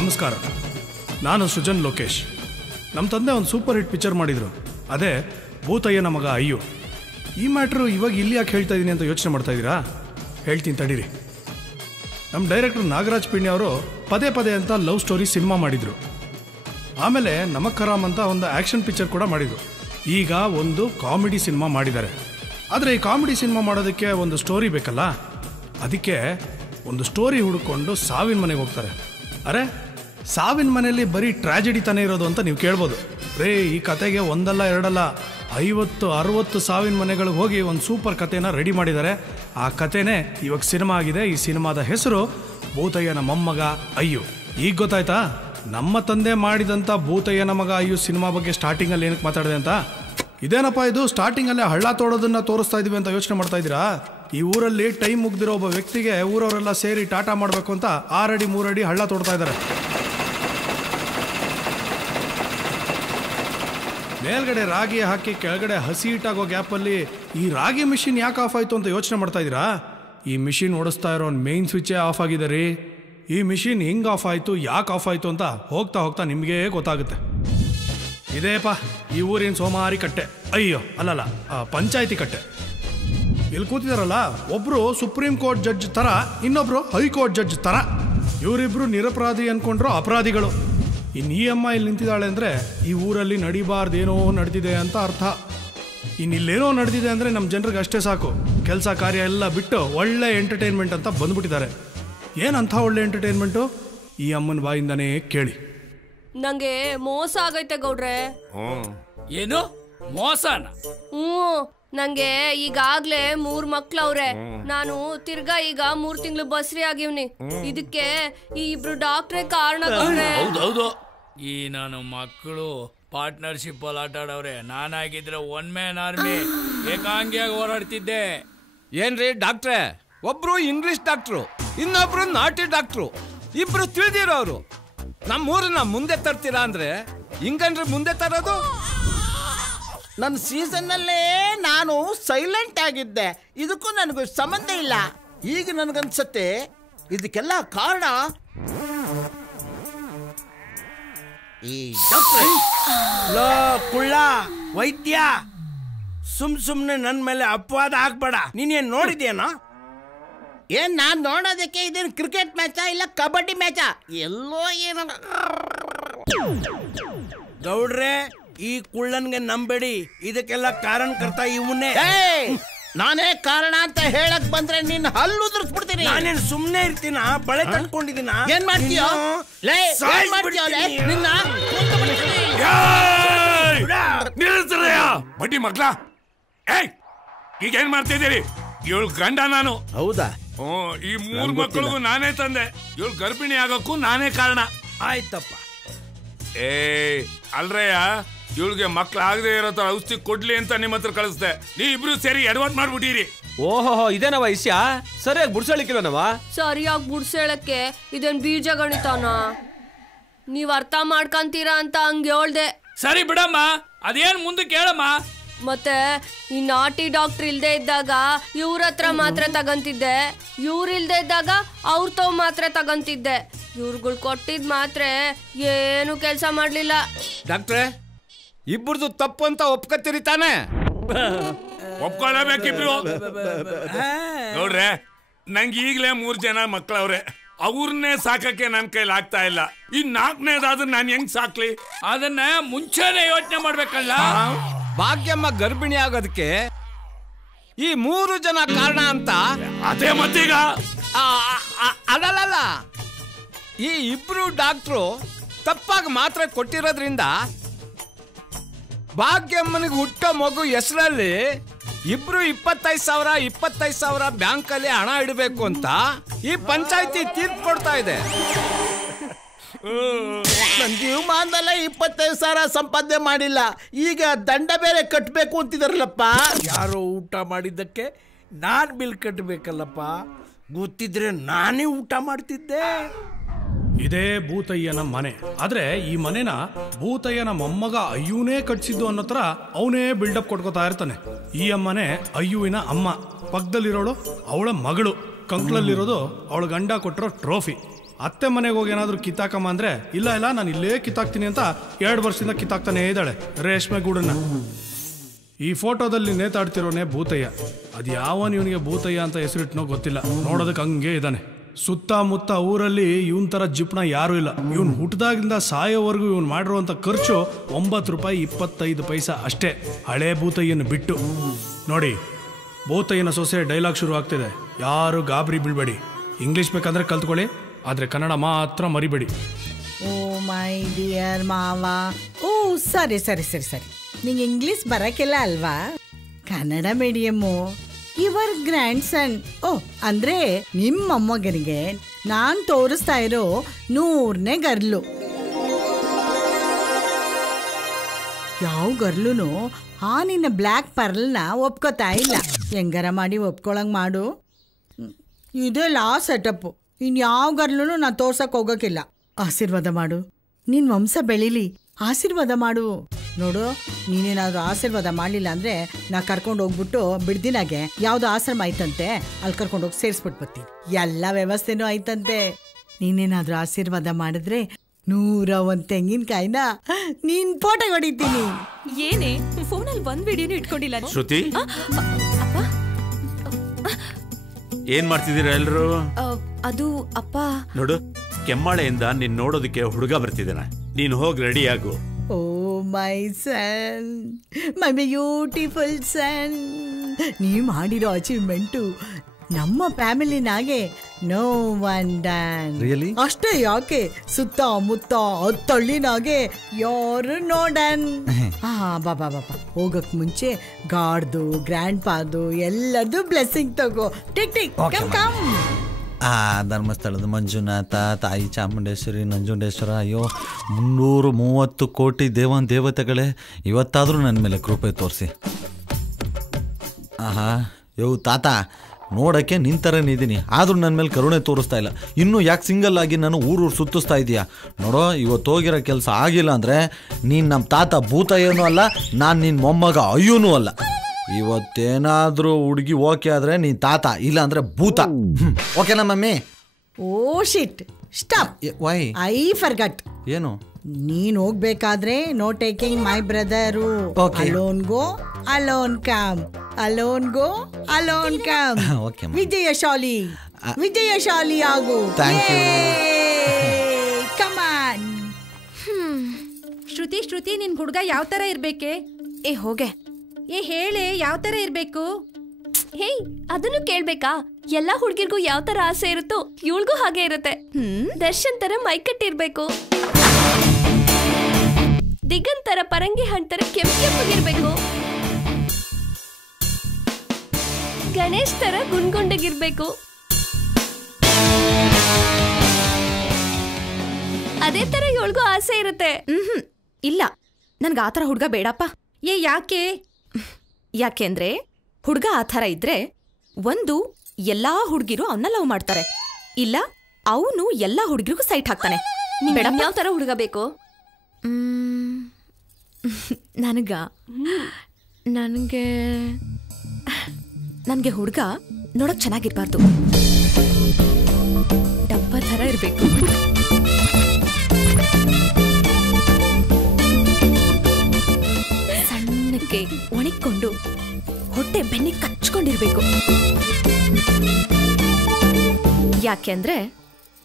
ನಮಸ್ಕಾರ, ನಾನು ಸೃಜನ್ ಲೋಕೇಶ್. ನಮ್ಮ ತಂದೆ ಒಂದು ಸೂಪರ್ ಹಿಟ್ ಪಿಕ್ಚರ್ ಮಾಡಿದರು, ಅದೇ ಭೂತಯ್ಯನ ಮಗ ಅಯ್ಯೋ. ಈ ಮ್ಯಾಟ್ರು ಇವಾಗ ಇಲ್ಲಿ ಯಾಕೆ ಹೇಳ್ತಾ ಇದ್ದೀನಿ ಅಂತ ಯೋಚನೆ ಮಾಡ್ತಾ ಇದ್ದೀರಾ? ಹೇಳ್ತೀನಿ ತಡೀರಿ. ನಮ್ಮ ಡೈರೆಕ್ಟರ್ ನಾಗರಾಜ್ ಪಿಣ್ಯ ಅವರು ಪದೇ ಪದೇ ಅಂತ ಲವ್ ಸ್ಟೋರಿ ಸಿನಿಮಾ ಮಾಡಿದರು. ಆಮೇಲೆ ನಮಕ್ ಕರಾಮ್ ಅಂತ ಒಂದು ಆ್ಯಕ್ಷನ್ ಪಿಕ್ಚರ್ ಕೂಡ ಮಾಡಿದರು. ಈಗ ಒಂದು ಕಾಮಿಡಿ ಸಿನಿಮಾ ಮಾಡಿದ್ದಾರೆ. ಆದರೆ ಈ ಕಾಮಿಡಿ ಸಿನಿಮಾ ಮಾಡೋದಕ್ಕೆ ಒಂದು ಸ್ಟೋರಿ ಬೇಕಲ್ಲ, ಅದಕ್ಕೆ ಒಂದು ಸ್ಟೋರಿ ಹುಡ್ಕೊಂಡು ಸಾವಿನ ಮನೆಗೆ ಹೋಗ್ತಾರೆ. ಅರೆ, ಸಾವಿನ ಮನೆಯಲ್ಲಿ ಬರೀ ಟ್ರ್ಯಾಜಿಡಿ ತಾನೇ ಇರೋದು ಅಂತ ನೀವು ಕೇಳ್ಬೋದು. ರೇ, ಈ ಕತೆಗೆ ಒಂದಲ್ಲ ಎರಡಲ್ಲ 50-60 ಸಾವಿನ ಮನೆಗಳಿಗೆ ಹೋಗಿ ಒಂದು ಸೂಪರ್ ಕಥೆನ ರೆಡಿ ಮಾಡಿದ್ದಾರೆ. ಆ ಕಥೆನೇ ಇವಾಗ ಸಿನಿಮಾ ಆಗಿದೆ. ಈ ಸಿನಿಮಾದ ಹೆಸರು ಭೂತಯ್ಯನ ಮೊಮ್ಮಗ ಅಯ್ಯೋ. ಈಗ ಗೊತ್ತಾಯ್ತಾ ನಮ್ಮ ತಂದೆ ಮಾಡಿದಂಥ ಭೂತಯ್ಯನ ಮಗ ಅಯ್ಯೋ ಸಿನಿಮಾ ಬಗ್ಗೆ ಸ್ಟಾರ್ಟಿಂಗಲ್ಲಿ ಏನಕ್ಕೆ ಮಾತಾಡಿದೆ ಅಂತ? ಇದೇನಪ್ಪ ಇದು, ಸ್ಟಾರ್ಟಿಂಗಲ್ಲೇ ಹಳ್ಳ ತೋಡೋದನ್ನ ತೋರಿಸ್ತಾ ಇದೀವಿ ಅಂತ ಯೋಚನೆ ಮಾಡ್ತಾ ಇದ್ದೀರಾ? ಈ ಊರಲ್ಲಿ ಟೈಮ್ ಮುಗ್ದಿರೋ ಒಬ್ಬ ವ್ಯಕ್ತಿಗೆ ಊರವರೆಲ್ಲ ಸೇರಿ ಟಾಟಾ ಮಾಡಬೇಕು ಅಂತ 6 ಅಡಿ 3 ಅಡಿ ಹಳ್ಳ ತೋಡ್ತಾ ಇದ್ದಾರೆ. ಮೇಲ್ಗಡೆ ರಾಗಿ ಹಾಕಿ ಕೆಳಗಡೆ ಹಸಿ ಇಟ್ಟಾಗೋ ಗ್ಯಾಪಲ್ಲಿ ಈ ರಾಗಿ ಮಿಷಿನ್ ಯಾಕೆ ಆಫ್ ಆಯಿತು ಅಂತ ಯೋಚನೆ ಮಾಡ್ತಾ ಇದ್ದೀರಾ? ಈ ಮಿಷಿನ್ ಓಡಿಸ್ತಾ ಇರೋ ಮೇನ್ ಸ್ವಿಚ್ಚೇ ಆಫ್ ಆಗಿದೆ ರೀ. ಈ ಮಿಷಿನ್ ಹೆಂಗೆ ಆಫ್ ಆಯಿತು, ಯಾಕೆ ಆಫ್ ಆಯಿತು ಅಂತ ಹೋಗ್ತಾ ಹೋಗ್ತಾ ನಿಮಗೇ ಗೊತ್ತಾಗುತ್ತೆ. ಇದೇಪ ಈ ಊರಿನ ಸೋಮಾರಿ ಕಟ್ಟೆ, ಅಯ್ಯೋ ಅಲ್ಲಲ್ಲ ಪಂಚಾಯಿತಿ ಕಟ್ಟೆ. ಇಲ್ಲಿ ಕೂತಿದಾರಲ್ಲ, ಒಬ್ರು ಸುಪ್ರೀಂ ಕೋರ್ಟ್ ಜಡ್ಜ್ ಥರ, ಇನ್ನೊಬ್ರು ಹೈಕೋರ್ಟ್ ಜಡ್ಜ್ ಥರ. ಇವರಿಬ್ರು ನಿರಪರಾಧಿ ಅಂದ್ಕೊಂಡ್ರು ಅಪರಾಧಿಗಳು. ಇನ್ನು ಈ ಅಮ್ಮ ಇಲ್ಲಿ ನಿಂತಿದ್ದಾಳೆ ಅಂದರೆ ಈ ಊರಲ್ಲಿ ನಡಿಬಾರ್ದೇನೋ ನಡೆದಿದೆ ಅಂತ ಅರ್ಥ. ಇನ್ನಿಲ್ಲೇನೋ ನಡೆದಿದೆ ಅಂದರೆ ನಮ್ಮ ಜನರಿಗೆ ಅಷ್ಟೇ ಸಾಕು, ಕೆಲಸ ಕಾರ್ಯ ಎಲ್ಲ ಬಿಟ್ಟು ಒಳ್ಳೆ ಎಂಟರ್ಟೈನ್ಮೆಂಟ್ ಅಂತ ಬಂದ್ಬಿಟ್ಟಿದ್ದಾರೆ. ಏನಂಥ ಒಳ್ಳೆ ಎಂಟರ್ಟೈನ್ಮೆಂಟು? ಈ ಅಮ್ಮನ ಬಾಯಿಂದನೇ ಕೇಳಿ. ನಂಗೆ ಮೋಸ ಆಗೈತೆ ಗೌಡ್ರೆ. ಏನು ಮೋಸನ? ನಂಗೆ ಈಗಾಗ್ಲೇ 3 ಮಕ್ಳವ್ರೆ. ನಾನು ತಿರ್ಗಾ ಈಗ 3 ತಿಂಗಳು ಬಸ್ರಿ ಆಗಿವ್ನಿ. ಇದಕ್ಕೆ ಈ ಇಬ್ರು ಡಾಕ್ಟ್ರೇ ಕಾರಣ ಗೌಡ್ರೆ. ಹೌದೌದು, ಈ ನಾನು ಮಕ್ಕಳು ಪಾರ್ಟ್ನರ್ಶಿಪ್ ಅಲ್ಲಿ ಆಟ ಆಡವ್ರೆ. ನಾನಾಗಿದ್ರೆ 1 ಮ್ಯಾನ್ ಆರ್ಮಿ ಏಕಾಂಗಿಯಾಗಿ ಹೋರಾಡ್ತಿದ್ದೆ. ಏನ್ರಿ ಡಾಕ್ಟ್ರೆ, ಒಬ್ರು ಇಂಗ್ಲಿಷ್ ಡಾಕ್ಟ್ರು, ಇನ್ನೊಬ್ರು ನಾಟಿ ಡಾಕ್ಟ್ರು, ಇಬ್ರು ತಿಳಿದಿರೋರು. ನಮ್ಮೂರನ್ನ ಮುಂದೆ ತರ್ತೀರಾ ಅಂದ್ರೆ ಹಿಂಗನ್ರಿ ಮುಂದೆ ತರೋದು? ನನ್ನ ಸೀಸನ್ನಲ್ಲೇ ನಾನು ಸೈಲೆಂಟ್ ಆಗಿದ್ದೆ, ಇದಕ್ಕೂ ನನಗೂ ಸಂಬಂಧ ಇಲ್ಲ. ಈಗ ನನಗನ್ಸತ್ತೆ ಇದಕ್ಕೆಲ್ಲ ಕಾರಣ ಈ ಕುಳ್ಳ ವೈದ್ಯ. ಸುಮ್ನೆ ನನ್ನ ಮೇಲೆ ಅಪವಾದ ಹಾಕ್ಬೇಡ. ನೀನೇನ್ ನೋಡಿದ್ಯೇನೋ? ಏನ್ ನಾನ್ ನೋಡೋದಕ್ಕೆ ಇದೇನು ಕ್ರಿಕೆಟ್ ಮ್ಯಾಚಾ ಇಲ್ಲ ಕಬಡ್ಡಿ ಮ್ಯಾಚಾ? ಎಲ್ಲೋ ಏನೋ. ಗೌಡ್ರೆ, ಈ ಕುಳ್ಳನ್ಗೆ ನಂಬೇಡಿ, ಇದಕ್ಕೆಲ್ಲ ಕಾರಣಕರ್ತ ಇವನ್ನೇ. ನಾನೇ ಕಾರಣ ಅಂತ ಹೇಳಕ್ ಬಂದ್ರೆ ನಿನ್ನ ಹಲ್ಲು ಉದುರಿಸ್ಬಿಡ್ತೀನಿ. ನಾನೇನು ಸುಮ್ನೆ ಇರ್ತೀನ? ಬಳೆ ತಂದ್ಕೊಂಡಿದ್ದೀನ? ಏನ್ ಮಾಡ್ತೀಯೋ? ಬಡ್ಡಿ ಮಕ್ಳ, ಈಗ ಏನ್ ಮಾಡ್ತಿದ್ದೀರಿ? ಇವಳು ಗಂಡ ನಾನು. ಹೌದಾ? ಈ 3 ಮಕ್ಕಳಿಗೂ ನಾನೇ ತಂದೆ. ಇವಳು ಗರ್ಭಿಣಿ ಆಗೋಕ್ಕೂ ನಾನೇ ಕಾರಣ. ಆಯ್ತಪ್ಪ. ಅಲ್ರಯ್ಯ, ಇವಳಿಗೆ ಮಕ್ಳು ಆಗದೆ ಇರೋ ತರ ಔಷಧಿ ಕೊಡ್ಲಿ ಅಂತ ನಿಮ್ಮ ಹತ್ರ ಕಳಿಸ್ದೆ. ನೀವಿಬ್ರು ಸೇರಿ ಎಡವಟ್ ಮಾಡ್ಬಿಟ್ಟಿರಿ. ಓಹೋ, ಇದೇನ ವಯಸ್ಸ? ಸರಿಯಾಗಿ ಬುಡ್ಸಳಿಕ್ಕಿಲ್ಲನವ? ಸರಿಯಾಗಿ ಬುಡ್ಸೇಳಕ್ಕೆ ಇದೇನ್ ಬೀಜ ಗಣಿತಾನ? ನೀವ್ ಅರ್ಥ ಮಾಡ್ಕಂತೀರಾ ಅಂತ ಹಂಗೆ ಹೇಳ್ದೆ. ಸರಿ ಬಿಡಮ್ಮ, ಅದೇನ್ ಮುಂದಕ್ಕೆ ಹೇಳಮ್ಮ. ಮತ್ತೆ ಈ ನಾಟಿ ಡಾಕ್ಟರ್ ಇಲ್ದೇ ಇದ್ದಾಗ ಇವ್ರ ಹತ್ರ ಮಾತ್ರ ತಗಂತಿದ್ದೆ, ಇವ್ರಿಲ್ದೇ ಇದ್ದಾಗ ಅವ್ರ ತಾವ್ ಮಾತ್ರ ತಗಂತಿದ್ದೆ. ಇವ್ರುಗಳು ಕೊಟ್ಟಿದ್ ಮಾತ್ರ ಏನು ಕೆಲಸ ಮಾಡ್ಲಿಲ್ಲ. ಡಾಕ್ಟ್ರೆ, ಇಬ್ಬರದು ತಪ್ಪು ಅಂತ ಒಪ್ಕೊತೀರಿ ತಾನೆ? ಒಪ್ಕೊಳ್ಳಬೇಕಿಬ್ರು. ನೋಡ್ರೆ, ನಂಗೆ ಈಗಲೇ 3 ಜನ ಮಕ್ಕಳವ್ರೆ. ಅವ್ರನ್ನೇ ಸಾಕಕ್ಕೆ ನನ್ ಕೈಲಿ ಆಗ್ತಾ ಇಲ್ಲ. ಈ 4ನೇದಾದ್ರೆ ನಾನು ಹೆಂಗ್ ಸಾಕ್ಲಿ? ಅದನ್ನ ಮುಂಚೆನೆ ಯೋಚನೆ ಮಾಡ್ಬೇಕಲ್ಲ. ಭಾಗ್ಯಮ್ಮ ಗರ್ಭಿಣಿ ಆಗೋದಕ್ಕೆ ಈ 3 ಜನ ಕಾರಣ ಅಂತ. ಅದೇ ಮತ್ತೀಗ ಅಲ್ಲಲ್ಲ, ಈ ಇಬ್ರು ಡಾಕ್ಟ್ರು ತಪ್ಪಾಗಿ ಮಾತ್ರೆ ಕೊಟ್ಟಿರೋದ್ರಿಂದ ಭಾಗ್ಯಮ್ಮನಿಗೆ ಹುಟ್ಟೋ ಮಗು ಹೆಸರಲ್ಲಿ ಇಬ್ರು 25,000 ಬ್ಯಾಂಕಲ್ಲಿ ಹಣ ಇಡಬೇಕು ಅಂತ ಈ ಪಂಚಾಯತಿ ತೀರ್ಪು ಕೊಡ್ತಾ ಇದೆ. ನನ್ನ ಜೀವಮಾನದಲ್ಲೇ 25,000 ಸಂಪಾದನೆ ಮಾಡಿಲ್ಲ, ಈಗ ದಂಡ ಬೇರೆ ಕಟ್ಟಬೇಕು ಅಂತಿದಾರಲ್ಲಪ್ಪ. ಯಾರೋ ಊಟ ಮಾಡಿದ್ದಕ್ಕೆ ನಾನು ಬಿಲ್ ಕಟ್ಟಬೇಕಲ್ಲಪ್ಪ. ಗೊತ್ತಿದ್ರೆ ನಾನೇ ಊಟ ಮಾಡ್ತಿದ್ದೆ. ಇದೇ ಭೂತಯ್ಯನ ಮನೆ. ಆದ್ರೆ ಈ ಮನೆನ ಭೂತಯ್ಯನ ಮೊಮ್ಮಗ ಅಯ್ಯೂನೇ ಕಟ್ಸಿದ್ದು ಅನ್ನೋ ತರ ಅವನೇ ಬಿಲ್ಡಪ್ ಕೊಟ್ಕೋತಾ ಇರ್ತಾನೆ. ಈ ಅಮ್ಮನೆ ಅಯ್ಯುವಿನ ಅಮ್ಮ. ಪಕ್ಕದಲ್ಲಿರೋಳು ಅವಳ ಮಗಳು. ಕಂಕ್ಳಲ್ಲಿರೋದು ಅವಳ ಗಂಡ ಕೊಟ್ಟಿರೋ ಟ್ರೋಫಿ. ಅತ್ತೆ ಮನೆಗೆ ಹೋಗಿ ಏನಾದ್ರು ಕಿತ್ತಾಕಮ್ಮ ಅಂದ್ರೆ ಇಲ್ಲ ನಾನು ಇಲ್ಲೇ ಕಿತ್ತಾಕ್ತೀನಿ ಅಂತ 2 ವರ್ಷದಿಂದ ಕಿತ್ತಾಕ್ತಾನೇ ಇದ್ದಾಳೆ ರೇಷ್ಮೆ ಗೂಡನ್ನ. ಈ ಫೋಟೋದಲ್ಲಿ ನೇತಾಡ್ತಿರೋನೇ ಭೂತಯ್ಯ. ಅದು ಯಾವನ್ ಇವನಿಗೆ ಭೂತಯ್ಯ ಅಂತ ಹೆಸರಿಟ್ನೋ ಗೊತ್ತಿಲ್ಲ, ನೋಡೋದಕ್ಕೆ ಹಂಗೆ ಇದ್ದಾನೆ. ಸುತ್ತಮುತ್ತ ಊರಲ್ಲಿ ಇವನ್ ತರ ಜಿಪ್ಣ ಯಾರು ಇಲ್ಲ. ಇವನ್ ಹುಟ್ಟದಾಗಿಂದ ಸಾಯೋವರೆಗೂ ಇವನ್ ಮಾಡಿರುವಂತ ಖರ್ಚು 9 ರೂಪಾಯಿ 25 ಪೈಸಾ ಅಷ್ಟೇ, ಹಳೆ ಭೂತಯ್ಯನ ಬಿಟ್ಟು. ನೋಡಿ, ಭೂತಯ್ಯನ ಸೊಸೆ ಡೈಲಾಗ್ ಶುರು ಆಗ್ತಿದೆ. ಯಾರು ಗಾಬರಿ ಬೀಳ್ಬೇಡಿ. ಇಂಗ್ಲಿಷ್ ಬೇಕಂದ್ರೆ ಕಲ್ತ್ಕೊಳ್ಳಿ, ಆದ್ರೆ ಕನ್ನಡ ಮಾತ್ರ ಮರಿಬೇಡಿ. ಓ ಮೈ ಡಿಯರ್ ಮಾವ. ಓ ಸರಿ ನಿಂಗೆ ಇಂಗ್ಲಿಷ್ ಬರಕ್ಕಿಲ್ಲ ಅಲ್ವಾ? ಕನ್ನಡ ಮೀಡಿಯಮ್ಮು. ಯುವರ್ ಗ್ರ್ಯಾಂಡ್ ಸನ್. ಓ ಅಂದ್ರೆ ನಿಮ್ಮ ಮೊಮ್ಮಗನಿಗೆ ನಾನ್ ತೋರಿಸ್ತಾ ಇರೋ 100ನೇ ಗರ್ಲು. ಯಾವ ಗರ್ಲುನು ಆ ನಿನ್ನ ಬ್ಲ್ಯಾಕ್ ಪರ್ಲ್ನ ಒಪ್ಕೋತಾ ಇಲ್ಲ. ಹೆಂಗಾರ ಮಾಡಿ ಒಪ್ಕೊಳಂಗ್ ಮಾಡು. ಇದೇ ಲಾಸ್ಟ್ ಸೆಟಪ್ಪು. ಇನ್ಯಾವ ಗರ್ಲೂ ನಾನು ತೋರ್ಸಕ್ ಹೋಗೋಕ್ಕಿಲ್ಲ. ಆಶೀರ್ವಾದ ಮಾಡು, ನಿನ್ ವಂಶ ಬೆಳೀಲಿ. ಆಶೀರ್ವಾದ ಮಾಡು. ನೋಡು, ನೀನೇನಾದ್ರೂ ಆಶೀರ್ವಾದ ಮಾಡಲಿಲ್ಲ ಅಂದ್ರೆ ನಾ ಕರ್ಕೊಂಡು ಹೋಗ್ಬಿಟ್ಟು ಬಿಡ್ದಿನಾಗೆ ಯಾವ್ದು ಆಶ್ರಮ ಆಯ್ತಂತೆ ಅಲ್ಲಿ ಕರ್ಕೊಂಡೋಗಿ ಸೇರಿಸ್ಬಿಟ್ಟು ಬರ್ತೀನಿ. ಎಲ್ಲ ವ್ಯವಸ್ಥೆನೂ ಆಯ್ತಂತೆ. ನೀನೇನಾದ್ರೂ ಆಶೀರ್ವಾದ ಮಾಡಿದ್ರೆ 101 ತೆಂಗಿನಕಾಯಿನ ನೀನ್ ಫೋಟೋ ಹೊಡಿತೀನಿ. ಏನೇ ಫೋನಲ್ಲಿ ಒಂದ್ ವಿಡಿಯೋನು ಇಟ್ಕೊಂಡಿಲ್ಲ? ಶ್ರುತಿ, ಏನ್ ಮಾಡ್ತಿದ್ದೀರಾ ಎಲ್ರು? ಅದು ಅಪ್ಪ, ನೋಡು, ಕೆಮ್ಮಾಳೆಯಿಂದ ನೀನ್ ನೋಡೋದಕ್ಕೆ ಹುಡುಗ ಬರ್ತಿದ್ದಾನೆ. ನೀನ್ ಹೋಗಿ ರೆಡಿ ಆಗು. ಓ ಮೈ ಸನ್, ಮೈ ಬ್ಯೂಟಿಫುಲ್ ಸನ್. ನೀವು ಮಾಡಿರೋ ಅಚೀವ್ಮೆಂಟು ನಮ್ಮ ಫ್ಯಾಮಿಲಿನಾಗೆ ನೋ ಒನ್ ಡನ್. ಅಷ್ಟೇ ಯಾಕೆ, ಸುತ್ತಮುತ್ತ 10 ಹಳ್ಳಿನಾಗೆ ಯಾರು ನೋಡನ್. ಬಾಬಾ ಹೋಗಕ್ ಮುಂಚೆ ಗಾಡ್ದು ಗ್ರ್ಯಾಂಡ್ ಫಾದು ಎಲ್ಲದು ಬ್ಲೆಸ್ಸಿಂಗ್ ತಗೋ. Tick tick come come. ಧರ್ಮಸ್ಥಳದ ಮಂಜುನಾಥ, ತಾಯಿ ಚಾಮುಂಡೇಶ್ವರಿ, ನಂಜುಂಡೇಶ್ವರ, ಅಯ್ಯೋ 330 ಕೋಟಿ ದೇವತೆಗಳೇ, ಇವತ್ತಾದರೂ ನನ್ನ ಮೇಲೆ ಕೃಪೆ ತೋರಿಸಿ. ತಾತ, ನೋಡೋಕ್ಕೆ ನಿಂತರನೇ ಇದ್ದೀನಿ, ಆದರೂ ನನ್ನ ಮೇಲೆ ಕರುಣೆ ತೋರಿಸ್ತಾ ಇಲ್ಲ. ಇನ್ನೂ ಯಾಕೆ ಸಿಂಗಲ್ ಆಗಿ ನಾನು ಊರು ಸುತ್ತಿಸ್ತಾ ಇದೀಯಾ? ನೋಡೋ, ಇವತ್ತು ಹೋಗಿರೋ ಕೆಲಸ ಆಗಿಲ್ಲ ಅಂದರೆ ನೀನು ನಮ್ಮ ತಾತ ಭೂತಯ್ಯನೂ ಅಲ್ಲ, ನಾನು ನಿನ್ನ ಮೊಮ್ಮಗ ಅಯ್ಯೂನೂ ಅಲ್ಲ. ಇವತ್ತೇನಾದರೂ ಹುಡುಗಿ ಓಕೆ ಆದರೆ ನೀನು ತಾತ, ಇಲ್ಲ ಅಂದರೆ ಭೂತ. ಓಕೆನಾ mummy? Oh shit, stop. Why? I forgot. ಏನು? ನೀನ್ ಹೋಗ್ಬೇಕಾದ್ರೆ no taking my brother. Alone go alone come, alone go alone come. ವಿಜಯಶಾಲಿ ಆಗು. ಕಮಾನ್. ಶ್ರುತಿ, ನಿನ್ ಹುಡುಗ ಯಾವ ತರ ಇರ್ಬೇಕೆ? ಹೋಗೆ ಹೇಳೆ, ಯಾವ ತರ ಇರ್ಬೇಕು? ಹೇಯ್, ಅದನ್ನು ಕೇಳ್ಬೇಕಾ? ಎಲ್ಲಾ ಹುಡ್ಗಿರ್ಗೂ ಯಾವ ತರ ಆಸೆ ಇರುತ್ತೋ ಇವಳಿಗೂ ಹಾಗೆ ಇರುತ್ತೆ. ದರ್ಶನ್ ತರ ಮೈಕಟ್ಟಿರ್ಬೇಕು, ದಿಗಂತ್ ತರ ಪರಂಗಿ ಹಣ್ಣ್ ತರ ಕೆಂಪಿರ್ಬೇಕು, ಗಣೇಶ್ ತರ ಗುಂಡ್ಗುಂಡಗಿರ್ಬೇಕು. ಅದೇ ತರ ಇವಳಿಗೂ ಆಸೆ ಇರುತ್ತೆ. ಇಲ್ಲ, ನನ್ಗೆ ಆತರ ಹುಡ್ಗ ಬೇಡಪ್ಪ. ಯಾಕೆಂದ್ರೆ ಹುಡ್ಗ ಆ ಥರ ಇದ್ರೆ ಒಂದು ಎಲ್ಲಾ ಹುಡ್ಗಿರು ಅವನ್ನ ಲವ್ ಮಾಡ್ತಾರೆ, ಇಲ್ಲ ಅವನು ಎಲ್ಲಾ ಹುಡ್ಗಿರಿಗೂ ಸೈಟ್ ಹಾಕ್ತಾನೆ. ಯಾವ ತರ ಹುಡ್ಗ ಬೇಕು? ನನಗೆ ಹುಡ್ಗ ನೋಡಕ್ ಚೆನ್ನಾಗಿರ್ಬಾರ್ದು, ಡಬ್ಬ ಥರ ಇರ್ಬೇಕು. ಸಣ್ಣಕ್ಕೆ ಒಣಗಿಕೊಂಡು ಹೊಟ್ಟೆ ಬೆನ್ನಿ ಕಚ್ಕೊಂಡಿರ್ಬೇಕು. ಯಾಕೆಂದ್ರೆ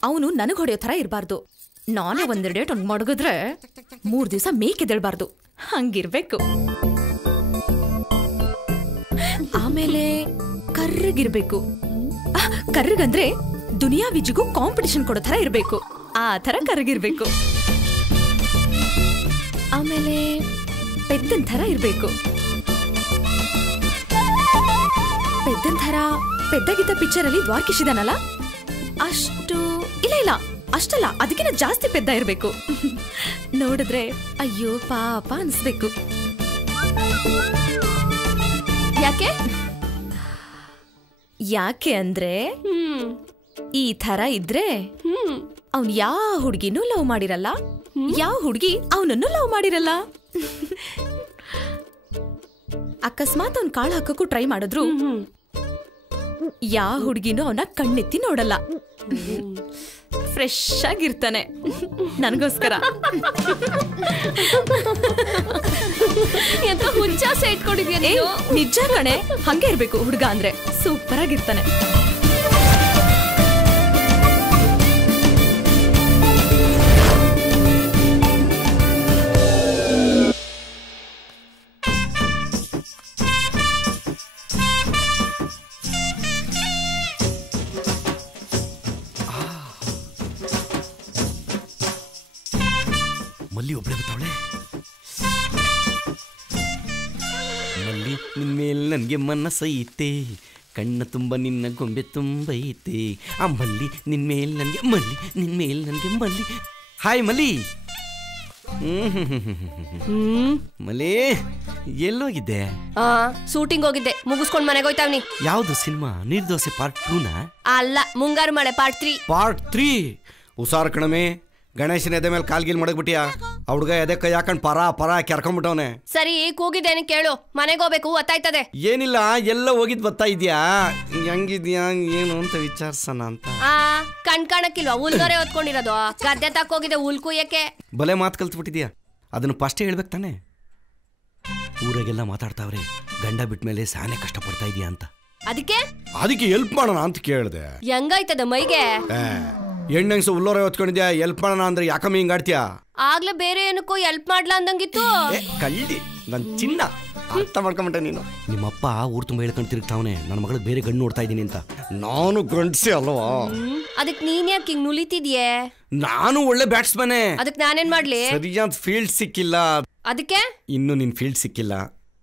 ಅವನು ನನಗೆ ಹೊಡೆಯೋ ಥರ ಇರಬಾರ್ದು. ನಾನೇ ಒಂದೆರಡು ಡೇಟ್ ಹಂಗೆ ಮಡಗಿದ್ರೆ 3 ದಿವಸ ಮೇಕೆದೇಳ್ಬಾರ್ದು, ಹಂಗಿರ್ಬೇಕು. ಆಮೇಲೆ ಕರ್ರಗಿರ್ಬೇಕು. ಕರ್ರಗಂದ್ರೆ ದುನಿಯಾ ವಿಜಿಗೂ ಕಾಂಪಿಟಿಷನ್ ಕೊಡೋ ಥರ ಇರಬೇಕು, ಆ ಥರ ಕರ್ರಗಿರ್ಬೇಕು. ಆಮೇಲೆ ಪೆದ್ದನ್ ಥರ ಇರಬೇಕು. ಮದನ್ ಥರ ಪೆದ್ದಾಗಿದ್ದ ಪಿಕ್ಚರ್ ಅಲ್ಲಿ ದ್ವಾರಕೀಶ್ ಇದಾನಲ್ಲ ಅಷ್ಟು ಇಲ್ಲ ಅಷ್ಟಲ್ಲ, ಅದಕ್ಕಿಂತ ಜಾಸ್ತಿ ಪೆದ್ದ ಇರ್ಬೇಕು. ನೋಡಿದ್ರೆ ಅಯ್ಯೋ ಪಾಪ ಅನ್ಸ್ಬೇಕು. ಯಾಕೆ ಅಂದ್ರೆ ಈ ತರ ಇದ್ರೆ ಅವ್ನ್ ಯಾವ ಹುಡ್ಗಿನೂ ಲವ್ ಮಾಡಿರಲ್ಲ, ಯಾವ ಹುಡ್ಗಿ ಅವನನ್ನು ಲವ್ ಮಾಡಿರಲ್ಲ. ಅಕಸ್ಮಾತ್ ಅವ್ನ್ ಕಾಳು ಹಾಕಕ್ಕೂ ಟ್ರೈ ಮಾಡಿದ್ರು ಯಾವ ಹುಡ್ಗಿನೂ ಅವನ ಕಣ್ಣೆತ್ತಿ ನೋಡಲ್ಲ. ಫ್ರೆಶ್ ಆಗಿರ್ತಾನೆ ನನಗೋಸ್ಕರ. ಎಂತ ಹುಚ್ಚಾಸೆ ಇಟ್ಕೊಂಡಿದ್ಯಾ? ನಿಜ ಕಣೆ, ಹಂಗೆ ಇರ್ಬೇಕು ಹುಡ್ಗ ಅಂದ್ರೆ. ಸೂಪರ್ ಆಗಿರ್ತಾನೆ. ಮಲ್ಲಿ ಒಬ್ಳೆ ಬತ್ತಾವಳೆ. ಮಲ್ಲಿ ನಿನ್ಮೇಲೆ ನನಗೆ ಮನಸ್ಸೈತೆ, ಕಣ್ಣ ತುಂಬ ನಿನ್ನ ಗೊಂಬೆ ತುಂಬೈತೆ. ಆ ಮಲ್ಲಿ ನಿನ್ಮೇಲೆ ನನಗೆ ಮಲ್ಲಿ, ನಿನ್ಮೇಲೆ ನನಗೆ ಮಲ್ಲಿ. ಹಾಯ್ ಮಲ್ಲಿ. ಮಲ್ಲಿ ಎಲ್ಲೋಗಿದ್ದೆ? ಶೂಟಿಂಗ್ ಹೋಗಿದ್ದೆ, ಮುಗಿಸ್ಕೊಂಡ್ ಮನೆಗೆ ಹೋಯ್ತಾವ್ನಿ. ಯಾವ್ದು ಸಿನಿಮಾ? ನಿರ್ದೋಸೆ ಪಾರ್ಟ್ 2ನಾ? ಅಲ್ಲ, ಮುಂಗಾರು ಮಳೆ ಪಾರ್ಟ್ 3. ಪಾರ್ಟ್ 3 ಹುಷಾರ್ ಕಣಮೆ. ಗಣೇಶನ ಎದೆ ಮೇಲೆ ಕಾಲ್ಗಿಲ್ ಮಾಡಕ್ಬಿಟ್ಟಿಯಾ? ಆ ಹುಡುಗ ಎದೆ ಕೈ ಹಾಕೊಂಡ್ ಪರ ಕೆರ್ಕೊಂಡ್ಬಿಟ್ಟವನೆ. ಸರಿ, ಕೂಗಿದ್ದೇನೆ ಕೇಳು, ಮನೆಗೆ ಹೋಗ್ಬೇಕು, ಗೊತ್ತಾಯ್ತದೆ. ಏನಿಲ್ಲ, ಎಲ್ಲ ಹೋಗಿದ್ ಬರ್ತಾ ಇದ್ಯಾ? ಹೆಂಗಿದ್ಯಾ ಏನು ಅಂತ ವಿಚಾರಿಸೋಣ ಅಂತ. ಕಣ್ ಕಾಣಕ್ಕಿಲ್ವಾ? ಹುಲ್ದೋರೆ ಹೊತ್ಕೊಂಡಿರೋದು. ಗದ್ದೆ ತಕ್ಕೋಗಿದೆ ಹುಲ್ ಕುಯ್ಯಕ್ಕೆ. ಬಲೆ ಮಾತು ಕಲ್ತ್ಬಿಟ್ಟಿದ್ಯಾ? ಅದನ್ನ ಫಸ್ಟೇ ಹೇಳ್ಬೇಕು ತಾನೆ. ಊರಾಗೆಲ್ಲ ಮಾತಾಡ್ತಾವ್ರೆ ಗಂಡ ಬಿಟ್ಮೇಲೆ ಸಾನೆ ಕಷ್ಟಪಡ್ತಾ ಇದೀಯಾ ಅಂತ. ಅದಕ್ಕೆ ಹೆಲ್ಪ್ ಮಾಡೋಣ ಅಂತ ಕೇಳಿದೆ. ಹೆಂಗಾಯ್ತದ ಮೈಗೆ? ಹೆಣ್ಣಂಗ್ಸ ಹುಲ್ಲೋರೆ ಹೊತ್ಕೊಂಡಿದ್ಯಾ, ಹೆಲ್ಪ್ ಮಾಡೋಣ ಅಂದ್ರೆ ಯಾಕಮ್ಮ ಹಿಂಗಾಡ್ತೀಯಾ? ಆಗ್ಲೇ ಬೇರೆ ಏನಕ್ಕೋ ಹೆಲ್ಪ್ ಮಾಡ್ಲಾ ಅಂದಂಗಿತ್ತು. ಕಳ್ಳಿ ನನ್ ಚಿನ್ನ, ಅರ್ಥ ಮಾಡ್ಕೊಂಬಿಟ್ಟೆ ನೀನು. ನಿಮ್ಮಪ್ಪ ಊರ್ ತುಂಬ ಹೇಳ್ಕೊಂಡು ತಿರುಗ್ತಾವನೆ ನನ್ನ ಮಗಳು ಬೇರೆ ಗಂಡು ನೋಡ್ತಾ ಇದ್ದೀನಿ ಅಂತ. ನಾನು ಗಂಡ್ಸಿ ಅಲ್ವಾ? ಅದಕ್ ನೀನ್ ಯಾಕೆ ಹಿಂಗ್ ನುಲಿತಿದ್ಯೆ? ನಾನು ಒಳ್ಳೆ ಬ್ಯಾಟ್ಸ್ಮನ್. ಅದಕ್ ನಾನೇನ್ ಮಾಡ್ಲಿ? ಸರಿಯಾದ ಫೀಲ್ಡ್ ಸಿಕ್ಕಿಲ್ಲ. ಅದಕ್ಕೆ ಇನ್ನು ನಿನ್ ಫೀಲ್ಡ್ ಸಿಕ್ಕಿಲ್ಲ.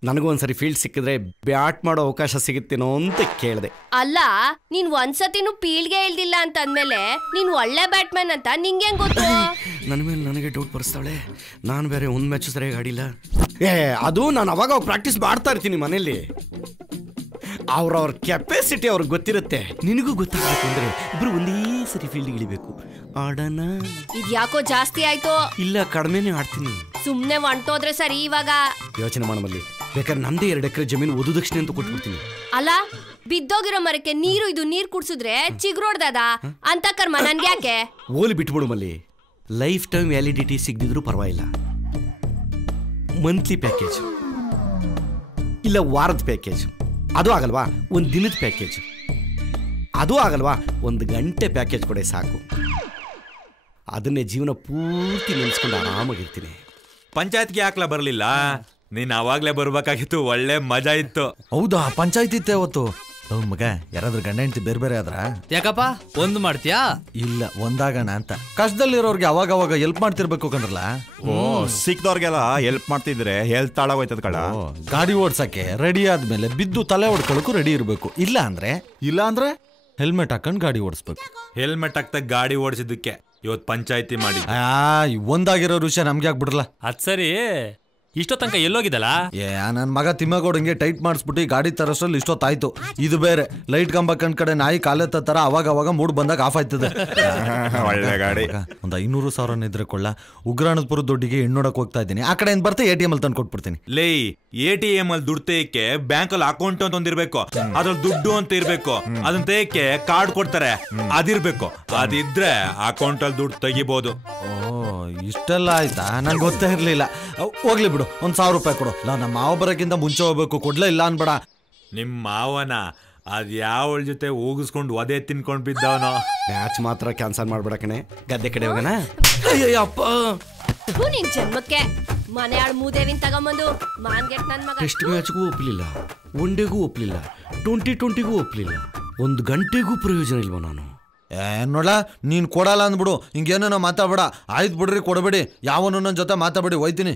ನನಗೂ ಒಂದ್ಸರಿ ಫೀಲ್ಡ್ ಸಿಕ್ಕಿದ್ರೆ ಬ್ಯಾಟ್ ಮಾಡೋ ಅವಕಾಶ ಸಿಗುತ್ತೇನೋ ಅಂತ ಕೇಳಿದೆ. ಅಲ್ಲ, ನೀನ್ ಒಂದ್ಸತಿನೂ ಫೀಲ್ಡ್ಗೆ ಇಳ್ದಿಲ್ಲ ಅಂತ ಅಂದ್ಮೇಲೆ ನೀನ್ ಒಳ್ಳೆ ಬ್ಯಾಟ್ಮನ್ ಅಂತ ನಿಂಗೆ ಹೆಂಗ್ ಗೊತ್ತು? ನನ್ನ ಮೇಲೆ ನನಗೆ ಡೌಟ್ ಬರ್ಸ್ತಾಳೆ. ನಾನು ಬೇರೆ ಒಂದ್ ಮ್ಯಾಚ್ ಸರಿಯಾಗಿ ಆಡಿಲ್ಲ. ಅದು ನಾನು ಅವಾಗ ಪ್ರಾಕ್ಟೀಸ್ ಮಾಡ್ತಾ ಇರ್ತೀನಿ ಮನೇಲಿ. ಅವ್ರವ್ರ ಕೆಪಾಸಿಟಿ ಅವ್ರಿಗೆ ಗೊತ್ತಿರುತ್ತೆ. ನಿನಗೂ ಗೊತ್ತಾಗಬೇಕು ಅಂದ್ರೆ ಇಬ್ರು ಒಂದೇ ಸರಿ ಫೀಲ್ಡ್ ಇಳಿಬೇಕು. ಆಡೋಣ? ಇದ್ಯಾಕೋ ಜಾಸ್ತಿ ಆಯ್ತು. ಇಲ್ಲ, ಕಡಿಮೆನೇ ಆಡ್ತೀನಿ. ಸುಮ್ನೆ ಹೊಂಟೋದ್ರೆ ಸರಿ. ಇವಾಗ ಯೋಚನೆ ಮಾಡಮಲ್ಲಿ, ಬೇಕಾದ್ರೆ ನಂದೇ 2 ಎಕರೆ ಜಮೀನು ವಧು ದಕ್ಷಿಣೆ ಅಂತ ಕೊಟ್ಬಿಡ್ತೀನಿ. ಅಲ್ಲ, ಬಿದ್ದೋಗಿರೋ ಮರಕ್ಕೆ ನೀರು ಕುಡ್ಸಿದ್ರೆ ಚಿಗುರೋಡ್ದದ ಅಂತ ಕರ್ಮ ನನ್ಗೆ ಯಾಕೆ? ಓಲಿ ಬಿಟ್ಬಿಡು ಮಲ್ಲಿ. ಲೈಫ್ ಟೈಮ್ ವ್ಯಾಲಿಡಿಟಿ ಸಿಗದಿದ್ರು ಪರವಾಗಿಲ್ಲ. ಮಂತ್ಲಿ ಪ್ಯಾಕೇಜ್ ಇಲ್ಲ ವಾರದ ಪ್ಯಾಕೇಜ್, ಅದು ಆಗಲ್ವಾ? ಒಂದು ದಿನದ ಪ್ಯಾಕೇಜ್, ಅದು ಆಗಲ್ವಾ? 1 ಗಂಟೆ ಪ್ಯಾಕೇಜ್ ಕೊಡೆ ಸಾಕು. ಅದನ್ನೇ ಜೀವನ ಪೂರ್ತಿ ನೆನೆಸ್ಕೊಂಡು ಆರಾಮಾಗಿರ್ತೀನಿ. ಪಂಚಾಯತ್ಗೆ ಯಾಕ್ಲ ಬರಲಿಲ್ಲ? ನೀನ್ ಅವಾಗ್ಲೇ ಬರ್ಬೇಕಾಗಿತ್ತು, ಒಳ್ಳೆ ಮಜಾ ಇತ್ತು. ಹೌದಾ? ಪಂಚಾಯತ್ ಇತ್ತೆ ಅವತ್ತು. ಮಗ, ಯಾರಾದ್ರೂ ಗಂಡ ಹೆಂಡತಿ ಬೇರೆ ಬೇರೆ ಆದ್ರ? ಯಾಕಪ್ಪ ಒಂದು ಮಾಡ್ತೀಯಾ? ಇಲ್ಲ, ಒಂದಾಗಣ ಅಂತ. ಕಷ್ಟದಲ್ಲಿರೋರ್ಗೆ ಅವಾಗ ಹೆಲ್ಪ್ ಮಾಡ್ತಿರ್ಬೇಕು ಕಂದ್ರಲ್ಲ. ಸಿಕ್ದವ್ರಿಗೆಲ್ಲ ಹೆಲ್ಪ್ ಮಾಡ್ತಿದ್ರೆ ಹೆಲ್ತ್ ಹಾಳಾಗೋಯ್ತದ ಕಳ. ಗಾಡಿ ಓಡ್ಸಕ್ಕೆ ರೆಡಿ ಆದ್ಮೇಲೆ ಬಿದ್ದು ತಲೆ ಹೊಡ್ಕೊಳಕ್ಕೂ ರೆಡಿ ಇರ್ಬೇಕು. ಇಲ್ಲ ಅಂದ್ರೆ ಹೆಲ್ಮೆಟ್ ಹಾಕೊಂಡ್ ಗಾಡಿ ಓಡಿಸ್ಬೇಕು. ಹೆಲ್ಮೆಟ್ ಹಾಕ್ತಾ ಗಾಡಿ ಓಡಿಸಿದ್ದಕ್ಕೆ ಇವತ್ತು ಪಂಚಾಯತಿ ಮಾಡಿ ಒಂದಾಗಿರೋ ವಿಷಯ ನಮ್ಗೆ ಆಗ್ಬಿಡ್ರಲ್ಲ. ಅದ್ ಸರಿ, ಇಷ್ಟೋ ತನಕ ಎಲ್ಲೋಗಿದ್ದಲ್ಲ? ನನ್ನ ಮಗ ತಿಮ್ಮಗೌಡಂಗೆ ಟೈಟ್ ಮಾಡಿಸ್ಬಿಟ್ಟು ಗಾಡಿ ತರೋಷ್ಟ್ರಲ್ಲಿ ಇಷ್ಟೊತ್ತಾಯ್ತು. ಇದು ಬೇರೆ ಲೈಟ್ ಕಂಬ ಕಂಡ್ ಕಡೆ ನಾಯಿ ಕಾಲೆತ್ತ ತರ ಅವಾಗ ಮೂಡ್ ಬಂದಾಗ ಆಫ್ ಆಯ್ತದೆ. ಒಳ್ಳೆ ಗಾಡಿ. ಒಂದು 500,000 ಇದ್ರೆ ಕೊಳ್ಳ. ಉಗ್ರಾಣಪುರ ದುಡ್ಡಿಗೆ ಹೆಣ್ಣೋಡಕ್ ಹೋಗ್ತಾ ಇದ್ದೀನಿ. ಆ ಕಡೆ ಏನ್ ಬರ್ತೆ ATM ಅಲ್ಲಿ ತಂದು ಕೊಟ್ಬಿಡ್ತೀನಿ. ಲೇ, ATM ಅಲ್ಲಿ ದುಡ್ಡು ತೆಯಕ್ಕೆ ಬ್ಯಾಂಕ್ ಅಲ್ಲಿ ಅಕೌಂಟ್ ಅಂತ ಒಂದಿರ್ಬೇಕು, ಅದ್ರಲ್ಲಿ ದುಡ್ಡು ಅಂತ ಇರ್ಬೇಕು. ಅದನ್ನ ತೆಯಕ್ಕೆ ಕಾರ್ಡ್ ಕೊಡ್ತಾರೆ, ಅದಿರ್ಬೇಕು. ಅದಿದ್ರೆ ಅಕೌಂಟ್ ಅಲ್ಲಿ ದುಡ್ಡು ತೆಗಿಬಹುದು. ಇಷ್ಟೆಲ್ಲ ಆಯ್ತಾ? ನಂಗೆ ಗೊತ್ತೇ ಇರ್ಲಿಲ್ಲ. ಹೋಗ್ಲಿ ಬಿಡು, 1,000 ರೂಪಾಯಿ ಕೊಡು. ನಮ್ಮ ಮಾವ ಬರೋಕ್ಕಿಂತ ಮುಂಚೆ ಹೋಗ್ಬೇಕು. ಕೊಡ್ಲೇ ಇಲ್ಲ ಅನ್ಬೇಡ. ನಿಮ್ ಮಾವನ ಅದ್ ಯಾವಳ ಜೊತೆ ಹೋಗಿಸ್ಕೊಂಡು ಒದೆ ತಿನ್ಕೊಂಡ್ ಬಿದ್ದವನೋ. ಮ್ಯಾಚ್ ಮಾತ್ರ ಕ್ಯಾನ್ಸಲ್ ಮಾಡ್ಬೇಡ ಕಣೆ. ಗದ್ದೆ ಕಡೆ ಹೋಗೋಣ. ಅಪ್ಪ ನಿನ್ ಜನ್ಮಕ್ಕೆ ಮನೆ ಆಳ್ ಮೂದೇವಿನ್ ತಗೊಂಬಂದು ಮಾನ್ಗೆಟ್ ನನ್ ಮಗ. ಟೆಸ್ಟ್ ಮ್ಯಾಚ್ಗೂ ಒಪ್ಲಿಲ್ಲ, ಒನ್ ಡೇಗೂ ಒಪ್ಲಿಲ್ಲ, 2020ಗೂ ಒಪ್ಲಿಲ್ಲ, 1 ಗಂಟೆಗೂ ಪ್ರಯೋಜನ ಇಲ್ವ ನಾನು? ನೋಡ, ನೀನ್ ಕೊಡಲ್ಲ ಅಂದ್ಬಿಡು. ಹಿಂಗೇನೋ ಮಾತಾಡ್ಬೇಡ. ಆಯ್ತು ಬಿಡ್ರಿ, ಕೊಡಬೇಡಿ. ಯಾವನು ನನ್ನ ಜೊತೆ ಮಾತಾಡ್ಬೇಡಿ, ಹೋಯ್ತೀನಿ.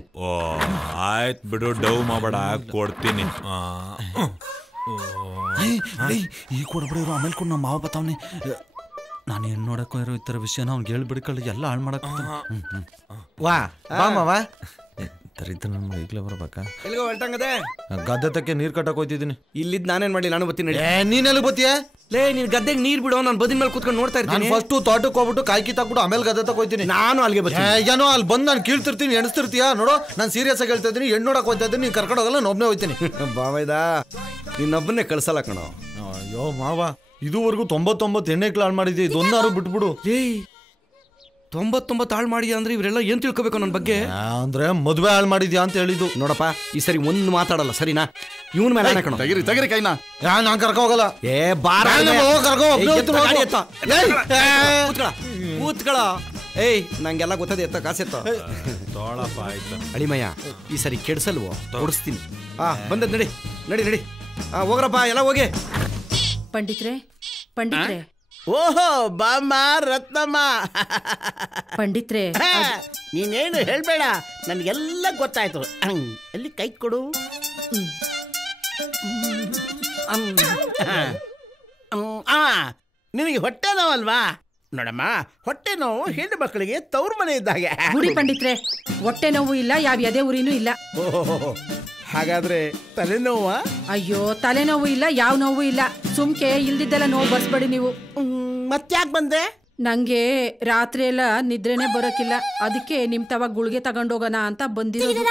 ಆಯ್ತು ಬಿಡು, ಡವ್ ಮಾಡಬೇಡ, ಕೊಡ್ತೀನಿ. ಈ ಕೊಡ್ಬಿಡಿರು ಆಮೇಲೆ ಕೂಡ ನಮ್ಮ ಮಾವ ಬತ್ತಾವನೆ. ನಾನು ಏನು ನೋಡಕ್ಕೋ ಇರೋ ಈ ಥರ ವಿಷಯನ ಅವ್ನಿಗೆ ಹೇಳ್ಬಿಡ್ಕೊಳ್ಳಿ ಎಲ್ಲ ಹಾಳು ಮಾಡಕ್ಕೆ. ವಾ ಬಾ ಮಾವ. ತರಿತ ನಮ್ಗೆ ಈಗಲೇ ಬರ್ಬೇಕಾ? ಎಲ್ಲಿಗೋ ಹೊಲ್ಟಂಗದೆ ಗದ್ದೆ ತಕ್ಕೆ ನೀರು ಕಟ್ಟಕ್ಕೆ ಹೋಯ್ತಿದ್ದೀನಿ. ಇಲ್ಲಿದ್ದು ನಾನೇನು ಮಾಡಿ ನಾನು ಬರ್ತೀನಿ. ನೀನೆಲ್ಲ ಬತ್ತೀಯ? ಲೇ ನೀನು ಗದ್ದೆಗೆ ನೀರು ಬಿಡೋ, ನಾನು ಬದಿನ ಮೇಲೆ ಕೂತ್ಕೊಂಡು ನೋಡ್ತಾ ಇರ್ತೀನಿ. ಫಸ್ಟು ತೋಟಕ್ಕೆ ಹೋಗ್ಬಿಟ್ಟು ಕಾಯಿ ಕಿತ್ತಾಕ್ಬಿಟ್ಟು ಆಮೇಲೆ ಗದ್ದೆ ತಕ್ಕ ಹೋಯ್ತೀನಿ. ನಾನು ಅಲ್ಲಿಗೆ ಬರ್ತೀನಿ. ಏನೋ ಅಲ್ಲಿ ಬಂದು ನಾನು ಕೀಳ್ತಿರ್ತೀನಿ, ಎಣಿಸ್ತಿರ್ತೀಯ ನೋಡು. ನಾನು ಸೀರಿಯಸ್ ಆಗಿ ಹೇಳ್ತಾ ಇದ್ದೀನಿ, ಹೆಣ್ಣು ನೋಡಕ್ಕೆ ಹೋಗ್ತಾ ಇದ್ದೀನಿ, ನೀನು ಕರ್ಕೊಂಡು ಹೋಗಲ್ಲ, ನಾನು ಒಬ್ಬನೇ ಹೋಗ್ತೀನಿ. ಬಾವೈದಾ ನಿನ್ನೊಬ್ಬನ್ನೇ ಕಳ್ಸಲ್ಲ ಕಣೋ. ಅಯ್ಯೋ ಮಾವ, ಇದುವರೆಗೂ 99 ಎಣ್ಣೆ ಹಾಳು ಮಾಡಿದ್ದೆ, ಇದೊಂದಾರು ಬಿಟ್ಬಿಡು. 99 ಹಾಳು ಮಾಡಿ ಅಂದ್ರೆ ಇವರೆಲ್ಲ ಏನ್ ತಿಳ್ಕೊಬೇಕು ನನ್ನ ಬಗ್ಗೆ? ಅಂದ್ರೆ ಮದುವೆ ಹಾಳು ಮಾಡಿದ್ಯಾ ಅಂತ ಹೇಳಿದ್ದು. ನೋಡಪ್ಪ ಈ ಸರಿ ಒಂದು ಮಾತಾಡಲ್ಲ ಸರಿನಾ? ಇವನ್ ಮೇಲೆ ತೆಗಿರಿ ಕೈನಾ. ನಾನು ಕರ್ಕೊ ಹೋಗಲ್ಲ. ಕೂತ್ಕಳ. ಏಯ್ ನಂಗೆಲ್ಲ ಗೊತ್ತದೆ, ಎತ್ತ ಕಾಸೆತ್ತ ಅಳಿಮಯ್ಯ. ಈ ಸರಿ ಕೆಡ್ಸಲ್ವೋ ಓಡಿಸ್ತೀನಿ. ಬಂದದ್ ನಡಿ ನಡಿ ನಡಿ. ಹೋಗ್ರಪ್ಪ ಎಲ್ಲ ಹೋಗಿ. ಪಂಡಿತ್ರೆ ಓಹೋ ಬಾಮ್ಮ ರತ್ನಮ್ಮ. ಪಂಡಿತ್ರೆ ನೀನೇನು ಹೇಳ್ಬೇಡ, ನನಗೆಲ್ಲ ಗೊತ್ತಾಯ್ತು. ಎಲ್ಲಿ ಕೈ ಕೊಡು. ನಿನಗೆ ಹೊಟ್ಟೆ ನೋವಲ್ವಾ? ನೋಡಮ್ಮ, ಹೊಟ್ಟೆ ನೋವು ಹೆಣ್ಣು ಮಕ್ಕಳಿಗೆ ತವ್ರ ಮನೆ ಇದ್ದಾಗೆ. ಗುಡಿ ಪಂಡಿತ್ರೆ, ಹೊಟ್ಟೆ ನೋವು ಇಲ್ಲ, ಯಾವ ಎದೆ ಉರಿನೂ ಇಲ್ಲ. ಓಹೋ, ಹಾಗಾದ್ರೆ ತಲೆನೋವಾ? ಅಯ್ಯೋ ತಲೆನೋವು ಇಲ್ಲ, ಯಾವ ನೋವು ಇಲ್ಲ. ಸುಮ್ಕೆ ಇಲ್ದಿದ್ದೆಲ್ಲ ನೋವು ಬರ್ಸ್ಬೇಡಿ ನೀವು. ಮತ್ತ್ಯಾಕೆ ಬಂದೆ? ನಂಗೆ ರಾತ್ರಿ ಎಲ್ಲ ನಿದ್ರೆನೆ ಬರೋಕಿಲ್ಲ, ಅದಕ್ಕೆ ನಿಮ್ ತವ ಗುಳಿಗೆ ತಗೊಂಡೋಗೋಣ ಅಂತ ಬಂದಿರೋದು.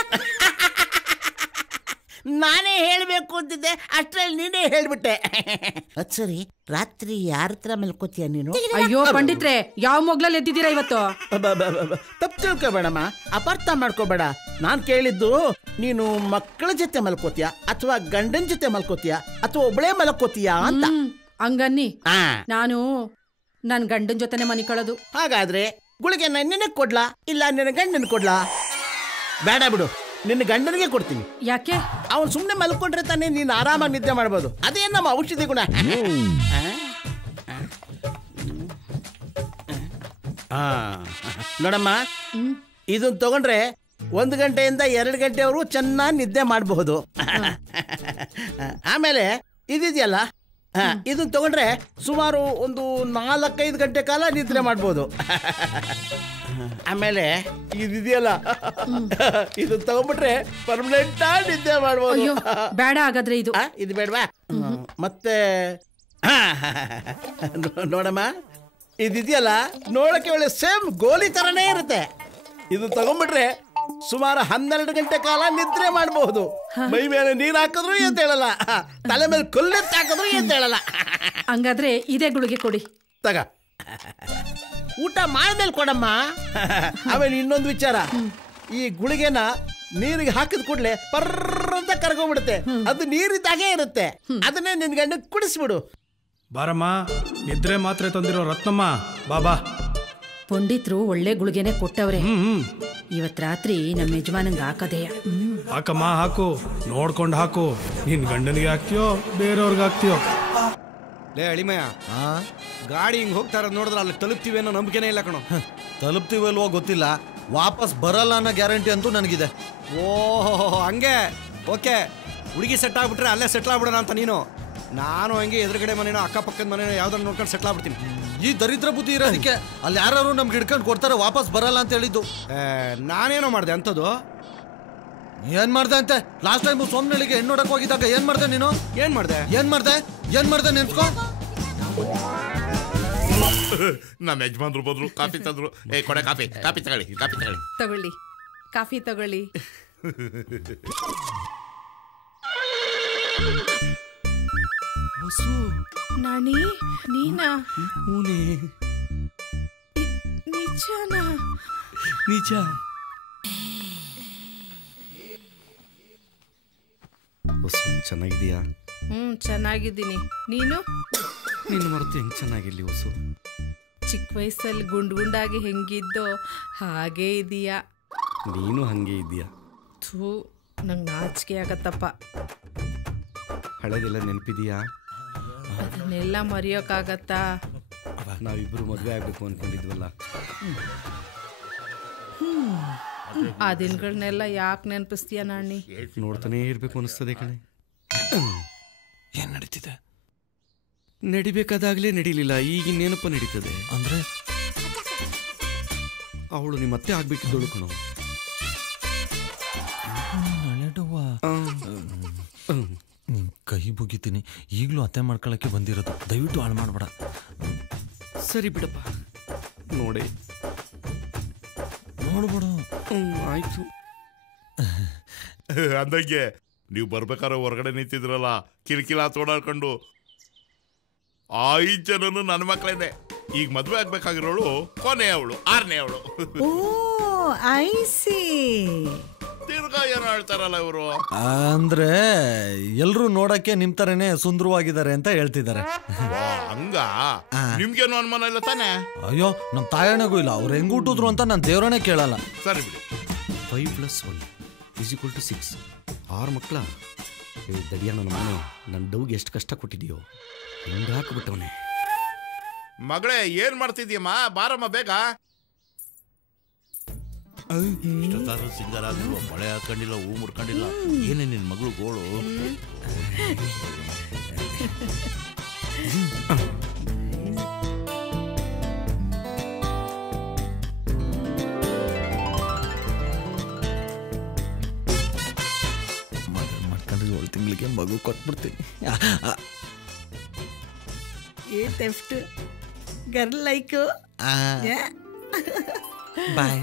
ನಾನೇ ಹೇಳ್ಬೇಕು ಅಂತಿದ್ದೆ, ಅಷ್ಟ್ರಲ್ಲಿ ನೀನೇ ಹೇಳ್ಬಿಟ್ಟೆ. ಅದ್ ಸರಿ, ರಾತ್ರಿ ಯಾರ ಹತ್ರ ಮಲ್ಕೋತೀಯ ನೀನು? ಅಯ್ಯೋ ಪಂಡಿತ್ರೆ, ಯಾವ ಮೊಗ್ಲಲ್ಲಿ ಎದ್ದಿದ್ದೀರಾ ಇವತ್ತು? ತಪ್ಪು ತಿಳ್ಕೊಬೇಡಮ್ಮ, ಅಪಾರ್ಥ ಮಾಡ್ಕೋಬೇಡ. ನಾನ್ ಕೇಳಿದ್ದು ನೀನು ಮಕ್ಕಳ ಜೊತೆ ಮಲ್ಕೋತೀಯ ಅಥವಾ ಗಂಡನ ಜೊತೆ ಮಲ್ಕೋತೀಯ ಅಥವಾ ಒಬ್ಳೇ ಮಲ್ಕೋತೀಯ ಅಂತ. ಹಂಗನ್ನಿ, ನಾನು ನನ್ ಗಂಡನ ಜೊತೆನೆ ಮನಿಕೊಳ್ಳೋದು. ಹಾಗಾದ್ರೆ ಗುಳಿಗೆ ನಿನಗೆ ಕೊಡ್ಲಾ ಇಲ್ಲ ನಿನ್ನ ಗಂಡನ ಕೊಡ್ಲಾ? ಬೇಡ ಬಿಡು, ನಿನ್ನ ಗಂಡನಿಗೆ ಕೊಡ್ತೀನಿ. ಯಾಕೆ? ಅವನು ಸುಮ್ಮನೆ ಮಲ್ಕೊಂಡ್ರೆ ತಾನೇ ನೀನು ಆರಾಮಾಗಿ ನಿದ್ದೆ ಮಾಡ್ಬೋದು. ಅದೇ ನಮ್ಮ ಔಷಧಿ ಗುಣ. ನೋಡಮ್ಮ, ಇದನ್ನ ತಗೊಂಡ್ರೆ 1 ಗಂಟೆಯಿಂದ 2 ಗಂಟೆವರೆಗೂ ಚೆನ್ನಾಗಿ ನಿದ್ದೆ ಮಾಡಬಹುದು. ಆಮೇಲೆ ಇದಿದೆಯಲ್ಲ, ಇದನ್ನ ತಗೊಂಡ್ರೆ ಸುಮಾರು ಒಂದು 4-5 ಗಂಟೆ ಕಾಲ ನಿದ್ರೆ ಮಾಡ್ಬೋದು. ಆಮೇಲೆ ಇದಿದೆಯಲ್ಲ, ಇದನ್ನ ತಗೊಂಡ್ಬಿಟ್ರೆ ಪರ್ಮನೆಂಟ್ ನಿದ್ದೆ ಮಾಡ್ಬೋದು. ಬೇಡ ಹಾಗಾದ್ರೆ ಇದು ಬೇಡವಾ? ಮತ್ತೆ ನೋಡಮ್ಮ, ಇದಿದೆಯಲ್ಲ, ನೋಡಕ್ಕೆ ಒಳ್ಳೆ ಸೇಮ್ ಗೋಲಿ ತರನೇ ಇರುತ್ತೆ. ಇದು ತಗೊಂಡ್ಬಿಟ್ರೆ ಸುಮಾರು 12 ಗಂಟೆ ಕಾಲ ನಿದ್ರೆ ಮಾಡಬಹುದು. ಮೈ ಮೇಲೆ ನೀರು ಹಾಕಿದ್ರು ಅಂತ ಹೇಳಲ್ಲ, ತಲೆ ಮೇಲೆ ಕೊಲ್ಲೆತ್ತು ಹಾಕಿದ್ರು ಅಂತ ಹೇಳಲ್ಲ. ಹಂಗಾದ್ರೆ ಇದೇ ಗುಳಿಗೆ ಕೊಡಿ. ತಗ, ಊಟ ಮಾಡಿದ್ಮೇಲೆ ಕೊಡಮ್ಮ. ಆಮೇಲೆ ಇನ್ನೊಂದು ವಿಚಾರ, ಈ ಗುಳಿಗೆನ ನೀರಿಗೆ ಹಾಕಿದ ಕೂಡಲೇ ಪರ್ರ ಅಂತ ಕರ್ಕೊಂಡ್ಬಿಡುತ್ತೆ. ಅದು ನೀರಿದ್ದಾಗೆ ಇರುತ್ತೆ, ಅದನ್ನೇ ನಿನ್ ಗಂಡ ಕುಡಿಸ್ಬಿಡು. ಬಾರಮ್ಮ, ನಿದ್ರೆ ಮಾತ್ರೆ ತಂದಿರೋ ರತ್ನಮ್ಮ, ಬಾಬಾ. ಪಂಡಿತ್ರು ಒಳ್ಳೆ ಗುಳಿಗೆನೆ ಕೊಟ್ಟವ್ರೆ. ಇವತ್ ರಾತ್ರಿ ನಮ್ಮ ಯಜಮಾನಂಗೆ ಹಾಕದೆಯ. ಹಾಕಮ್ಮ, ಹಾಕು, ನೋಡ್ಕೊಂಡು ಹಾಕು. ನಿನ್ ಗಂಡನಿಗೆ ಹಾಕ್ತಿಯೋ ಬೇರೆಯವ್ರಿಗೆ ಹಾಕ್ತಿಯೋ? ಲೇ ಅಳಿಮಯ್ಯ, ಗಾಡಿ ಹಿಂಗ್ ಹೋಗ್ತಾ ಇರೋದು ನೋಡಿದ್ರೆ ಅಲ್ಲಿ ತಲುಪ್ತೀವಿ ಅನ್ನೋ ನಂಬಿಕೆನೇ ಇಲ್ಲ ಕಣೋ. ತಲುಪ್ತೀವಲ್ವೋ ಗೊತ್ತಿಲ್ಲ, ವಾಪಸ್ ಬರಲ್ಲ ಅನ್ನೋ ಗ್ಯಾರಂಟಿ ಅಂತೂ ನನಗಿದೆ. ಓಹೋ ಹಂಗೆ, ಓಕೆ. ಹುಡುಗಿ ಸೆಟ್ ಆಗ್ಬಿಟ್ರೆ ಅಲ್ಲೇ ಸೆಟ್ಲ್ ಆಗ್ಬಿಡೋಣ ಅಂತ ನೀನು. ನಾನು ಹಂಗೆ ಎದುರುಗಡೆ ಮನೇನೋ ಅಕ್ಕಪಕ್ಕದ ಮನೇನೋ ಯಾವ್ದಾರು ನೋಡ್ಕೊಂಡು ಸೆಟ್ಲ್ ಆಗ್ಬಿಡ್ತೀನಿ. ಈ ದರಿದ್ರ ಬುದ್ಧಿ ಇರೋದಕ್ಕೆ ಅಲ್ಲಿ ಯಾರು ನಮ್ಗೆ ಹಿಡ್ಕೊಂಡು ಕೊಡ್ತಾರೆ, ವಾಪಸ್ ಬರಲ್ಲ ಅಂತ ಹೇಳಿದ್ದು. ನಾನೇನೋ ಮಾಡಿದೆ ಅಂಥದ್ದು? ಏನ್ ಮಾಡ್ದೆ ಅಂತೆ? ಲಾಸ್ಟ್ ಟೈಮ್ ಸೋಮನಳ್ಳಿಗೆ ಹೆಣ್ಣು ನೋಡಕ್ ಹೋಗಿದ್ದಾಗ ಏನ್ ಮಾಡ್ದೆ ನೀನು? ಏನ್ ಮಾಡ್ದೆ ನೆನ್ಸ್ಕೋ. ನಮ್ಮ ಯಜಮಾನ್ರು ಬಂದ್ರು, ಕಾಫಿ ತಂದ್ರು. ಕೊಡೆ ಕಾಫಿ ತಗೊಳ್ಳಿ. ಕಾಫಿ ತಗೊಳ್ಳಿ. ನಾನಿ ನೀನಾ? ನಿಜ. ಚೆನ್ನಾಗಿದೀಯಾ? ಚೆನ್ನಾಗಿದ್ದೀನಿ. ನೀನು? ನಿನ್ನ ಮರೆತು ಹೆಂಗ್ ಚೆನ್ನಾಗಿರ್ಲಿ ಹೊಸು? ಚಿಕ್ಕ ವಯಸ್ಸಲ್ಲಿ ಗುಂಡಾಗಿ ಹೆಂಗಿದ್ದೋ ಹಾಗೇ ಇದೀಯಾ. ನೀನು ಹಂಗೆ ಇದೀಯಾ. ಥೂ, ನಂಗೆ ನಾಚಿಕೆ ಆಗತ್ತಪ್ಪ. ಹಳೆದೆಲ್ಲ ನೆನಪಿದೀಯಾ? ಅದನ್ನೆಲ್ಲ ಮರೆಯೋಕ್ಕಾಗತ್ತಾ? ನಾವಿಬ್ರು ಮದುವೆ ಆಗ್ಬೇಕು ಅನ್ಕೊಂಡಿದ್ವಲ್ಲ, ಆ ದಿನಗಳನ್ನೆಲ್ಲ ಯಾಕೆ ನೆನಪಿಸ್ತೀಯ ನಾಣಿ? ನೋಡ್ತಾನೆ ಇರ್ಬೇಕು ಅನಿಸ್ತದೆ ಕಣೆ. ಏನ್ ನಡೀತಿದೆ? ನಡಿಬೇಕಾದಾಗ್ಲೇ ನಡೀಲಿಲ್ಲ, ಈಗ ಇನ್ನೇನಪ್ಪ ನಡೀತದೆ ಅಂದ್ರೆ ಅವಳು ನಿಮ್ಮ ಮತ್ತೆ ಆಗ್ಬೇಕಿದ್ದಳು ಕಣೋ. ಕೈ ಮುಗಿತೀನಿ, ಈಗಲೂ ಅತ್ತೆ ಮಾಡ್ಕೊಳಕ್ಕೆ ಬಂದಿರೋದು, ದಯವಿಟ್ಟು ಹಾಳು ಮಾಡಬೇಡ. ಸರಿ ಬಿಡಪ್ಪ, ನೋಡೆ ನೋಡ್ಬಿಡು. ಆಯ್ತು. ಅಂದಂಗೆ ನೀವು ಬರ್ಬೇಕಾದ್ರೆ ಹೊರಗಡೆ ನಿಂತಿದ್ರಲ್ಲ, ಕಿರಿಕಿಲ ತೋಡಾಡ್ಕೊಂಡು 5 ಜನನು ನನ್ನ ಮಕ್ಕಳೇನೆ. ಈಗ ಮದ್ವೆ ಆಗ್ಬೇಕಾಗಿರೋಳು ಕೊನೆ ಅವಳು, 6ನೇ ಅವಳು. ಓ ಐ ಸಿ. ತಿರ್ಗಾ ಏನೋ ಹೇಳ್ತಾರಲ್ಲ ಇವರು. ಅಂದ್ರೆ ಎಲ್ರು ನೋಡಕ್ಕೆ ನಿಮ್ ತರನೇ ಸುಂದರವಾಗಿದ್ದಾರೆ ಅಂತ ಹೇಳ್ತಿದ್ದಾರೆ. ಹಂಗ ನಿಮ್ಗೇನು ಅನುಮಾನ ಇಲ್ಲ ತಾನೆ? ಅಯ್ಯೋ, ನಮ್ ತಾಯಣಗೂ ಇಲ್ಲ. ಅವ್ರು ಹೆಂಗ್ ಹುಟ್ಟಿದ್ರು ಅಂತ ನಾನು ದೇವರನ್ನೇ ಕೇಳಲ್ಲ. ಸರಿ ಬಿಡಿ. 5 + 1 = 6. 6 ಮಕ್ಕಳ. ದಡಿಯ ನನ್ನ ಮನೆ, ನನ್ನ ಡೌಗೆ ಎಷ್ಟು ಕಷ್ಟ ಕೊಟ್ಟಿದೆಯೋ, ಹಿಂಗೆ ಹಾಕ್ಬಿಟ್ಟವನೆ. ಮಗಳೇ, ಏನ್ ಮಾಡ್ತಿದ್ಯಮ್ಮ? ಬಾರಮ್ಮ ಬೇಗ. ಇಷ್ಟೊತ್ತಾದ್ರೂ ಸಿಂಗರ್ ಆಗಿಲ್ವ? ಮಳೆ ಹಾಕೊಂಡಿಲ್ಲ, ಹೂ ಮುಡ್ಕೊಂಡಿಲ್ಲ, ಏನೇ ನಿನ್ ಮಗಳು ಗೋಳು? ಮಾಡ್ಕೊಂಡ್ರೆ 7 ತಿಂಗಳಿಗೆ ಮಗು ಕೊಟ್ಬಿಡ್ತೀನಿ. ಏ ಟೆಫ್ಟ್ ಗರ್ಲ್ ಲೈಕ್. ಬಾಯ್.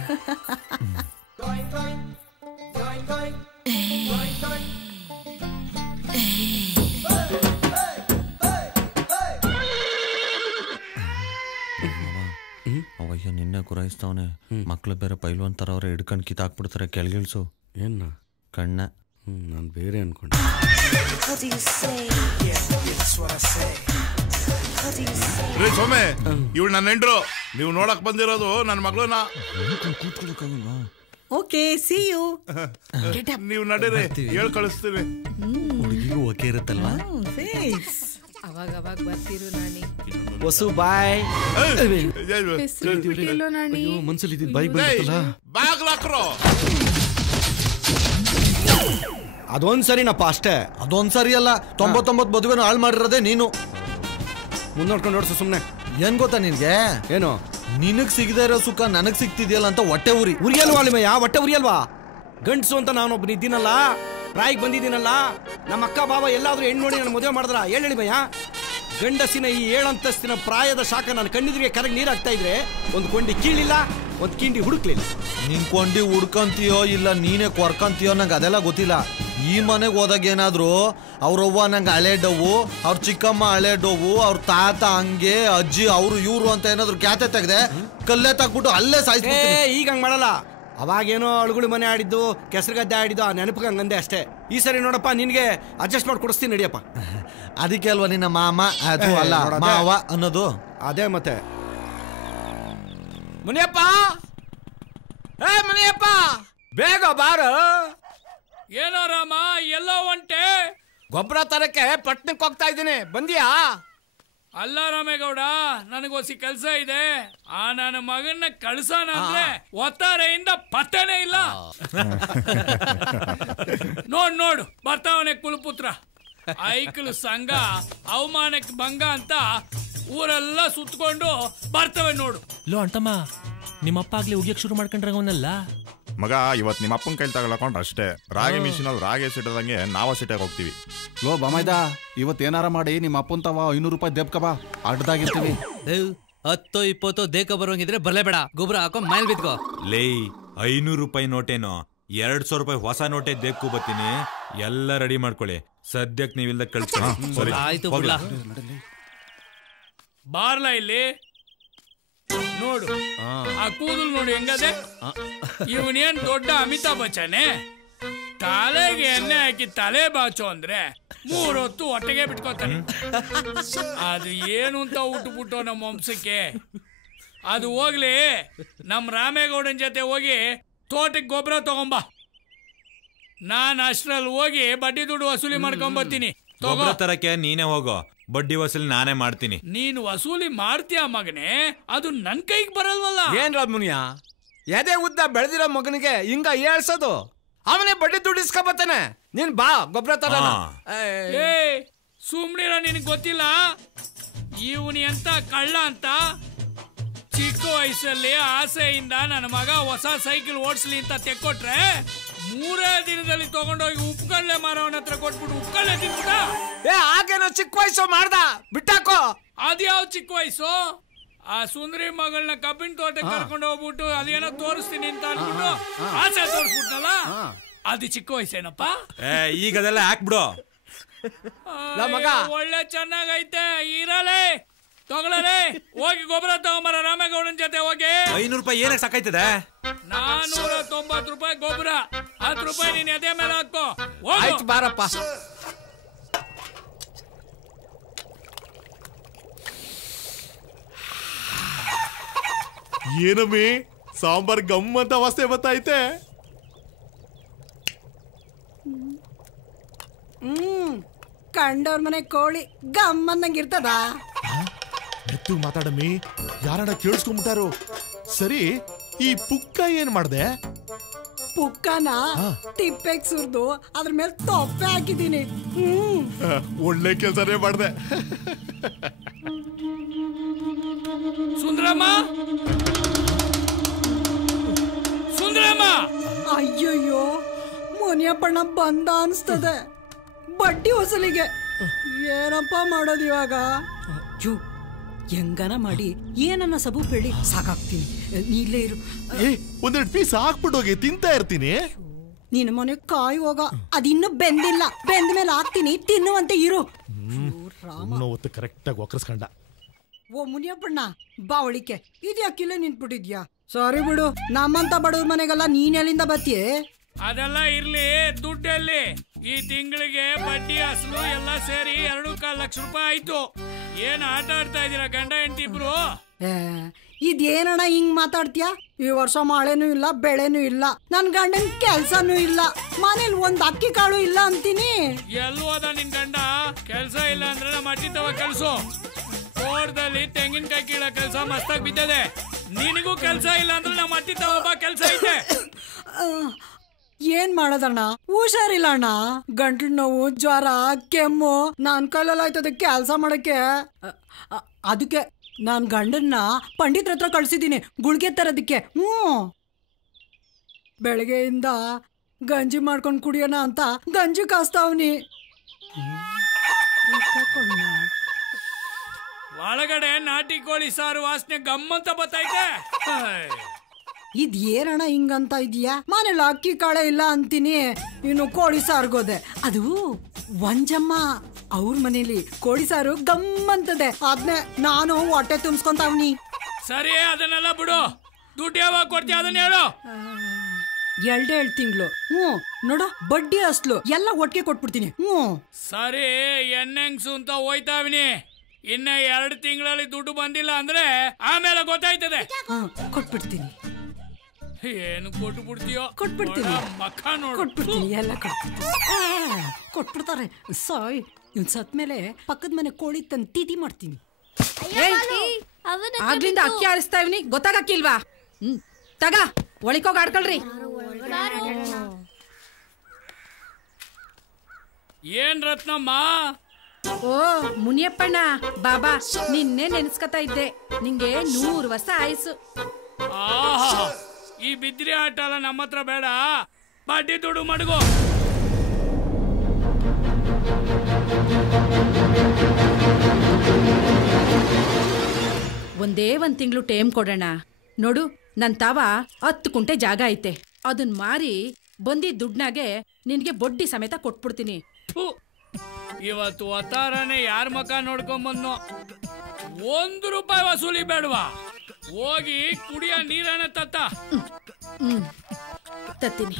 ಅವಯ್ಯ ನಿನ್ನೆ ಗುರಾಯಿಸ್ತವನೆ. ಮಕ್ಳು ಬೇರೆ ಪೈಲ್ವಾನ್ ತರ ಅವ್ರೆ, ಹಿಡ್ಕೊಂಡು ಕಿತ್ತಾಕ್ಬಿಡ್ತಾರೆ. ಕೆಳಗಿಳಿಸು. ಏನ ಕಣ್ಣ. ನಾನು ಬೇರೆ ಅನ್ಕೊಂಡೆ. ರೇ ಸೋಮೆ, ಇವಳು ನನ್ನ ಹೆಂಡ್ರು. ನೀವು ನೋಡಕ್ ಬಂದಿರೋದು ನನ್ನ ಮಗಳನ್ನ. Okay, see you. ನೀವು ನಡೀರಿ, ಹೇಳ್ ಕಳಿಸ್ತೀವಿ. ಹುಡುಗಿಗೂ ಓಕೆ ಇರುತ್ತಲ್ವಾ? ಅವಾಗ ಬರ್ತಿರು ನಾನಿ. ವಸು ಬಾಯ್. ನಾನಿ ಮನ್ಸಲ್ಲಿ ಇದ್ದಿದ್ದು ಬಾಯ್ ಬಂದಿತ್ತಲ್ಲ. ಬಾಗ್ಲಾಕ್ರೋ. ಅದೊಂದ್ಸರಿನಪ್ಪ ಅಷ್ಟೇ. ಅದೊಂದ್ಸರಿ ಅಲ್ಲ, 99 ಮದುವೆನ ಹಾಳು ಮಾಡಿರೋದೇ ನೀನು. ಮುಂದೋಡ್ಕೊಂಡು ನೋಡ್ಸು ಸುಮ್ನೆ. ಏನ್ ಗೊತ್ತಾ ನಿನ್ಗೆ? ಏನು? ನಿನಗ್ ಸಿಗದೆ ಇರೋ ಸುಖ ನನಗ್ ಸಿಗ್ತಿದ್ಯಲ್ಲ ಅಂತ ಹೊಟ್ಟೆ ಉರಿಯಲ್ವಾ ಅಲ್ಲಿಮಯ್ಯ? ಹೊಟ್ಟೆ ಉರಿಯಲ್ವಾ? ಗಂಡ್ಸು ಅಂತ ನಾನೊಬ್ಬನ ಇದ್ದೀನಲ್ಲ, ಪ್ರಾಯಿಗೆ ಬಂದಿದ್ದೀನಲ್ಲ. ನಮ್ಮ ಅಕ್ಕ ಬಾಬಾ ಎಲ್ಲಾದ್ರೂ ಹೆಣ್ಣು ನೋಡಿ ನಾನು ಮದುವೆ ಮಾಡಿದ್ರ ಹೇಳಿಮಯ್ಯ? ಗಂಡಸಿನ ಈ 7 ಅಂತಸ್ತಿನ ಪ್ರಾಯದ ಶಾಖ ನನ್ನ ಕಣ್ಣಿದ್ರಿಗೆ ಕರಗಿ ನೀರಾಗ್ತಾ ಇದ್ರೆ ಒಂದು ಕೊಂಡಿ ಕೀಳಿಲ್ಲ, ಒಂದು ಕಿಂಡಿ ಹುಡುಕ್ಲಿಲ್ಲ. ನಿನ್ ಕೊಂಡಿ ಹುಡ್ಕಂತೀಯೋ ಇಲ್ಲ ನೀನೇ ಕೊರ್ಕಂತೀಯೋ ನಂಗೆ ಅದೆಲ್ಲ ಗೊತ್ತಿಲ್ಲ. ಈ ಮನೆಗೆ ಹೋದಾಗ ಏನಾದ್ರು ಅವ್ರವ್ವ ನಂಗೆ ಹಳೆ ಡವ್ವು, ಅವ್ರ ಚಿಕ್ಕಮ್ಮ ಹಳೆ ಡವ್ವು, ಅವ್ರ ತಾತ ಹಂಗೆ, ಅಜ್ಜಿ ಅವರು ಇವ್ರು ಅಂತ ಏನಾದ್ರು ಖ್ಯಾತೆ ತೆಗ್ದೆ ಕಲ್ಲೇ ತಗ್ಬಿಟ್ಟು ಅಲ್ಲೇ ಸಾಯಿಸ್ಬಿಡ್ತೀನಿ. ಈಗ ಹಂಗೆ ಮಾಡಲ್ಲ. ಅವಾಗೇನೋ ಅಳುಗುಳಿ ಮನೆ ಆಡಿದ್ದು, ಕೆಸರು ಗದ್ದೆ ಆಡಿದ್ದು, ಆ ನೆನಪಿಗೆ ಹಂಗಂದೆ ಅಷ್ಟೇ. ಈ ಸರಿ ನೋಡಪ್ಪ, ನಿನ್ಗೆ ಅಡ್ಜಸ್ಟ್ ಮಾಡಿ ಕೊಡಿಸ್ತೀನಿ, ನಡಿಯಪ್ಪ. ಅದಕ್ಕೆ ಅಲ್ವಾ ನಿನ್ನ ಮಾಮ ಅದು ಅಲ್ಲ ಮಾವ ಅನ್ನೋದು. ಅದೇ ಮತ್ತೆ. ಮುನಿಯಪ್ಪ, ಮುನಿಯಪ್ಪ, ಬೇಗ ಬಾರ. ಏನೋ ರಾಮ, ಎಲ್ಲೋ ಒಂಟೆ? ಗೊಬ್ಬರ ತರಕ್ಕೆ ಪಟ್ನಕ್ಕೆ ಹೋಗ್ತಾ ಇದ್ದೀನಿ, ಬಂದಿಯಾ? ಅಲ್ಲ ರಾಮೇಗೌಡ, ನನಗೋಸಿ ಕೆಲಸ ಇದೆ. ಆ ನನ್ನ ಮಗನ್ನ ಕಳ್ಸೋಣ ಅಂದ್ರೆ ಒತ್ತಾರೆಯಿಂದ ಪತ್ತನೇ ಇಲ್ಲ. ನೋಡು ಬರ್ತಾವನೆ ಕುಲಪುತ್ರ. ಐಕಲು ಸಂಘ ಅವಮಾನಕ್ಕೆ ಭಂಗ ಅಂತ ಊರೆಲ್ಲ ಸುತ್ಕೊಂಡು ಬರ್ತವೆ ನೋಡು. ಲೋ ಅಂತಮ್ಮ, ನಿಮ್ಮಪ್ಪ ಆಗ್ಲಿ ಉಗಿಯಕ್ ಶುರು ಮಾಡ್ಕೊಂಡ್ರಂಗವನಲ್ಲ ಮಗ. ಇವತ್ತು ನಿಮ್ಮ ಅಪ್ಪನ ಕೈಲಿ ತಗೊಳಕೊಂಡ್ರೆ ಅಷ್ಟೇ. ರಾಗಿ ಮಿಷಿನಲ್ಲಿ ರಾಗಿ ಸಿಟ್ಟದಂಗೆ ನಾವ ಸಿಟ್ಟಾಗ ಹೋಗ್ತೀವಿ. ಲೋ ಬಾಮೈದ, ಇವತ್ತೇನಾರ ಮಾಡಿ ನಿಮ್ಮ ಅಪ್ಪನ್ ತಾವ 500 ರೂಪಾಯಿ ದೇಬ್ಕಬಾ, ಅಡ್ಡದಾಗಿರ್ತೀವಿ. 10-20 ದೇಕ ಬರೋಂಗಿದ್ರೆ ಬರ್ಲೇಬೇಡ, ಗೊಬ್ಬರ ಹಾಕೊಂಡ್ ಮೈಲ್ ಬಿತ್ಕೋ. ಲೇ, 500 ರೂಪಾಯಿ ನೋಟೇನೋ, 200 ರೂಪಾಯಿ ಹೊಸ ನೋಟೆ ದೇಕ್ಕು ಬತ್ತೀನಿ. ಎಲ್ಲ ರೆಡಿ ಮಾಡ್ಕೊಳ್ಳಿ, ಸದ್ಯಕ್ಕೆ ನೀವಿಲ್ದ ಕಳ್ಸಿ. ಆಯ್ತು ಬಾರ್ಲ ಇಲ್ಲಿ ನೋಡು. ಆ ಕೂದಲು ನೋಡಿ ಹೆಂಗದೆ. ಇವನೇನ್ ದೊಡ್ಡ ಅಮಿತಾಬ್ ಬಚ್ಚನೆ? ತಲೆಗೆ ಎಣ್ಣೆ ಹಾಕಿ ತಲೆ ಬಾಚು ಅಂದ್ರೆ 3 ಹೊತ್ತು ಹೊಟ್ಟೆಗೆ ಬಿಟ್ಕೋತಾನೆ. ಅದು ಏನು ಅಂತ ಹುಟ್ಟುಬಿಟ್ಟು ನಮ್ಮ ವಂಶಕ್ಕೆ. ಅದು ಹೋಗ್ಲಿ, ನಮ್ ರಾಮೇಗೌಡನ್ ಜೊತೆ ಹೋಗಿ ತೋಟಕ್ಕೆ ಗೊಬ್ಬರ ತಗೊಂಬ. ನಾನ್ ಅಷ್ಟ್ರಲ್ಲಿ ಹೋಗಿ ಬಡ್ಡಿ ದುಡ್ಡು ವಸೂಲಿ ಮಾಡ್ಕೊಂಬರ್ತೀನಿ. ಗೊಬ್ಬರ ತರಕ್ಕೆ ನೀನೇ ಹೋಗೋ, ಬಡ್ಡಿ ವಸೂಲಿ ನಾನೇ ಮಾಡ್ತೀನಿ. ನೀನು ವಸೂಲಿ ಮಾಡ್ತೀಯ ಮಗನೇ, ಅದು ನನ್ ಕೈಗೆ ಬರಲ್ವಲ್ಲ. ಏನ್ರ ಮುನಿಯ, ಎದೆ ಉದ್ದ ಬೆಳೆದಿರೋ ಮಗನಿಗೆ ಹಿಂಗ ಹೇಳ್ಸೋದು? ಅವನೇ ಬಡ್ಡಿ ದುಡ್ಡು ಇಸ್ಕೊಬತ್ತಾನೆ. ನೀನ್ ಬಾ ಗೊಬ್ಬರ ತರ. ಸುಮ್ನಿರ, ನಿನಗೆ ಗೊತ್ತಿಲ್ಲ ಇವನು ಎಂತ ಕಳ್ಳ ಅಂತ. ಚಿಕ್ಕ ವಯಸ್ಸಲ್ಲಿ ಆಸೆಯಿಂದ ನನ್ನ ಮಗ ಹೊಸ ಸೈಕಲ್ ಓಡಿಸ್ಲಿ ಅಂತ ತೆಕ್ಕೊಟ್ರೆ 3 ದಿನದಲ್ಲಿ ತಗೊಂಡೋಗಿ ಉಪ್ಪುಕಳ್ಳೆ ಮಾರವನ ಹತ್ರ ಕೊಟ್ಬಿಟ್ಟು ಉಪ್ಪುಕಳ್ಳೆ ತಿನ್ಬಿಟ್ಟ. ಹಾಗೇನೋ ಚಿಕ್ಕ ವಯಸ್ಸು ಮಾಡ್ದ, ಬಿಟ್ಟಾಕೋ. ಅದ್ಯಾವ ಚಿಕ್ಕ ವಯಸ್ಸು? ಆ ಸುಂದರಿ ಮಗಳನ್ನ ಕಬ್ಬಿನ ತೋಟಕ್ಕೆ ಕರ್ಕೊಂಡು ಹೋಗ್ಬಿಟ್ಟು ಅದೇನೋ ತೋರಿಸ್ತೀನಿ ಅಂತ ಅನ್ಬಿಟ್ಟು ಆಸೆ ತೋರಿಸ್ಬಿಟ್ನಲ್ಲ, ಅದು ಚಿಕ್ಕ ವಯಸ್ಸೇನಪ್ಪ? ಈಗ ಅದೆಲ್ಲ ಹಾಕ್ಬಿಡು. ಒಳ್ಳೆ ಚೆನ್ನಾಗೈತೆ, ಇರಲೇ ತಗೊಳ್ಳಲೇ. ಹೋಗಿ ಗೊಬ್ಬರ ತಗೊಂಬರ ರಾಮೇಗೌಡನ ಜೊತೆ ಹೋಗಿ. 500 ರೂಪಾಯಿ ಏನಕ್ಕೆ ಸಾಕಾಯ್ತದೆ? 490 ರೂಪಾಯಿ ಗೊಬ್ಬರ, 10 ರೂಪಾಯಿ ನೀನ್ ಎದೆ ಮೇಲೆ ಹಾಕೋ. ಆಯ್ತು ಬಾರಪ್ಪ. ಏನಮ್ಮಿ ಸಾಂಬಾರ್ ಗಮ್ಮಂತ ವಾಸನೆ ಬತ್ತೈತೆ. ಕಂಡವ್ರ ಮನೆ ಕೋಳಿ ಗಮ್ಮಂದಂಗ ಇರ್ತದ. ಮೆತ್ತು ಮಾತಾಡಮ್ಮಿ, ಯಾರನ್ನ ಕೇಳಿಸ್ಕೊಂಡ್ಬಿಟ್ಟಾರು. ಸರಿ, ಈ ಪುಕ್ಕ ಏನ್ ಮಾಡ್ದೆ? ಪುಕ್ಕನ ತಿಪ್ಪೆಗ್ ಸುರ್ದು ಅದ್ರ ಮೇಲೆ ತೊಪ್ಪೆ ಹಾಕಿದೀನಿ. ಒಳ್ಳೆ ಕೆಲ್ಸನೇ ಮಾಡ್ದೆ. ಸುಂದರಮ್ಮ, ಸುಂದರಮ್ಮ! ಅಯ್ಯಯ್ಯೋ, ಮುನಿಯಪ್ಪಣ್ಣ ಬಂದ ಅನ್ಸ್ತದೆ. ಬಡ್ಡಿ ಹೊಸಲಿಗೆ ಏನಪ್ಪ ಮಾಡೋದು ಇವಾಗ? ಹೆಂಗನ ಮಾಡಿ ಏನನ್ನ ಸಬು ಬೇಡಿ ಸಾಕಾಗ್ತೀನಿ. ನೀ ಇಲ್ಲೇ ಇರು. ಒಂದೆರಡು ಪೀಸ್ ಹಾಕ್ಬಿಟ್ಟು ಹೋಗಿ ತಿಂತಾ ಇರ್ತೀನಿ. ನಿನ್ನ ಮನೆ ಕಾಯಿ ಹೋಗ, ಅದಿನ್ನೂ ಬೆಂದಿಲ್ಲ. ಬೆಂದ ಮೇಲೆ ಹಾಕ್ತೀನಿ, ತಿನ್ನುವಂತೆ ಇರು. ಕರೆಕ್ಟ್ ಆಗಿ ಒಕ್ಕರ್ಸ್ಕೊಂಡ. ಓ ಮುನಿಯಪ್ಪಣ್ಣ, ಬಾ ಒಳಿಕೆ. ಇದ್ಯಾಕಿಲ್ಲ ನಿಂತ್ಬಿಟ್ಟಿದ್ಯಾ? ಸಾರಿ ಬಿಡು, ನಮ್ಮಂತ ಬಡವ್ರ ಮನೆಗೆಲ್ಲ ನೀನ್ ಎಲ್ಲಿಂದ ಬತ್ತೀಯ? ಅದೆಲ್ಲ ಇರ್ಲಿ, ದುಡ್ಡಲ್ಲಿ ಈ ತಿಂಗಳಿಗೆ ಬಡ್ಡಿ ಅಸಲು ಎಲ್ಲ ಸೇರಿ 2.25 ಲಕ್ಷ ರೂಪಾಯಿ ಆಯ್ತು. ಏನ್ ಆಟ ಆಡ್ತಾ ಇದೀರಾ ಗಂಡ ಹೆಂಡತಿ ಇಬ್ರು? ಇದೇನಣ್ಣ ಹಿಂಗ್ ಮಾತಾಡ್ತೀಯ? ಈ ವರ್ಷ ಮಳೆನೂ ಇಲ್ಲ, ಬೆಳೆನೂ ಇಲ್ಲ, ನನ್ ಗಂಡನ್ ಕೆಲ್ಸನೂ ಇಲ್ಲ, ಮನೇಲಿ ಒಂದ್ ಅಕ್ಕಿ ಕಾಳು ಇಲ್ಲ ಅಂತೀನಿ. ಎಲ್ಲೂ ಹೋದ ನಿನ್ ಗಂಡ? ಕೆಲ್ಸ ಇಲ್ಲ ಅಂದ್ರೆ ನಮ್ಮ ಅಟ್ಟಿ ತವ ಕೆಲ್ಸು. ತೋಟದಲ್ಲಿ ತೆಂಗಿನಕಾಯಿ ಕೀಳ ಕೆಲ್ಸ ಮಸ್ತಾಗಿ ಬಿದ್ದದೆ. ನಿನಗೂ ಕೆಲ್ಸ ಇಲ್ಲ ಅಂದ್ರೆ ನಮ್ಮ ಅಟ್ಟಿ ತವ ಕೆಲ್ಸ ಐತೆ. ಏನ್ ಮಾಡೋದಣ್ಣ, ಹುಷಾರಿಲ್ಲ ಅಣ್ಣ. ಗಂಟ್ಲು ನೋವು, ಜ್ವರ, ಕೆಮ್ಮು, ನಾನ್ ಕೈಲೆಲ್ಲ ಆಯ್ತದ ಕೆಲ್ಸ ಮಾಡಕ್ಕೆ. ಅದಕ್ಕೆ ನಾನ್ ಗಂಡನ್ನ ಪಂಡಿತ್ರ ಹತ್ರ ಕಳ್ಸಿದೀನಿ ಗುಳ್ಗೆ ತರೋದಕ್ಕೆ. ಬೆಳಗ್ಗೆಯಿಂದ ಗಂಜಿ ಮಾಡ್ಕೊಂಡ್ ಕುಡಿಯೋಣ ಅಂತ ಗಂಜಿ ಕಾಸ್ತಾವ್ನಿ. ಒಳಗಡೆ ನಾಟಿ ಕೋಳಿ ಸಾರು ವಾಸನೆ ಗಮ್ಮಂತ ಬತ್ತೈತೆ. ಇದ್ ಏನಣ್ಣ ಹಿಂಗಂತ ಇದೀಯಾ? ಮನೇಲಿ ಅಕ್ಕಿ ಕಾಳೆ ಇಲ್ಲ ಅಂತೀನಿ, ಇನ್ನು ಕೋಳಿ ಸಾರ್ಗೋದೆ. ಅದು ಒಂಜಮ್ಮ ಅವ್ರ ಮನೇಲಿ ಕೋಳಿ ಸಾರು ಗಮ್ಮಂತದೆ, ಅದ್ನೇ ನಾನು ಹೊಟ್ಟೆ ತುಂಬಿಸ್ಕೊಂತಾವ್ನಿ. ಸರಿ, ಅದನ್ನೆಲ್ಲ ಬಿಡು. ದುಡ್ಡು ಯಾವಾಗ ಕೊಡ್ತೀಯ ಅದನ್ನ ಹೇಳು. 2 ತಿಂಗಳು. ನೋಡು, ಬಡ್ಡಿ ಅಸ್ಲು ಎಲ್ಲ ಒಟ್ಟಿಗೆ ಕೊಟ್ಬಿಡ್ತೀನಿ. ಸರಿ, ಎಣ್ಣೆಂಗ್ಸು ಅಂತ ಹೋಯ್ತಾವಿನಿ. ಇನ್ನ 2 ತಿಂಗಳಲ್ಲಿ ದುಡ್ಡು ಬಂದಿಲ್ಲ ಅಂದ್ರೆ ಆಮೇಲೆ ಗೊತ್ತಾಯ್ತದೆ. ಕೊಟ್ಬಿಡ್ತೀನಿ. ಏನು ಕೊಟ್ಟು ಬಿಡ್ತೀಯೋ? ಕೊಟ್ಬಿಡ್ತೀನಿ, ಮಕ್ಕ ನೋಡು. ಕೊಟ್ಬಿಡ್ತೀನಿ, ಎಲ್ಲ ಕೊಟ್ಬಿಡ್ತಾರೆ. ಸಾಯ್, ಇವ್ ಸತ್ ಮೇಲೆ ಪಕ್ಕದ ಮನೆ ಕೋಳಿ ತಂದು ತಿಥಿ ಮಾಡ್ತೀನಿ. ಆಗ್ಲಿಂದ ಅಕ್ಕಿ ಆರಿಸ್ತಾ ಇವ್ನಿ, ಗೊತ್ತಾಗಕ್ಕಿಲ್ವಾ? ತಗ ಒಳಿಕೋಗ ಆಡ್ಕೊಳ್ರಿ. ಏನ್ ರತ್ನಮ್ಮ? ಓ ಮುನಿಯಪ್ಪಣ್ಣ, ಬಾಬಾ ನಿನ್ನೆ ನೆನ್ಸ್ಕತಾ ಇದ್ದೆ. ನಿಂಗೆ 100 ವರ್ಷ ಆಯ್ಸು. ಈ ಬಿದ್ರಿ ಆಟ ಎಲ್ಲ ನಮ್ಮ ಹತ್ರ ಬೇಡ, ಬಡ್ಡಿ ದುಡ್ಡು ಮಡಗು. ಒಂದೇ 1 ತಿಂಗಳು ಟೈಮ್ ಕೊಡೋಣ. ನೋಡು, ನನ್ ತಾವ 10 ಕುಂಟೆ ಜಾಗ ಐತೆ, ಅದನ್ ಮಾರಿ ಬಂದಿದ್ದ ದುಡ್ನಾಗೆ ನಿನ್ಗೆ ಬಡ್ಡಿ ಸಮೇತ ಕೊಟ್ಬಿಡ್ತೀನಿ. ಇವತ್ತು ಅವತಾರನೇ ಯಾರ ಮಕ ನೋಡ್ಕೊಂಬಂದ್ನೋ. 1 ರೂಪಾಯಿ ವಸೂಲಿ ಬೇಡವಾ? ಹೋಗಿ ಕುಡಿಯ ನೀರನ್ನ ತತ್ತ. ತತ್ತೀನಿ.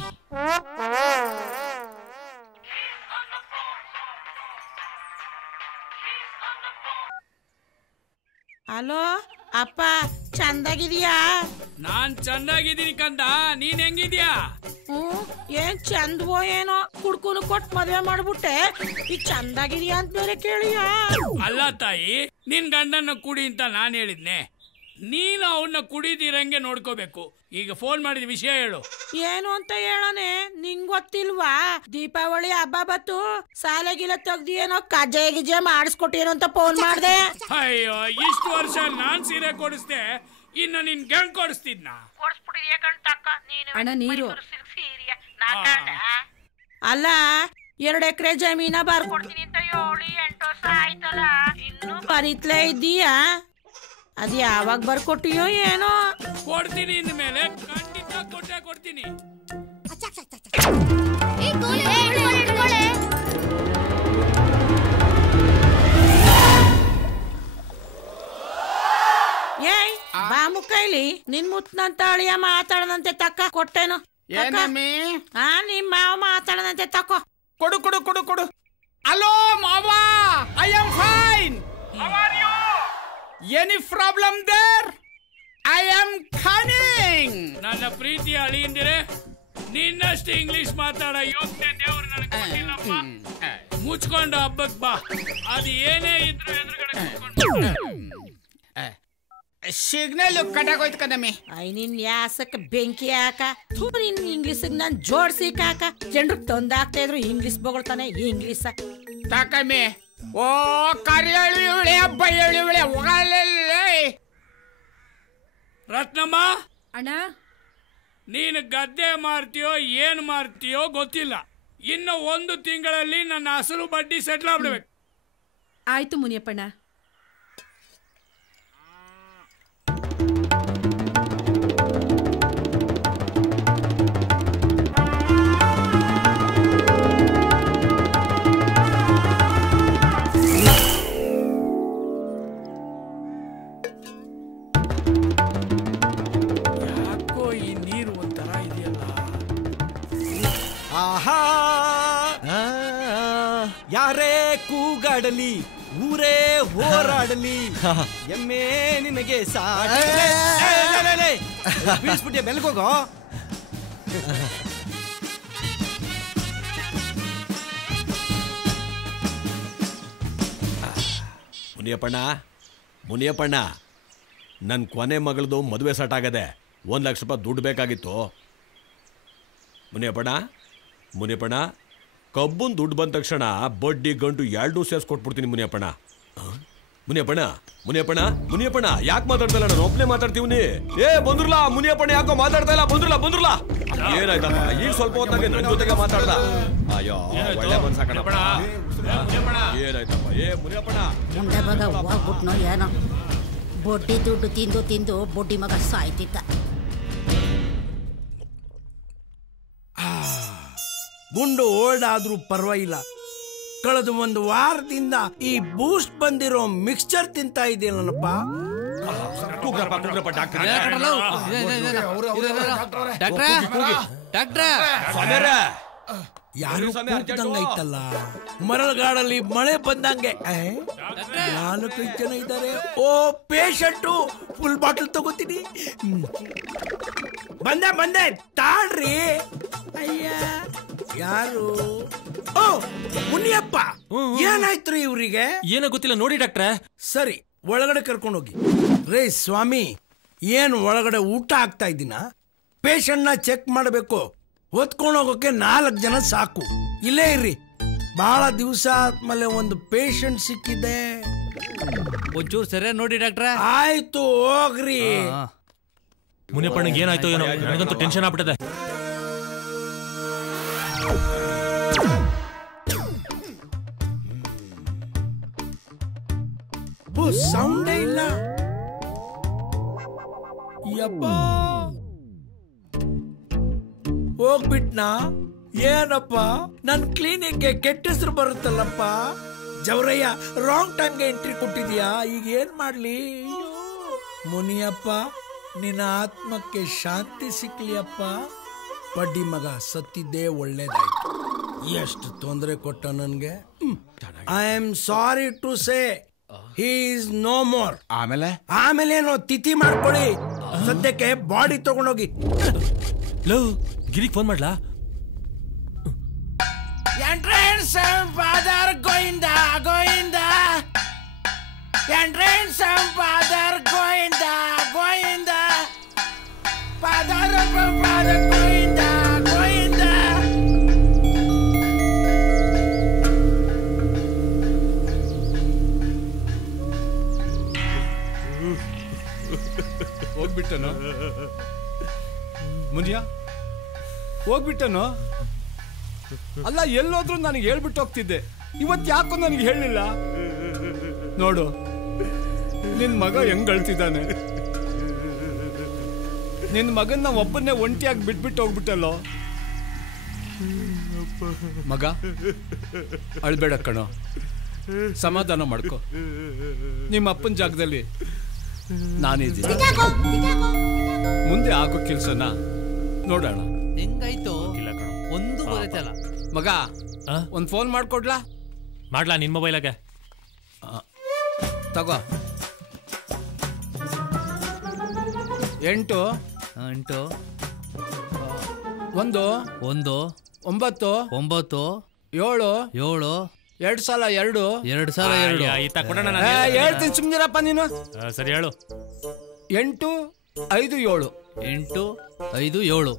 ಹಲೋ ಅಪ್ಪ, ಚಂದಾಗಿದ್ಯಾ? ನಾನ್ ಚಂದಾಗಿದ್ದೀನಿ ಕಂದ, ನೀನ್ ಹೆಂಗಿದ್ಯಾ? ಏನ್ ಚಂದವೋ ಏನೋ, ಕುಡ್ಕುನು ಕೊಟ್ಟು ಮದ್ವೆ ಮಾಡ್ಬಿಟ್ಟೆ, ಈಗ ಚಂದಾಗಿದ್ಯಾ ಅಂತ ಬೇರೆ ಕೇಳಿಯಾ? ಅಲ್ಲ ತಾಯಿ, ನಿನ್ ಗಂಡನ್ನ ಕುಡಿ ಅಂತ ನಾನ್ ಹೇಳಿದ್ನೆ. ನೀನು ಅವನ್ನ ಕುಡಿದಿರಂಗೆ ನೋಡ್ಕೋಬೇಕು. ಈಗ ಫೋನ್ ಮಾಡಿದ ವಿಷಯ ಹೇಳು. ಏನು ಅಂತ ಹೇಳೋನೆ, ನಿಂಗ್ ಗೊತ್ತಿಲ್ವಾ? ದೀಪಾವಳಿ ಹಬ್ಬ ಬತ್ತು, ಸಾಲೆಗಿಲ ತೆಗ್ದಿಯೇನೋ ಕಜ್ಜಾಯ ಗಿಜ್ಜೆ ಮಾಡಿಸ್ಕೊಟ್ಟೇನೋ ಅಂತ ಫೋನ್ ಮಾಡ್ದೆ. ಅಯ್ಯೋ, ಇಷ್ಟು ವರ್ಷ ನಾನ್ ಸೀರೆ ಕೊಡಿಸ್ದೆ, ಇನ್ನು ನಿನ್ ಗಂಡ್ ಕೊಡಿಸ್ತಿದ್ನ? ಅಣ್ಣ ನೀರು ಅಲ್ಲ, 2 ಎಕರೆ ಜಮೀನ ಬರ್ಕೊಡ್ತೀನಿ ಅಂತ 7-8 ವರ್ಷ ಆಯ್ತಲ್ಲ, ಇನ್ನು ಬರೀತ್ಲೇ ಇದ್ದೀಯಾ? ಅದು ಯಾವಾಗ ಬರ್ಕೊಟ್ಟಿಯೋ ಏನೋ. ಕೊಡ್ತೀನಿ ಇನ್ಮೇಲೆ, ಖಂಡಿತ ಕೊಟ್ಟೆ ಕೊಡ್ತೀನಿ. ಏಯ್ ಬಾ ಮುಕ್ಕೈಲಿ, ನಿನ್ ಮುತ್ನಂತ ಅಳಿಯ ಮಾತಾಡದಂತೆ ತಕ್ಕ ಕೊಟ್ಟೇನು? ನಿಮ್ ಮಾವ ಮಾತಾಡದಂತೆ ತಕ್ಕೋ. ಕೊಡು ಕೊಡು ಕೊಡು ಕೊಡು. ಹಲೋ ಮಾವ, I am fine. Any problem there? I am coming. ನನ್ನ ಪ್ರೀತಿಯ ಅಳಿಯಂದಿರೆ, ನಿನ್ನಷ್ಟು ಇಂಗ್ಲಿಷ್ ಮಾತಾಡ ಯೋಗ್ಯ ದೇವ್ರು ನನಗೆ ಕೊಟ್ಟಿಲ್ಲಪ್ಪ. ಮುಚ್ಕೊಂಡು ಹಬ್ಬಕ್ ಬಾ. ಅದು ಏನೇ ಇದ್ರು ಎದುರುಗಡೆ ಸಿಗ್ನಲ್ ಕಟ್ಟಾಗೋಯ್ತು ಕದಮ್ಮಿ. ನಿನ್ ಯಾಸಕ್ ಬೆಂಕಿ ಹಾಕ. ನಿನ್ ಇಂಗ್ಲಿಷ್ ನಾನ್ ಜೋಡ್ಸಿ ಕಾಕ. ಜನರು ತಂದಾಕ್ತಾ ಇದ್ರು ಇಂಗ್ಲಿಷ್ ಬೊಗಳ್ತಾನೆ ಇಂಗ್ಲಿಷ್ ತಾಕಮ್ಮಿ. ಓ ಕರಿಯಳಿ ಇವಳೆ, ಬಯ್ಯಳಿ ಇವಳೆ, ರತ್ನಮ್ಮ. ಅಣ್ಣ, ನೀನು ಗದ್ದೆ ಮಾರ್ತೀಯೋ ಏನ್ ಮಾರ್ತೀಯೋ ಗೊತ್ತಿಲ್ಲ. ಇನ್ನು 1 ತಿಂಗಳಲ್ಲಿ ನನ್ನ ಅಸಲು ಬಡ್ಡಿ ಸೆಟ್ಲ್ ಆಗ್ಬಿಡ್ಬೇಕು. ಆಯ್ತು ಮುನಿಯಪ್ಪಣ್ಣ. ಯಾರೇ ಕೂಗಾಡಲಿ, ಊರೇ ಹೋರಾಡಲಿ, ಎಮ್ಮೆ ನಿನಗೆ ಬೀಳ್ಸ್ಬಿಟ್ಟಿಯ ಬೆಲ್ಗೋಗೋ. ಮುನಿಯಪ್ಪಣ್ಣ, ಮುನಿಯಪ್ಪಣ್ಣ, ನನ್ನ ಕೊನೆ ಮಗಳದು ಮದುವೆ ಸೆಟ್ ಆಗದೆ. 1 ಲಕ್ಷ ರೂಪಾಯಿ ದುಡ್ಡು ಬೇಕಾಗಿತ್ತು. ಮುನಿಯಪ್ಪಣ್ಣ, ಮುನಿಯಪ್ಪಣ್ಣ, ಕಬ್ಬನ್ ದುಡ್ಡು ಬಂದ ತಕ್ಷಣ ಬಡ್ಡಿ ಗಂಟು 2 ಸೇರಿಸ್ಕೊಟ್ಬಿಡ್ತೀನಿ ಮುನಿಯಪ್ಪಣ್ಣ. ಮುನಿಯಪ್ಪಣ್ಣ, ಮುನಿಯಪ್ಪಣ್ಣ, ಮುನಿಯಪ್ಪಣ್ಣ, ಯಾಕೆ ಮಾತಾಡ್ತಾ ಇಲ್ಲ? ನಾನು ಒಬ್ಬನೇ ಮಾತಾಡ್ತೀವಿ. ಏ ಬಂದ್ರಲ್ಲ ಮುನಿಯಪ್ಪಣ್ಣ, ಯಾಕೋ ಮಾತಾಡ್ತಾ ಇಲ್ಲ? ಬಂದ್ರಲ್ಲ. ಏನಾಯ್ತಪ್ಪ? ಈಗ ಸ್ವಲ್ಪ ಹೊತ್ತಾಗೆ ನನ್ನ ಜೊತೆಗೆ ಮಾತಾಡ್ದ. ಅಯ್ಯೋ, ಒಳ್ಳೆ ಮನ್ಸಾಕಣಪ್ಪ. ಏನಾಯ್ತಪ್ಪ? ಏ ಮುನಿಯಪ್ಪಣ್ಣ, ಮುಂದೆ ಮಗ ಹೋಗ್ಬಿಟ್ನೋ ಏನೋ. ಬಡ್ಡಿ ದುಡ್ಡು ತಿಂದು ತಿಂದು ಬಡ್ಡಿ ಮಗ ಸಾಯ್ತಿದ್ದ. ಗುಂಡು ಓಲ್ಡಾದ್ರೂ ಪರವಾಗಿಲ್ಲ. ಕಳೆದ 1 ವಾರದಿಂದ ಈ ಬೂಸ್ಟ್ ಬಂದಿರೋ ಮಿಕ್ಸ್ಚರ್ ತಿಂತಾ ಇದೆಯಲ್ಲಪ್ಪ. ಯಾರು ಕೂಗ್ದಂಗೈತಲ್ಲ, ಮರಳುಗಾಡಲ್ಲಿ ಮಳೆ ಬಂದಂಗೆ. 4-5 ಜನ ಇದ್ದಾರೆ. ಓ ಪೇಷಂಟು, ಫುಲ್ ಬಾಟಲ್ ತಗೋತೀನಿ. ಬಂದೆ ತಾಳ್ರಿ. ಅಯ್ಯ, ಯಾರು? ಓ ಮುನಿಯಪ್ಪ, ಏನಾಯ್ತು ಇವ್ರಿಗೆ? ಏನೋ ಗೊತ್ತಿಲ್ಲ ನೋಡಿ ಡಾಕ್ಟ್ರೆ. ಸರಿ, ಒಳಗಡೆ ಕರ್ಕೊಂಡೋಗಿ. ರೇ ಸ್ವಾಮಿ, ಏನು ಒಳಗಡೆ ಊಟ ಆಗ್ತಾ ಇದ್ದೀನ? ಪೇಷಂಟ್ನ ಚೆಕ್ ಮಾಡಬೇಕು. ಹೊತ್ಕೊಂಡೋಗೋಕೆ 4 ಜನ ಸಾಕು. ಇಲ್ಲೇ ಇರ್ರಿ, ಬಹಳ ದಿವಸ ಆದ್ಮೇಲೆ ಒಂದು ಪೇಷಂಟ್ ಸಿಕ್ಕಿದೆ. ಒಂಚೂರು ಸರಿ ನೋಡಿ ಡಾಕ್ಟ್ರೆ. ಆಯ್ತು, ಹೋಗ್ರಿ. ಮುನಿಯಪ್ಪನಿಗೆ ಏನಾಯ್ತು ಏನೋ, ನನಗಂತೂ ಟೆನ್ಷನ್ ಆಗ್ಬಿಟ್ಟಿದೆ. ಸೌಂಡೇ ಇಲ್ಲ. ಯಪ್ಪ, ಹೋಗ್ಬಿಟ್ನಾ? ಏನಪ್ಪ, ನನ್ ಕ್ಲಿನಿಕ್ಗೆ ಕೆಟ್ಟ ಹೆಸರು ಬರುತ್ತಲ್ಲಪ್ಪ. ಜವರಯ್ಯ, ರಾಂಗ್ ಟೈಮ್ಗೆ ಎಂಟ್ರಿ ಕೊಟ್ಟಿದ್ಯಾ. ಈಗ ಏನ್ ಮಾಡ್ಲಿ? ಮುನಿಯಪ್ಪ, ನಿನ್ನ ಆತ್ಮಕ್ಕೆ ಶಾಂತಿ ಸಿಕ್ಲಿಯಪ್ಪ. ಬಡ್ಡಿ ಮಗ ಸತ್ತಿದ್ದೇ ಒಳ್ಳೇದಾಯ್ತು. ಎಷ್ಟು ತೊಂದರೆ ಕೊಟ್ಟ ನನ್ಗೆ. I am sorry to say he is no more. ಆಮೇಲೇನೋ ತಿಥಿ ಮಾಡ್ಕೊಳ್ಳಿ. ಸದ್ಯಕ್ಕೆ ಬಾಡಿ ತಗೊಂಡೋಗಿ. ಗಿರಿಗೆ ಫೋನ್ ಮಾಡ್ಲಾ? Entrance father Govinda Govinda, entrance father Govinda ಹೋಗ್ಬಿಟ್ಟನು ಮುನಿಯ ಹೋಗ್ಬಿಟ್ಟನು ಅಲ್ಲ ಎಲ್ಲೋದ್ರೂ ನನಗೆ ಹೇಳ್ಬಿಟ್ಟು ಹೋಗ್ತಿದ್ದೆ ಇವತ್ತು ಯಾಕೋ ನನಗೆ ಹೇಳಿಲ್ಲ ನೋಡು ನಿನ್ ಮಗ ಹೆಂಗ್ ಅಳ್ತಿದ್ದಾನೆ ನಿನ್ ಮಗನ್ನ ಒಬ್ಬನ್ನೇ ಒಂಟಿಯಾಗಿ ಬಿಟ್ಬಿಟ್ಟು ಹೋಗ್ಬಿಟ್ಟಲ್ಲೋ ಮಗ ಅಳ್ಬೇಡ ಕಣೋ ಸಮಾಧಾನ ಮಾಡ್ಕೊ ನಿಮ್ಮ ಅಪ್ಪನ ಜಾಗದಲ್ಲಿ ನಾನಿದ್ದೀನಿ ಮುಂದೆ ಆಗೋ ಕೆಲ್ಸನ ನೋಡೋಣ ಹೆಂಗಾಯ್ತು ಒಂದು ಬರತ್ತಲ್ಲ ಮಗ ಒಂದ್ ಫೋನ್ ಮಾಡ್ಕೊಡ್ಲಾ ಮಾಡ್ಲಾ ನಿನ್ ಮೊಬೈಲಾಗೆ ತಗೋ 8 8 1 1 9 9 7 7 2 ಸಲ 2 2 ಸಲ 2 ಹೇಳ್ತೀನಿ ಸುಮ್ನಿರಪ್ಪ ನೀನು ಸರಿ ಹೇಳು 8 5 7 8 5 7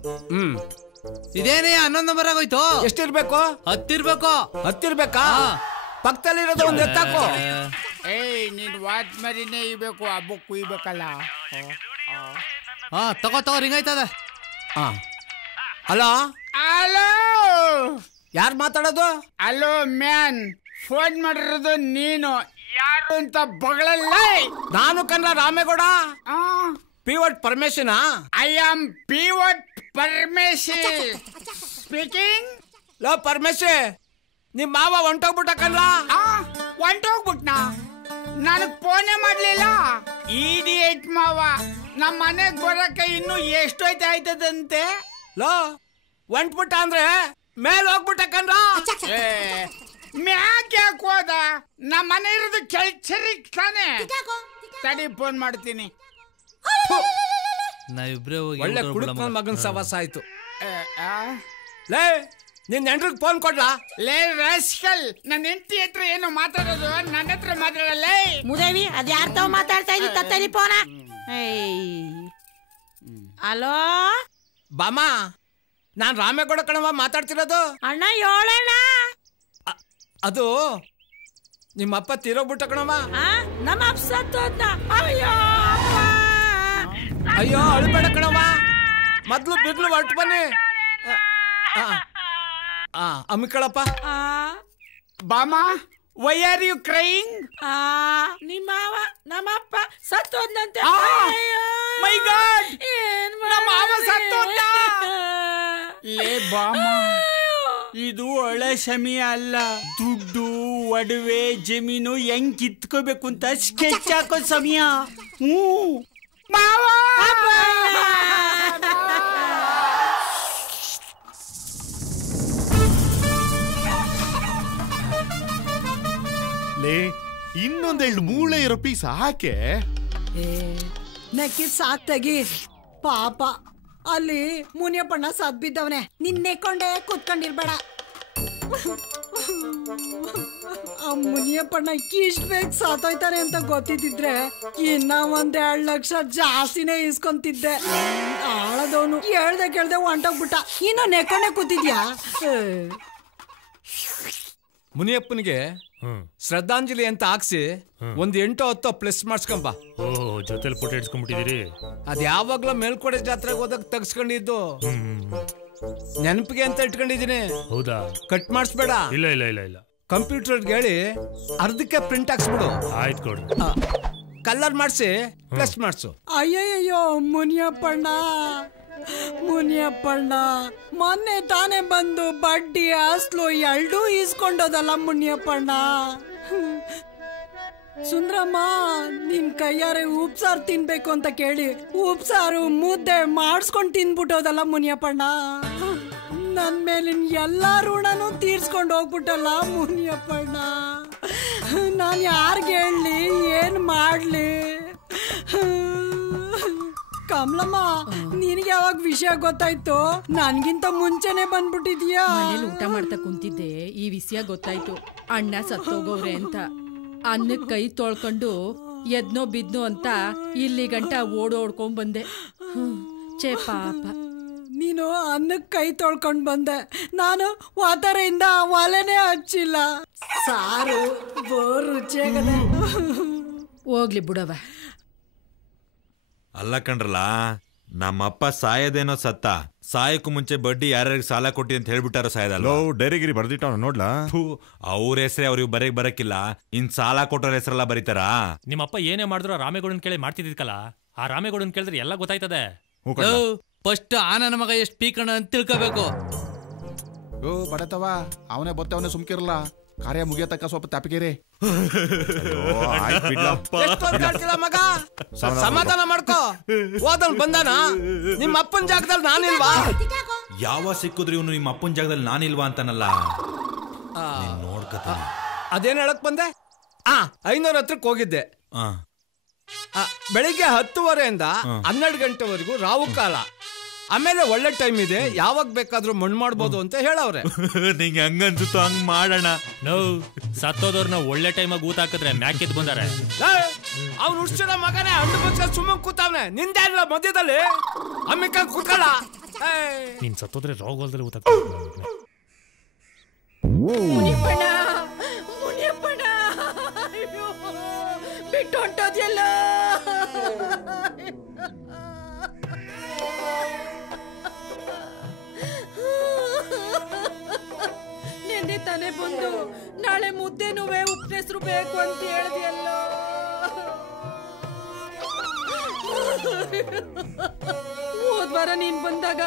ಇದೇನೇ 11 ನಂಬರ್ ಆಗೋಯ್ತು ಎಷ್ಟಿರ್ಬೇಕು 10 ಇರ್ಬೇಕು 10 ಇರ್ಬೇಕಾ ಪಕ್ಕದಲ್ಲಿರೋದು ಒಂದು ಎತ್ತಾಕೋ ಏಯ್ ನೀನ್ ವಾಚ್ ಮರಿನೇ ಇಬೇಕು ಹಬ್ಬಕ್ಕೆ ಕುಯ್ಬೇಕಲ್ಲ ತಗೋ ರಿಂಗ್ ಆಯ್ತದ ಹಲೋ ಹಲೋ ಯಾರು ಮಾತಾಡೋದು ಹಲೋ ಮ್ಯಾನ್ ಫೋನ್ ಮಾಡಿರೋದು ನೀನು ಯಾರು ಅಂತ ಬಗಳಲ್ಲ ನಾನು ಕಣ್ಣ ರಾಮೇಗೌಡ ಪಿವಟ್ ಪರಮೇಶನ I am pivot Parameshi speaking ಲೋ ಪರಮೇಶಿ ನಿಮ್ ಮಾವ ಹೊಂಟೋಗ್ಬಿಟ್ಟ ಕಣ್ಣ ಹೊಂಟೋಗ್ಬಿಟ್ನಾ ನನಗ್ ಫೋನೇ ಮಾಡ್ಲಿಲ್ಲ ಇಡಿಯೇಟ್ ಮಾವ ನಮ್ಮ ಮನೆಗ್ ಬರಕ್ಕೆ ಇನ್ನು ಎಷ್ಟೊಯ್ತು ಆಯ್ತದಂತೆ ಲೋ ಹೊಂಟ್ಬಿಟ್ಟ ಅಂದ್ರೆ ಮೇಲ್ ಹೋಗ್ಬಿಟ್ಟ ಕಣ್ಣ ಮ್ಯಾಕ್ ಯಾಕೆ ಹೋದ ನಮ್ಮ ಮನೆ ಇರೋದು ಕೆಲ್ಸರಿಗೆ ತಾನೆ ತಡಿ ಫೋನ್ ಮಾಡ್ತೀನಿ ನಾವಿಬ್ರೇ ಹೋಗಿ ಒಳ್ಳೆ ಕುಡುಕ ಮಗನ್ ಸವಾಸ ಆಯ್ತು ಲೇ ನಿನ್ ಹೆಂಡ್ರಿಗೆ ಫೋನ್ ಕೊಡ್ಲಾ ಲೇ ರಾಸ್ಕಲ್ ನನ್ನ ಹೆಂಡತಿ ಹತ್ರ ಏನು ಮಾತಾಡೋದು ನನ್ನ ಹತ್ರ ಮಾತಾಡಲ್ಲ ಮುದೇವಿ ಅದ್ ಯಾರ ತಾವ್ ಮಾತಾಡ್ತಾ ಇದ್ದಿ ತತ್ತರಿ ಫೋನ ಹಲೋ ಬಾಮ ನಾನ್ ರಾಮೇಗೌಡ ಕಣವ ಮಾತಾಡ್ತಿರೋದು ಅಣ್ಣ ಏಳಣ್ಣ ಅದು ನಿಮ್ಮಪ್ಪ ತೀರೋಗ್ಬಿಟ್ಟ ಕಣವ ನಮ್ಮ ಅಪ್ಪ ಸತ್ತೋದ್ನ ಅಯ್ಯೋ ಅಯ್ಯೋ ಅಳ್ಬೇಡ ಕಣವ ಮೊದ್ಲು ಬಿರ್ಲು ಹೊರಟು ಬನ್ನಿ ಅಮ್ಮಿಕಳಪ್ಪ ಬಾಮ ವೈ ಆರ್ ಯು ಕ್ರೈಯಿಂಗ್ ನಿಮ್ಮವ ನಮ್ಮಪ್ಪ ಸತ್ತೋದ್ನಂತೆ ಮೈ ಗಾಡ್ ನಮ್ಮ ಮಾವ ಸತ್ತೋದ್ನ ಲೇ ಬಾಮ ಇದು ಒಳ್ಳೆ ಸಮಯ ಅಲ್ಲ ದುಡ್ಡು ಒಡವೆ ಜಮೀನು ಹೆಂಗ್ ಕಿತ್ಕೋಬೇಕು ಅಂತ ಸ್ಕೆಚ್ ಹಾಕೋ ಸಮಯ ಮಾವ ಲೇ ಇನ್ನೊಂದೆರಡು ಮೂಳೆ ಇರೋ ಪೀಸ್ ಹಾಕೆ ನೆಕ್ಕಿ ಸಾಕ್ ತೆಗಿ ಪಾಪ ಅಲ್ಲಿ ಮುನಿಯಪ್ಪಣ್ಣ ಸದ್ ಬಿದ್ದವನೆ ನಿನ್ ನೆಕ್ಕೊಂಡೆ ಕೂತ್ಕೊಂಡಿರ್ಬೇಡ ಆ ಮುನಿಯಪ್ಪಣ್ಣ ಇಷ್ಟ ಬೇಗ ಸಾತೋಯ್ತಾನೆ ಅಂತ ಗೊತ್ತಿದ್ದಿದ್ರೆ ಇನ್ನ 1-2 ಲಕ್ಷ ಜಾಸ್ತಿನೇ ಇಸ್ಕೊಂತಿದ್ದೆ ಆಳದವನು ಹೇಳ್ದೆ ಕೇಳ್ದೆ ಹೊಂಟೋಗ್ಬಿಟ್ಟ ಇನ್ನು ನೆಕ್ಕೊಂಡೆ ಕೂತಿದ್ಯಾ ಮುನಿಯಪ್ಪನಿಗೆ ಶ್ರದ್ಧಾಂಜಲಿ ಅಂತ ಹಾಕ್ಸಿ 8-10 ಪ್ಲಸ್ ಮಾಡ್ಸ್ಕೊಂಬ ಜೊತೆಲಿ ಫೋಟೋ ಇಡ್ಸ್ಕೊಂಡ್ಬಿಟ್ಟಿದ್ದೀರಿ ಅದ್ ಯಾವಾಗ್ಲೂ ಮೇಲ್ಕೋಟೆ ಜಾತ್ರೆಗೆ ಹೋದಾಗ ತೆಗ್ಸ್ಕೊಂಡಿದ್ದು ನೆನಪಿಗೆ ಅಂತ ಇಟ್ಕೊಂಡಿದೀನಿ ಹೌದಾ ಕಟ್ ಮಾಡಿಸ್ಬೇಡ ಇಲ್ಲ ಇಲ್ಲ ಇಲ್ಲ ಇಲ್ಲ ಕಂಪ್ಯೂಟರ್ಗೆ ಹೇಳಿ ಅರ್ಧಕ್ಕೆ ಪ್ರಿಂಟ್ ಹಾಕ್ಸ್ಬಿಡು ಆಯ್ತು ಕೊಡು ಕಲರ್ ಮಾಡಿಸಿ ಪ್ಲಸ್ ಮಾಡಿಸು ಅಯ್ಯಯ್ಯೋ ಮುನಿಯಪ್ಪಣ್ಣ ಮೊನ್ನೆ ತಾನೇ ಬಂದು ಬಡ್ಡಿ ಅಸ್ಲು ಎರಡೂ ಈಸ್ಕೊಂಡೋದಲ್ಲ ಮುನಿಯಪ್ಪಣ್ಣ ಸುಂದ್ರಮ್ಮ ನಿನ್ ಕೈಯಾರೆ ಉಪ್ಸಾರು ತಿನ್ಬೇಕು ಅಂತ ಕೇಳಿ ಉಪ್ಸಾರು ಮುದ್ದೆ ಮಾಡಿಸ್ಕೊಂಡು ತಿನ್ಬಿಟ್ಟೋದಲ್ಲ ಮುನಿಯಪ್ಪಣ್ಣ ನನ್ ಮೇಲಿನ ಎಲ್ಲಾ ಋಣನೂ ತೀರ್ಸ್ಕೊಂಡು ಹೋಗ್ಬಿಟ್ಟಲ್ಲ ಮುನಿಯಪ್ಪಣ್ಣ ನಾನು ಯಾರಿಗೆ ಹೇಳಲಿ ಏನ್ ಮಾಡ್ಲಿ ಕಮಲಮ್ಮ ನಿನಗೆ ಯಾವಾಗ ವಿಷಯ ಗೊತ್ತಾಯ್ತು ನನ್ಗಿಂತ ಮುಂಚೆನೆ ಬಂದ್ಬಿಟ್ಟಿದ್ಯಾ ಮನೇಲಿ ಊಟ ಮಾಡ್ತಾ ಕುಂತಿದ್ದೆ ಈ ವಿಷಯ ಗೊತ್ತಾಯ್ತು ಅಣ್ಣ ಸತ್ತೋಗವ್ರೆ ಅಂತ ಅನ್ನಕ್ಕೆ ಕೈ ತೊಳ್ಕೊಂಡು ಎದ್ನೋ ಬಿದ್ನೋ ಅಂತ ಇಲ್ಲಿ ಗಂಟ ಓಡೋಡ್ಕೊಂಡ್ ಬಂದೆ ಚೇ ಪಾಪ ನೀನು ಅನ್ನಕ್ಕೆ ಕೈ ತೊಳ್ಕೊಂಡ್ ಬಂದೆ ನಾನು ವಾತರೆಯಿಂದ ಒಲೆನೇ ಹಚ್ಚಿಲ್ಲ ಸಾರು ಬೋರ್ ರುಚಿಯಾಗದೆ ಹೋಗ್ಲಿ ಬಿಡವ ಅಲ್ಲ ಕಣ್ರಲ್ಲ, ನಮ್ಮಪ್ಪ ಸಾಯದೇನೋ ಸತ್ತ, ಸಾಯಕ್ಕೂ ಮುಂಚೆ ಬಡ್ಡಿ ಯಾರ್ಯಾರಿಗೆ ಸಾಲ ಕೊಟ್ಟಿ ಅಂತ ಹೇಳ್ಬಿಟ್ಟಾರ ಸಾಯದಲ್ಲ. ಡೈರಿಗಿರಿ ಬರ್ದಿಟ್ಟ ನೋಡ್ಲಾ? ಅವ್ರ ಹೆಸರೇ ಅವ್ರಿಗೆ ಬರಕ್ಕಿಲ್ಲ, ಇನ್ ಸಾಲ ಕೊಟ್ಟವ್ರ ಹೆಸರೆಲ್ಲ ಬರೀತಾರ? ನಿಮ್ಮಪ್ಪ ಏನೇ ಮಾಡಿದ್ರು ರಾಮೇಗೌಡನ್ ಕೇಳಿ ಮಾಡ್ತಿದ್ಕಲ್ಲ, ಆ ರಾಮೇಗೌಡನ್ ಕೇಳಿದ್ರೆ ಎಲ್ಲ ಗೊತ್ತಾಯ್ತದೆ. ಫಸ್ಟ್ ಆ ನನ್ನ ಮಗ ಎಷ್ಟು ಪೀಕಣ ಅಂತ ತಿಳ್ಕೋಬೇಕು. ಓ ಬಡತವ, ಅವನೇ ಬತ್ತವನೇ ಸುಮ್ಕಿರಲ್ಲ, ಕಾರ್ಯ ಮುಗಿಯತಕ್ಕ ಸ್ವಲ್ಪ ತಪ್ಪಿಗೆರೆ. ಮಗ ಸಮಾಧಾನ ಮಾಡ್ಕೋ, ಓದನ್ ಬಂದಾನ, ನಿಮ್ಮ ಅಪ್ಪನ ಜಾಗದಲ್ಲಿ ನಾನಿಲ್ವಾ? ಯಾವ ಸಿಕ್ಕಿದ್ರು ಇವನು ನಿಮ್ಮ ಅಪ್ಪನ ಜಾಗದಲ್ಲಿ ನಾನಿಲ್ವಾ ಅಂತಾನಲ್ಲ. ನೋಡ್ಕತೀನಿ. ಅದೇನ್ ಹೇಳಕ್ ಬಂದೆ? 500 ಹತ್ರಕ್ಕೆ ಹೋಗಿದ್ದೆ. ಬೆಳಿಗ್ಗೆ 10:30 12 ಗಂಟೆವರೆಗೂ ರಾವು ಕಾಲ. ಆಮೇಲೆ ಒಳ್ಳೆ ಟೈಮ್ ಇದೆ, ಯಾವಾಗ ಬೇಕಾದ್ರೂ ಮಣ್ಣು ಮಾಡ್ಬೋದು ಅಂತ ಹೇಳವ್ರೆ. ನಿಂಗೆ ಹಂಗನ್ಸುತ್ತೋ ಹಂಗ್ ಮಾಡೋಣ. ಸತ್ತೋದವ್ರನ್ನ ಒಳ್ಳೆ ಟೈಮಾಗ ಊತ ಹಾಕಿದ್ರೆ ಮ್ಯಾಕಿದ್ ಬಂದಾರೆ. ಅವ್ನು ಹುಡ್ಸಿರೋ ಮಗನೇ ಹಣ್ಣು ಮುಚ್ಚ ಸುಮ್ಮನೆ ಕೂತಾವ್ನೆ, ನಿಂದ ಮಧ್ಯದಲ್ಲಿ ಅಮ್ಮಿಕ ಕೂತ್ಕೊಳ್ಳ. ನೀನ್ ಸತ್ತೋದ್ರೆ ರೋಗಲ್ದಲ್ಲಿ ಊತ ಬಿಟ್ಟು ಹೊಂಟೋದ್ಯಲ್ಲ. ನೆನ್ನೆ ತಾನೇ ಬಂದು ನಾಳೆ ಮುದ್ದೆನುವೆ ಉಪ್ಪನೆಸ್ರು ಬೇಕು ಅಂತ ಹೇಳ್ದಿಯಲ್ಲ. ಹೋದ್ವಾರ ನೀನ್ ಬಂದಾಗ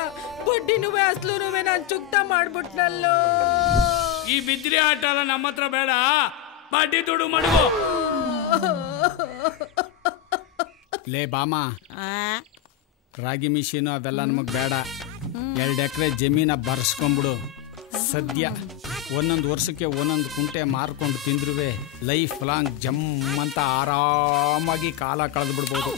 ಬಡ್ಡಿನುವೆ ಅಸ್ಲುನುವೆ ನಾನ್ ಚುಕ್ತ ಮಾಡ್ಬಿಟ್ನಲ್ಲೋ. ಈ ಬಿದ್ರಿ ಆಟ ಎಲ್ಲ ನಮ್ಮ ಹತ್ರ ಬೇಡ, ಬಡ್ಡಿ ದುಡ್ಡು ಮಡಗು. ಲೇ ಬಾಮ, ರಾಗಿ ಮಿಷಿನು ಅವೆಲ್ಲ ನಮಗ್ ಬೇಡ. 2 ಎಕರೆ ಜಮೀನ ಬರ್ಸ್ಕೊಂಡ್ಬಿಡು. ಸದ್ಯ 1 ವರ್ಷಕ್ಕೆ 1 ಕುಂಟೆ ಮಾರ್ಕೊಂಡು ತಿಂದ್ರುವೆ ಲೈಫ್ ಲಾಂಗ್ ಜಮ್ ಅಂತ ಆರಾಮಾಗಿ ಕಾಲ ಕಳೆದು ಬಿಡ್ಬೋದು.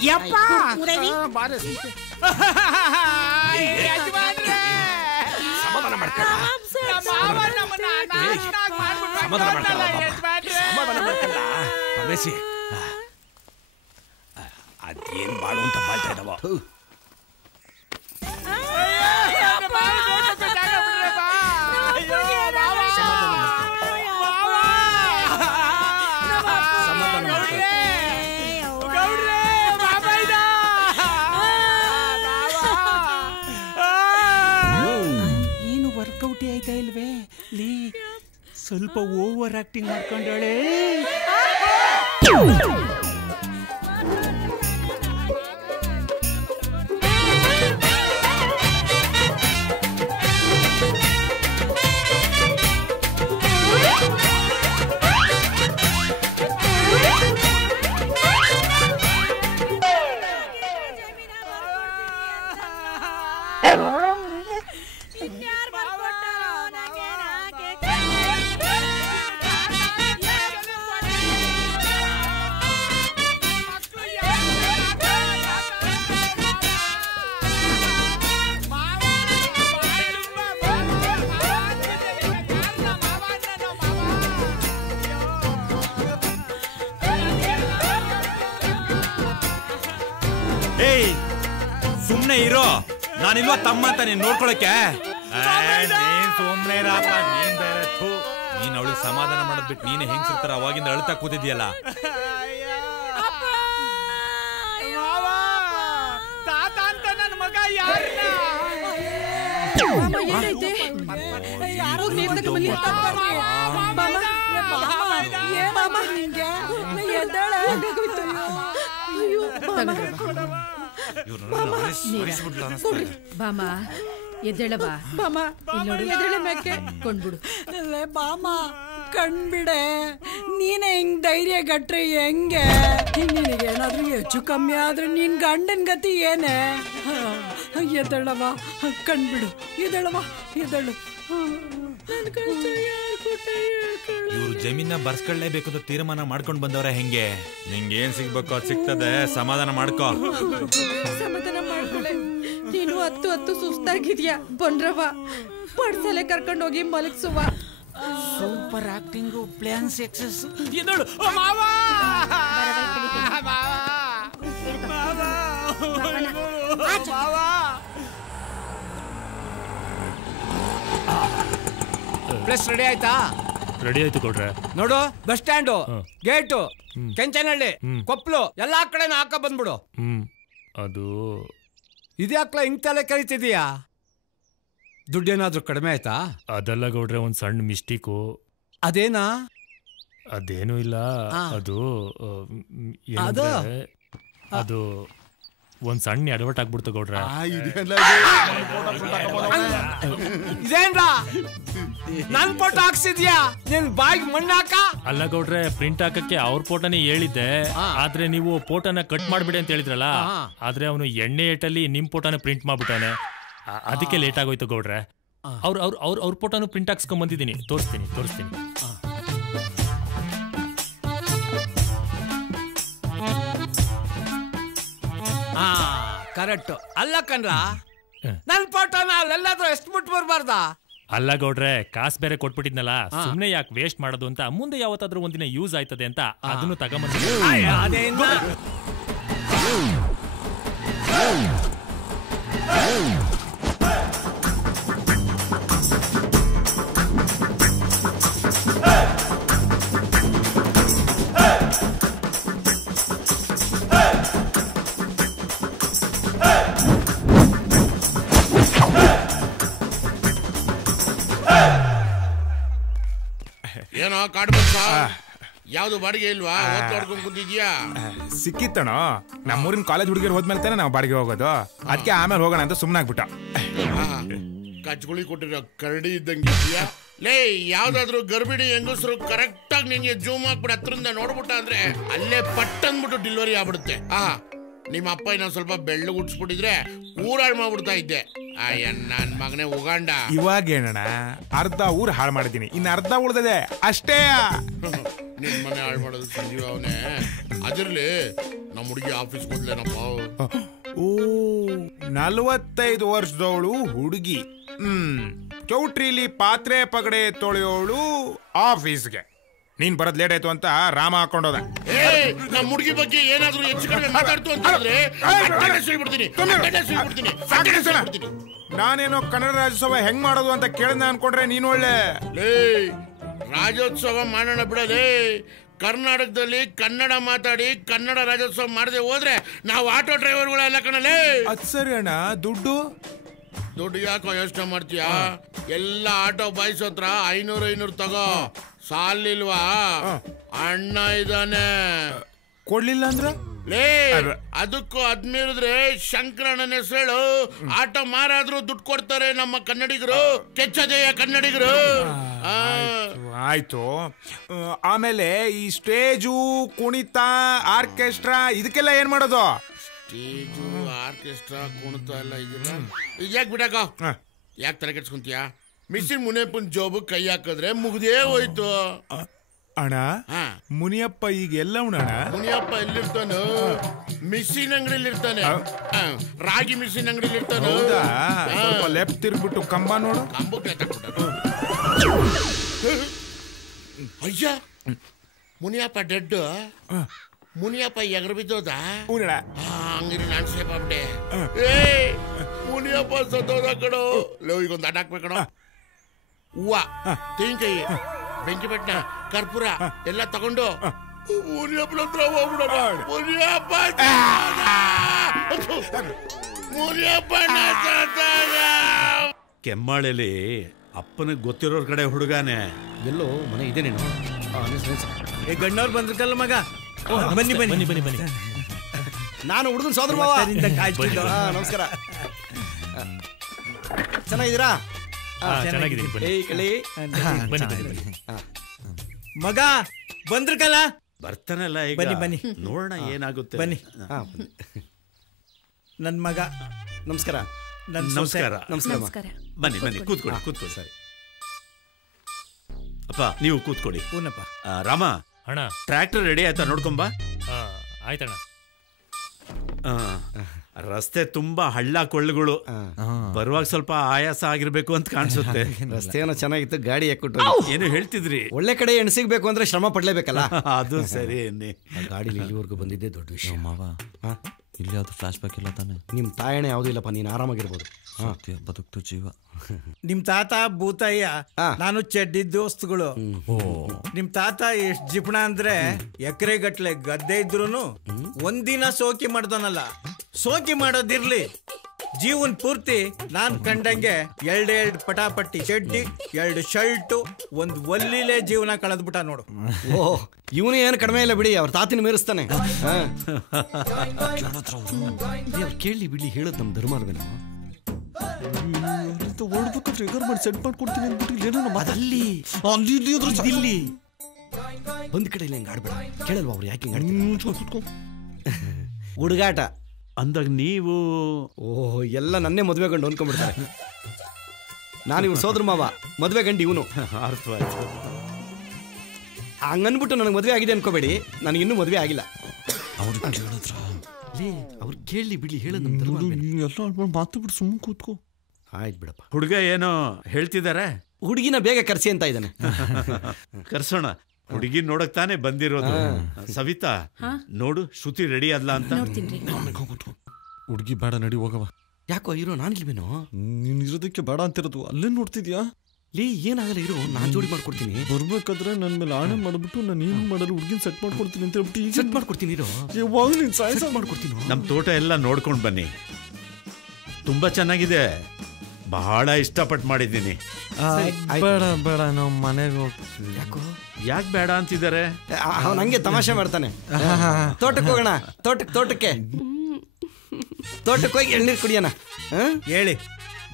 ಅದೇನ್ ಬಾಳು ಅಂತ ಬಾಳ್ತಾ ಇದ್ದಾವ. ಏನು ವರ್ಕೌಟ್ ಆಯ್ತಾ ಇಲ್ವೇ? ಲೀ ಸ್ವಲ್ಪ ಓವರ್ ಆಕ್ಟಿಂಗ್ ಮಾಡ್ಕೊಂಡಳೆ. ಸುಮ್ನೆ ಇರೋ, ನಾನಿಲ್ವಾ ತಮ್ಮ ಅಂತ ನೀನ್ ನೋಡ್ಕೊಳಕ್ಕೆ. ನೀನ್ ಸುಮ್ನೆ ಇರಪ್ಪ, ನೀನ್ ಬೇರೆ. ನೀನ್ ಅವಳಿಗೆ ಸಮಾಧಾನ ಮಾಡೋದ್ ಬಿಟ್ಟು ನೀನೆ ಹೆಂಗ್ಸಿರ್ತಾರ ಅವಾಗಿಂದ ಅಳ್ತಾ ಕೂತಿದ್ಯಲ್ಲ. ತಾತ ಅಂತ ನನ್ನ ಮಗ ಯಾರನ್ನ ಬಾಮ ಎದ್ದೇಳ ಬಾ. ಬಾಮ ಎದ್ದೇಳ ಮೇಕೆ ಕೊಂಡ್ಬಿಡು. ಬಾಮ ಕಣ್ಬಿಡೆ, ನೀನೆ ಹಿಂಗ್ ಧೈರ್ಯ ಗಟ್ರೆ ಹೆಂಗೆ? ನಿನಗೇನಾದ್ರೂ ಹೆಚ್ಚು ಕಮ್ಮಿ ಆದ್ರೆ ನಿನ್ ಗಂಡನ್ ಗತಿ ಏನೇ? ಎದ್ದೇಳವ, ಕಣ್ಬಿಡು, ಎದ್ದೇಳವ, ಎದ್ದೇಳು. ಇವ್ರು ಜಮೀನ ಬರ್ಸ್ಕೊಳ್ಳೇಬೇಕು ಅಂತ ತೀರ್ಮಾನ ಮಾಡ್ಕೊಂಡ್ ಬಂದವ್ರ ಹೆಂಗೆ? ನಿಂಗೆ ಏನ್ ಸಿಗ್ಬೇಕು ಅದ್ ಸಿಗ್ತದೆ, ಸಮಾಧಾನ ಮಾಡ್ಕೋ. ಸಮಾಧಾನ ಮಾಡ್ಕೊಳ್ಳೆ. ನೀನು 10 ಸುಸ್ತಾಗಿದ್ಯಾ? ಬನ್ರವ, ಪಡ್ಸಲೆ ಕರ್ಕೊಂಡು ಹೋಗಿ ಮಲಗಿಸುವ. Super acting, plan success. ಇದಳು ಮಾವ ಪ್ಲಸ್ ರೆಡಿ ಆಯ್ತಾ? ರೆಡಿ ಆಯ್ತು ಕೊಡ್ರೆ. ನೋಡು, ಬಸ್ ಸ್ಟ್ಯಾಂಡು, ಗೇಟು, ಕೆಂಚನಹಳ್ಳಿ, ಕೊಪ್ಪಲು ಎಲ್ಲಾ ಕಡೆ ಹಾಕ ಬಂದ್ಬಿಡು. ಅದು ಇದ್ಯಾಕ್ಲ ಹಿಂಗ್ ತಲೆ ಕರಿತಿದೀಯಾ? ದುಡ್ಡೇನಾದ್ರೂ ಕಡಿಮೆ ಆಯ್ತಾ? ಅದೆಲ್ಲ ಗೌಡ್ರೆ ಒಂದ್ ಸಣ್ಣ ಮಿಸ್ಟೇಕು. ಅದೇನಾ? ಅದೇನು ಇಲ್ಲ. ಅದು ಏನಂದ್ರೆ, ಅದು ಒಂದ್ ಸಣ್ಣ ಎಡವಟ್ ಆಗ್ಬಿಡ್ತು ಗೌಡ್ರೆ. ಇದೇನ್ರಾ ನನ್ ಫೋಟೋ ಹಾಕ್ಸಿದ್ಯಾ? ನಿನ್ ಬಾಯಿಗೆ ಮಣ್ಣು ಹಾಕ. ಅಲ್ಲ ಗೌಡ್ರೆ, ಪ್ರಿಂಟ್ ಹಾಕಕ್ಕೆ ಅವ್ರ ಫೋಟೋನೇ ಹೇಳಿದ್ದೆ. ಆದ್ರೆ ನೀವು ಫೋಟೋನ ಕಟ್ ಮಾಡ್ಬಿಡಿ ಅಂತ ಹೇಳಿದ್ರಲ್ಲ. ಆದ್ರೆ ಅವನು ಎಣ್ಣೆ ಏಟಲ್ಲಿ ನಿಮ್ ಫೋಟೋನ ಪ್ರಿಂಟ್ ಮಾಡ್ಬಿಟ್ಟಾನೆ. ಅದಕ್ಕೆ ಲೇಟ್ ಆಗೋಯ್ತು ಗೌಡ್ರೆ. ಅವ್ರ ಫೋಟೋನು ಪ್ರಿಂಟ್ ಹಾಕ್ಸ್ಕೊಂಡ್ ಬಂದಿದ್ದೀನಿ. ತೋರಿಸ್ತೀನಿ. ಕರೆಕ್ಟ್. ಅಲ್ಲ ಕಣ್ರ, ನನ್ ಫೋಟೋನ ಅಲ್ಲೆಲ್ಲಾದ್ರೂ ಎಷ್ಟು ಮುಟ್ಟು ಬರ್ಬಾರ್ದ? ಅಲ್ಲ ಗೌಡ್ರೆ, ಕಾಸು ಬೇರೆ ಕೊಟ್ಬಿಟ್ಟಿದ್ನಲ್ಲ, ಸುಮ್ನೆ ಯಾಕೆ ವೇಸ್ಟ್ ಮಾಡೋದು ಅಂತ, ಮುಂದೆ ಯಾವತ್ತಾದ್ರೂ ಒಂದಿನ ಯೂಸ್ ಆಯ್ತದೆ ಅಂತ ಅದನ್ನು ತಗೊಂಬಂದ. ಏನೋ ಕಾಡು ಬಸ್ ಯಾವ್ದು ಬಾಡಿಗೆ ಇಲ್ವಾ? ಓದ್ಕೊಂಡು ಕೂತಿದ್ಯಾ? ಸಿಕ್ಕಿತ್ತಣೋ. ನಮ್ಮೂರಿನ ಕಾಲೇಜ್ ಹುಡುಗಿರು ಹೋದ್ಮೇಲೆ ತಾನೆ ನಾವು ಬಾಡಿಗೆ ಹೋಗೋದು. ಅದಕ್ಕೆ ಆಮೇಲೆ ಹೋಗೋಣ ಅಂತ ಸುಮ್ಮನೆ ಆಗ್ಬಿಟ್ಟ. ಕಚ್ಗುಳಿ ಕೊಟ್ಟಿರೋ ಕರಡಿ ಇದ್ದಂಗೆ ಇದೆಯಾ? ಲೇ, ಯಾವ್ದಾದ್ರು ಗರ್ಭಿಣಿ ಹೆಂಗಸರು ಕರೆಕ್ಟ್ ಆಗಿ ನಿನ್ಗೆ ಜೂಮ್ ಹಾಕ್ಬಿಟ್ಟು ಹತ್ರದಿಂದ ನೋಡ್ಬಿಟ್ಟ ಅಂದ್ರೆ ಅಲ್ಲೇ ಪಟ್ ಅಂದ್ಬಿಟ್ಟು ಡೆಲಿವರಿ ಆಗ್ಬಿಡುತ್ತೆ. ನಿಮ್ಮ ಅಪ್ಪ ಇನ್ನೊಂದ್ ಸ್ವಲ್ಪ ಬೆಳ್ಳು ಉಡ್ಸ್ಬಿಟ್ಟಿದ್ರೆ ಊರಾಳ್ ಮಾಡ್ಬಿಡ್ತಾ ಇದ್ದೆ. ನನ್ ಮಗನೇ ಉಗಾಂಡ. ಇವಾಗ ಏನಣ್ಣ, ಅರ್ಧ ಊರ್ ಹಾಳು ಮಾಡಿದೀನಿ, ಇನ್ನು ಅರ್ಧ ಉಳ್ದದೆ ಅಷ್ಟೇ. ನಿನ್ ಮನೆ ಹಾಳು ಮಾಡೋದು ಸಂಜೀವ ಅವನೇ. ಅದಿರ್ಲಿ, ನಮ್ಮ ಹುಡುಗಿ ಆಫೀಸ್ ಹೋದ್ಲೇನಪ್ಪ? ಓ, 45 ವರ್ಷದವಳು ಹುಡುಗಿ. ಚೌಟ್ರಿಲಿ ಪಾತ್ರೆ ಪಗಡೆ ತೊಳೆಯೋಳು ಆಫೀಸ್ಗೆ. ನೀನ್ ಬರೋದ್ ಲೇಟ್ ಆಯ್ತು ಅಂತ ರಾಮ ಹಾಕೊಂಡೋದ. ನಮ್ಮ ಹುಡುಗಿ ಬಗ್ಗೆ ಏನಾದ್ರೂ ಹೆಚ್ಚು ಕಡಿಮೆ ಮಾತಾಡ್ತು ಅಂತಂದ್ರೆ ನಾನೇನೋ ಕನ್ನಡ ರಾಜ್ಯೋತ್ಸವ ಹೆಂಗ್ ಮಾಡೋದು ಅಂತ ಕೇಳಿದ ಅನ್ಕೊಂಡ್ರೆ ನೀನ್ ಒಳ್ಳೆ. ರಾಜ್ಯೋತ್ಸವ ಮಾಡೋಣ ಬಿಡಲೇ. ಕರ್ನಾಟಕದಲ್ಲಿ ಕನ್ನಡ ಮಾತಾಡಿ ಕನ್ನಡ ರಾಜ್ಯೋತ್ಸವ ಮಾಡದೆ ಹೋದ್ರೆ ನಾವು ಆಟೋ ಡ್ರೈವರ್ಗಳೆಲ್ಲ ಕಣಲೇ. ಅದ್ ಸರಿ ಅಣ್ಣ. ದುಡ್ಡು ಯಾಕೋ ಯೋಚನೆ ಮಾಡ್ತೀಯಾ? ಎಲ್ಲ ಆಟೋ ಬಾಯ್ಸ್ ಹತ್ರ 500 ತಗೋ. ಸಾಲಿಲ್ವಾ? ಅಣ್ಣ ಇದಾನೆ. ಕೊಡ್ಲಿಲ್ಲ ಅಂದ್ರ ಲೇ, ಅದಕ್ಕೂ ಅದ್ಮೀರಿದ್ರೆ ಶಂಕರಣ್ಣನ ಹೆಸರು ಆಟೋ ಮಾರಾದ್ರೂ ದುಡ್ಡು ಕೊಡ್ತಾರೆ ನಮ್ಮ ಕನ್ನಡಿಗರು. ಕೆಚ್ಚದೆಯ ಕನ್ನಡಿಗರು. ಆಯ್ತು. ಆಮೇಲೆ ಈ ಸ್ಟೇಜು, ಕುಣಿತ, ಆರ್ಕೆಸ್ಟ್ರಾ ಇದಕ್ಕೆಲ್ಲ ಏನ್ ಮಾಡೋದು? ಸ್ಟೇಜು, ಆರ್ಕೆಸ್ಟ್ರಾ, ಕುಣಿತ ಎಲ್ಲ ಇದಿಲ್ಲ. ಯಾಕೆ ಬಿಡಾಕ? ಯಾಕೆ ತಲೆ ಕೆಡ್ಸ್ಕೊಂತೀಯ? ಮಿಸ್ಸಿನ್ ಮುನಿಯಪ್ಪನ ಜೋಬು ಕೈ ಹಾಕಿದ್ರೆ ಮುಗ್ದೇ ಹೋಯ್ತು. ಅಣ್ಣ, ಮುನಿಯಪ್ಪ ಈಗ ಎಲ್ಲ ಅಣ್ಣ? ಮುನಿಯಪ್ಪ ಎಲ್ಲಿರ್ತಾನ? ಮಿಷಿನ್ ಅಂಗಡಿಲಿ ಇರ್ತಾನೆ. ರಾಗಿ ಮಿಷಿನ್ ಅಂಗಡಿಲಿ ಇರ್ತಾನೆ. ಲೆಫ್ಟ್ ತಿರ್ಬಿಟ್ಟು ಕಂಬ ನೋಡು. ಅಯ್ಯ, ಮುನಿಯಪ್ಪ ಡೆಡ್. ಮುನಿಯಪ್ಪ ಎಗರು ಬಿದ್ದೋದ? ಹಂಗಿರಿ ನಾನು ಸೇಫ್ ಆಗ್ಬಿಟ್ಟೆ. ಮುನಿಯಪ್ಪ ಸತ್ತೋದ ಕಣೋ. ಈಗ ಒಂದು ಅಡ್ಡ ಹಾಕ್ಬೇಕಣ. ಹೂವ, ತೆಂಗಿನಕಾಯಿ, ಬೆಂಕಿ ಬೆಟ್ಟ, ಕರ್ಪೂರ ಎಲ್ಲ ತಗೊಂಡು ಮುನಿಯಪ್ಪನ ಹತ್ರ ಹೋಗ್ಬಿಡೋಣ. ಮುನಿಯಪ್ಪ ಕೆಮ್ಮಾಳೆಲಿ ಅಪ್ಪನಿಗೆ ಗೊತ್ತಿರೋರ್ ಕಡೆ ಹುಡುಗಾನೆ. ಎಲ್ಲೋ ಮನೆ ಇದೆ ನೀನು. ಗಣ್ಣವ್ರು ಬಂದ್ರಲ್ಲ ಮಗ. ಬನ್ನಿ ಬನ್ನಿ ಬನ್ನಿ ಬನ್ನಿ. ನಾನು ಹುಡುಗನ ಸೋದರ ಮಾವ. ನಮಸ್ಕಾರ. ಚೆನ್ನಾಗಿದ್ದೀರಾ? ಮಗ ಬಂದ್ರಕಲ್ಲ. ಬರ್ತಾನಲ್ಲ ಈಗ. ಬನ್ನಿ ಬನ್ನಿ, ನೋಡೋಣ ಏನಾಗುತ್ತೆ. ಬನ್ನಿ. ನನ್ ಮಗ. ನಮಸ್ಕಾರ. ನಮಸ್ಕಾರ. ನಮಸ್ಕಾರ. ಬನ್ನಿ ಬನ್ನಿ, ಕೂತ್ಕೊಳ್ಳಿ ಕೂತ್ಕೊಳ್ಳಿ. ಸರಿ ಅಪ್ಪ, ನೀವು ಕೂತ್ಕೊಳ್ಳಿ. ರಾಮ, ಅಣ್ಣ ಟ್ರ್ಯಾಕ್ಟರ್ ರೆಡಿ ಆಯ್ತಾ? ನೋಡ್ಕೊಂಬ. ಆಯ್ತಣ್ಣ. ರಸ್ತೆ ತುಂಬಾ ಹಳ್ಳ ಕೊಳ್ಳುಗಳು. ಬರುವಾಗ ಸ್ವಲ್ಪ ಆಯಾಸ ಆಗಿರ್ಬೇಕು ಅಂತ ಕಾಣಿಸುತ್ತೆ. ರಸ್ತೆ ಏನೋ ಚೆನ್ನಾಗಿತ್ತು, ಗಾಡಿ ಯಾಕೊಟ್ಟು ಏನು ಹೇಳ್ತಿದ್ರಿ? ಒಳ್ಳೆ ಕಡೆ ಎಣ್ಸಿಗ್ಬೇಕು ಅಂದ್ರೆ ಶ್ರಮ ಪಡ್ಲೇಬೇಕಲ್ಲ. ಅದು ಸರಿ. ಗಾಡಿ ಇಲ್ಲಿವರೆಗೂ ಬಂದಿದ್ದೆ ದೊಡ್ಡ ವಿಷಯ ಮಾವ. ಇಲ್ಲಿ ಯಾವ್ದು ಫ್ಲಾಶ್ ಬ್ಯಾಕ್ ಇಲ್ಲ ತಾನೆ? ನಿಮ್ ತಾಯಣೆ ಯಾವ್ದು ಇಲ್ಲಪ್ಪ, ನೀನ್ ಆರಾಮಾಗಿರ್ಬೋದು. ಬದುಕ್ತು ಜೀವ. ನಿಮ್ ತಾತ ಭೂತಯ್ಯ, ನಾನು ಚಡ್ಡಿ ದೋಸ್ತುಗಳು. ನಿಮ್ ತಾತ ಎಷ್ಟ್ ಜಿಪಣ ಅಂದ್ರೆ ಎಕರೆ ಗಟ್ಲೆ ಗದ್ದೆ ಇದ್ರೂನು ಒಂದಿನ ಸೋಕಿ ಮಾಡ್ದನಲ್ಲ. ಸೋಕಿ ಮಾಡೋದಿರ್ಲಿ, ಜೀವನ್ ಪೂರ್ತಿ ನಾನ್ ಕಂಡಂಗೆ 2 ಪಟಾಪಟ್ಟಿ ಚಡ್ಡಿ, 2 ಶರ್ಟು, 1 ಒಲ್ಲಿಲೆ ಜೀವನ ಕಳೆದ್ಬಿಟ್ಟ ನೋಡು. ಓ ಇವನು ಏನು ಕಡಿಮೆ ಇಲ್ಲ ಬಿಡಿ, ಅವ್ರ ತಾತಿನ ಮೇರಿಸ್ತಾನೆ. ಕೇಳಿ ಬಿಡಿ, ಹೇಳೋದು ನಮ್ಮ ಧರ್ಮ ಅಲ್ವೇನೋ. ಓಡ್ಬೇಕಾದ್ರೆ ಎಗರ್ ಮಾಡಿ ಸೆಟ್ ಮಾಡ್ಕೊಡ್ತೀನಿ ಅಂದ್ಬಿಟ್ಟು ಏನೋ ಮಾತಲ್ಲಿ ಇಲ್ಲಿ ಒಂದ್ ಕಡೆ ಇಲ್ಲ ಹಿಂಗೆ ಆಡ್ಬೇಡ. ಕೇಳಲ್ವಾ ಅವ್ರು ಯಾಕೆ ಹಿಂಗೆ ಹುಡುಗಾಟ ಅಂದಾಗ ನೀವು ಓಹ್ ಎಲ್ಲ ನನ್ನೇ ಮದುವೆ ಗಂಡು ಅನ್ಕೊಂಡ್ಬಿಡ್ತಾರೆ. ನಾನು ಇವ್ರು ಸೋದ್ರ ಮಾವ, ಮದುವೆ ಗಂಡು ಇವನು. ಅರ್ಥವಾಯ್ತು. ಹಂಗನ್ಬಿಟ್ಟು ನನಗೆ ಮದುವೆ ಆಗಿದೆ ಅನ್ಕೋಬೇಡಿ, ನನಗಿನ್ನೂ ಮದುವೆ ಆಗಿಲ್ಲ. ಅವ್ರು ಕೇಳಿ ಬಿಡ್ಲಿ, ಹೇಳೋದು ಎಲ್ಲ ಮಾತು ಬಿಟ್ಟು ಸುಮ್ಮನೆ ಕೂತ್ಕೋ. ಆಯ್ತು ಬಿಡಪ್ಪ. ಹುಡುಗ ಏನೋ ಹೇಳ್ತಿದ್ದಾರೆ. ಹುಡುಗಿನ ಬೇಗ ಕರ್ಸಿ ಅಂತ ಇದ್ದಾನೆ. ಕರ್ಸೋಣ. ಹುಡುಗಿ ನೋಡಕ್ ತಾನೇ ಬಂದಿರೋದು. ಸವಿತಾ ನೋಡು, ಶ್ರುತಿ ರೆಡಿ ಆದ್ಲಾ ಅಂತ. ಹುಡುಗಿ ಬೇಡ, ನಡಿ ಹೋಗವ. ಯಾಕೋ ಇರೋ, ನಾನಿಲ್ವೇನೋ? ನೀನ್ ಇರೋದಕ್ಕೆ ಬೇಡ ಅಂತಿರೋದು, ಅಲ್ಲೇ ನೋಡ್ತಿದ್ಯಾ? ಲೇ ಏನಾಗಲ್ಲ ಇರೋ, ನಾನ್ ಜೋಡಿ ಮಾಡ್ಕೊಡ್ತೀನಿ. ಬರ್ಬೇಕಾದ್ರೆ ನನ್ ಮೇಲೆ ಆಣೆ ಮಾಡ್ಬಿಟ್ಟು ನಾನು ಏನು ಮಾಡಲು ಹುಡುಗಿನ ಸೆಟ್ ಮಾಡ್ಕೊಡ್ತೀನಿ ಅಂತ ಹೇಳ್ಬಿಟ್ಟು ಈಗ ಸೆಟ್ ಮಾಡ್ಕೊಡ್ತೀನಿ ಇರೋ. ಸಾಯ್ಸ ಮಾಡ್ಕೊಡ್ತೀನಿ. ನಮ್ ತೋಟ ಎಲ್ಲ ನೋಡ್ಕೊಂಡ್ ಬನ್ನಿ, ತುಂಬಾ ಚೆನ್ನಾಗಿದೆ, ಬಹಳ ಇಷ್ಟಪಟ್ಟು ಮಾಡಿದ್ದೀನಿ. ಬೇಡ ಬೇಡ, ನಾವು ಮನೆಗೆ ಹೋಗ್ತೀವಿ. ಯಾಕೆ ಬೇಡ ಅಂತಿದ್ದಾರೆ? ಅವನು ಹಂಗೆ ತಮಾಷೆ ಮಾಡ್ತಾನೆ. ತೋಟಕ್ಕೆ ಹೋಗೋಣ, ತೋಟಕ್ಕೆ ಹೋಗಿ ಎಳ್ನೀರು ಕುಡಿಯೋಣ. ಹೇಳಿ,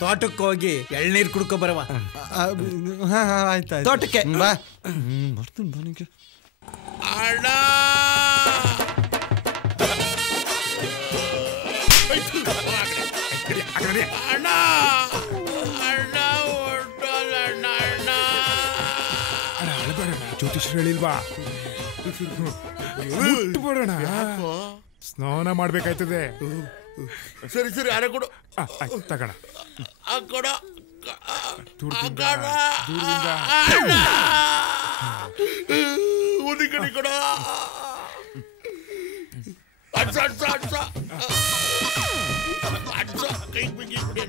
ತೋಟಕ್ಕೆ ಹೋಗಿ ಎಳ್ನೀರು ಕುಡ್ಕೊ ಬರವ. ಆಯ್ತಾಯ್ತು, ತೋಟಕ್ಕೆ ಬಾ. ಬರ್ತೀನಿ ಬನಿಗೆ. ಜ್ಯೋತಿಷ್ ಹೇಳಿಲ್ವಾ? ಬರೋಣ, ಸ್ನಾನ ಮಾಡ್ಬೇಕಾಯ್ತದೆ. ಸರಿ ಸರಿ, ಅರೆ ಕೊಡು. ತಗೋಣ. ಒಂದು ಕಡೆ ಕೊಡ. ಕೈ ಬಿಗಿ ಕುಡಿ.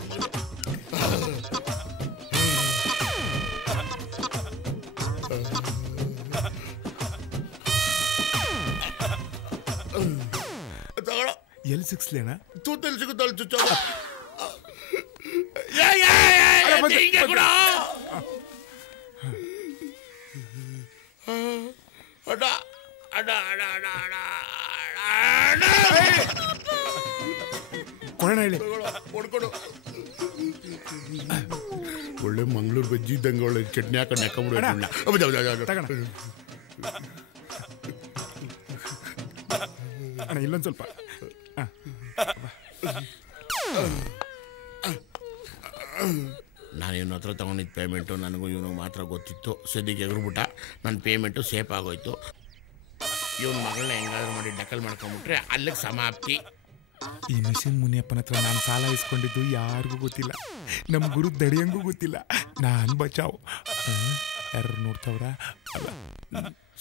ಎಲ್ಲಿ ಸಿಕ್ಸ್ಲೇನಾ? ತೂತಲ್ಲಿ ಸಿಗುತ್ತಲ್ಲ ಚುಚ್ಚ. ಕೊಡೋಣ ಹೇಳಿ. ಹೊಡ್ಕೊಡು. ಒಳ್ಳೆ ಮಂಗಳೂರು ಬಜ್ಜಿ ಇದ್ದಂಗೆ ಒಳ್ಳೆ ಚಟ್ನಿ ಹಾಕೊಂಡು ಹಾಕೊಂಡ್ಬಿಡು. ಅಣ್ಣ ಇಲ್ಲೊಂದು ಸ್ವಲ್ಪ. ನಾನು ಇವನ ಹತ್ರ ತೊಗೊಂಡಿದ್ದ ಪೇಮೆಂಟು ನನಗೂ ಇವನು ಮಾತ್ರ ಗೊತ್ತಿತ್ತು. ಸದ್ಯಕ್ಕೆ ಎಗರ್ಬಿಟ್ಟ, ನನ್ನ ಪೇಮೆಂಟು ಸೇಫ್ ಆಗೋಯ್ತು. ಇವನ ಮಗಳನ್ನ ಹೆಂಗಾದ್ರೂ ಮಾಡಿ ಡಕಲ್ ಮಾಡ್ಕೊಂಬಿಟ್ರೆ ಅಲ್ಲಿಗೆ ಸಮಾಪ್ತಿ. ಈ ಮಿಷನ್ ಮುನಿಯಪ್ಪನ ಹತ್ರ ನಾನು ಸಾಲ ಇಸ್ಕೊಂಡಿದ್ದು ಯಾರಿಗೂ ಗೊತ್ತಿಲ್ಲ, ನಮ್ಮ ಗುರು ದಡಿಯಂಗೂ ಗೊತ್ತಿಲ್ಲ. ನಾನು ಬಚಾವ್. ಯಾರು ನೋಡ್ತಾವ್ರ?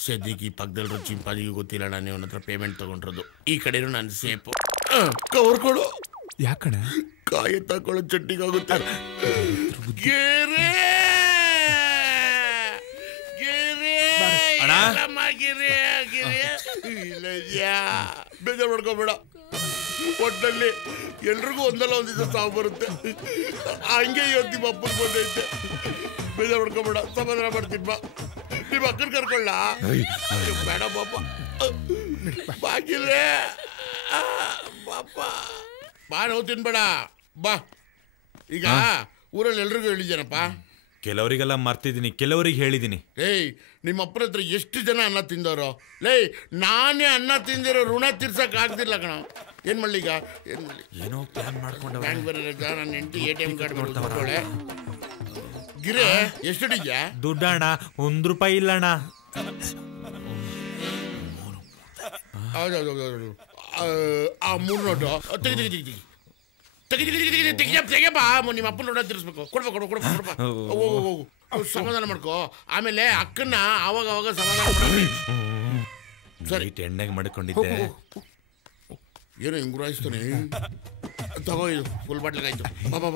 ಸದ್ಯಕ್ಕೆ ಈ ಪಕ್ಕದಲ್ಲಿರೋ ಚಿಂಪಾದಿಗೂ ಗೊತ್ತಿಲ್ಲ ನಾನು ಇವನ ಹತ್ರ ಪೇಮೆಂಟ್ ತೊಗೊಂಡಿರೋದು. ಈ ಕಡೆನೂ ನಾನು ಸೇಫು. ಕವರ್ ಕೊಡು. ಯಾಕಣ? ಕಾಯಿ ತಕೊಳ್ಳೋ ಚಟ್ನಿಗಾಗುತ್ತೆ. ಗೆರೆ ಬೇಜಾರು ಮಾಡ್ಕೋಬೇಡ. ಒಟ್ಟಲ್ಲಿ ಎಲ್ರಿಗೂ ಒಂದಲ್ಲ ಒಂದು ದಿವಸ ಸಾವು ಬರುತ್ತೆ. ಹಂಗೆ ಇವತ್ತು ನಿಮ್ಮ ಅಪ್ಪನ ಬಂದೈತೆ. ಬೇಜಾರು ಮಾಡ್ಕೋಬೇಡ, ಸಮಾಧಾನ ಮಾಡ್ತೀನಿ ಬಾ. ನಿಮ್ಮ ಅಕ್ಕನ ಕರ್ಕೊಳ್ಳ ಬೇಡ ಪಾಪ. ಬಾಗಿಲೇ ಪಾಪ ಬಾ, ನೋವು ತಿನ್ಬೇಡ ಬಾ. ಈಗ ಊರಲ್ಲಿ ಎಲ್ರಿಗೂ ಹೇಳಿದ್ದೇನಪ್ಪ? ಕೆಲವರಿಗೆಲ್ಲ ಮರ್ತಿದ್ದೀನಿ, ಕೆಲವರಿಗೆ ಹೇಳಿದ್ದೀನಿ. ಏಯ್, ನಿಮ್ಮ ಅಪ್ಪನ ಹತ್ರ ಎಷ್ಟು ಜನ ಅನ್ನ ತಿಂದವರು? ಲೇ, ನಾನೇ ಅನ್ನ ತಿಂದಿರೋ ಋಣ ತೀರ್ಸಕ್ ಆಗ್ತಿಲ್ಲ ಕಣ. ಏನ್ ಮಾಡ್ಲಿ ಈಗ? ಏನ್ ಮಾಡ್ಲಿ? ಏನೋ ಪ್ಲಾನ್ ಮಾಡ್ಕೊಂಡು ಬ್ಯಾಂಕ್ ಬೇರೆ ರಜಾ, ನನ್ನ ಹೆಂಡತಿ ATM ಕಾರ್ಡ್ ಬರ್ತಾಳೆ. ಗಿರೆ ಎಷ್ಟು ಹಿಡಿದ್ಯಾ? ದುಡ್ಡಣ್ಣ ₹1 ಇಲ್ಲಣ್ಣ. ಹೌದೌದು, ಆ 3 ನೋಟು ತೆಗಿಯಪ್ಪ. ನಿಮ್ಮ ಅಪ್ಪನ ಋಣ ತೀರಿಸ್ಬೇಕು. ಕೊಡ್ಬೇಕು. ಹೋಗು, ಸಮಾಧಾನ ಮಾಡ್ಕೋ. ಆಮೇಲೆ ಅಕ್ಕನ್ನ ಅವಾಗ ಸಮಾಧಾನ ಮಾಡಿ. ಸರಿ, ಎಣ್ಣೆಗೆ ಮಾಡ್ಕೊಂಡಿದ್ದೆ. ಏನೋ ಹಿಂಗ್ ಗುರಾಯಿಸ್ತಾನೆ. ತಗೋ, ಇದು ಫುಲ್ ಬಾಟ್ಲಿಗಾಯ್ತು. ಬಾಬಾ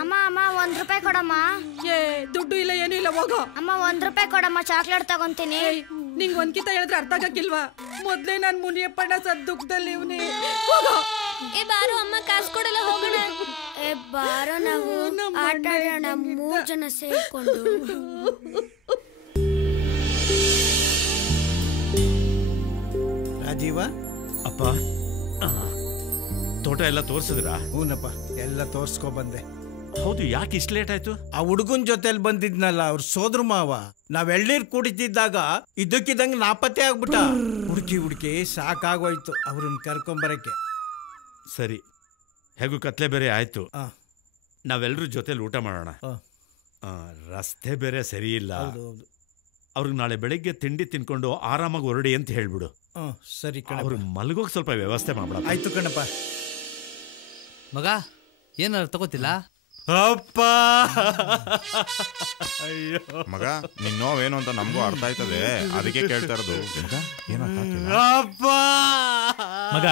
ಅಮ್ಮ $1 ಕೊಡಮ್ಮ. ದುಡ್ಡು ಇಲ್ಲ, ಏನೂ ಇಲ್ಲ. ಇಲ್ಲ ಹೋಗೋ. ಅಮ್ಮ 1 ರೂಪಾಯಿ ಕೊಡಮ್ಮ, ಚಾಕ್ಲೇಟ್ ತಗೊಂತೀನಿ. ನಿಂಗ್ ಒಂದ್ಕಿತ ಹೇಳಿದ್ರೆ ಅರ್ಥ ಆಗಕ್ಕಿಲ್ವಾ? ಮೊದ್ಲೇ ನಾನ್ ಮುನಿಯಪ್ಪಣ್ಣ ಸದ್ ದುಃಖದಲ್ಲಿ ಇವ್ನಿ. ಹೋಗೋ. ಏ ಬಾರೋ ಅಮ್ಮ, ಕಾಸು ಕೊಡಲ್ಲ, ಹೋಗೋಣ. ಏ ಬಾರೋ, ನಾವು ಆಟ ಆಡೋಣ 3 ಜನ ಸೇರ್ಕೊಂಡು. ರಾಜೀವ ಅಪ್ಪ, ತೋಟ ಎಲ್ಲ ತೋರ್ಸಿದ್ರಾ? ಹೂನಪ್ಪ, ಎಲ್ಲ ತೋರ್ಸ್ಕೊ ಬಂದೆ. ಹೌದು, ಯಾಕೆ ಇಷ್ಟು ಲೇಟ್ ಆಯ್ತು? ಆ ಹುಡುಗನ್ ಜೊತೆಲಿ ಬಂದಿದ್ನಲ್ಲ, ಅವ್ರ ಸೋದ್ರ ಮಾವ, ನಾವ್ ಎಳ್ನೀರ್ ಕುಡಿತಿದ್ದಾಗ ಇದ್ದಕ್ಕಿದ್ದಂಗ ನಾಪತ್ತೆ ಆಗ್ಬಿಟ್ಟ. ಹುಡುಕಿ ಸಾಕಾಗೋಯ್ತು ಅವ್ರನ್ನ ಕರ್ಕೊಂಬರಕ್ಕೆ. ಸರಿ, ಹೇಗೂ ಕತ್ಲೆ ಬೇರೆ ಆಯ್ತು, ನಾವೆಲ್ಲರೂ ಜೊತೆಲಿ ಊಟ ಮಾಡೋಣ. ರಸ್ತೆ ಬೇರೆ ಸರಿ ಇಲ್ಲ. ಅವ್ರಿಗೆ ನಾಳೆ ಬೆಳಿಗ್ಗೆ ತಿಂಡಿ ತಿನ್ಕೊಂಡು ಆರಾಮಾಗಿ ಹೊರಡಿ ಅಂತ ಹೇಳ್ಬಿಡು. ಸರಿ, ಅವ್ರಿಗೆ ಮಲ್ಗೋಕ್ ಸ್ವಲ್ಪ ವ್ಯವಸ್ಥೆ ಮಾಡ್ಬಿಡ. ಆಯ್ತು ಕಣಪ್ಪ. ಮಗ ಏನಾರು ತಗೋತಿಲ್ಲ? ಅಪ್ಪ, ಅಯ್ಯೋ ಮಗ, ನಿನ್ ನೋವೇನು ಅಂತ ನಮಗೂ ಅರ್ಥ ಆಯ್ತದೆ, ಅದಕ್ಕೆ ಕೇಳ್ತಾ ಇರೋದು. ಅಪ್ಪ, ಮಗ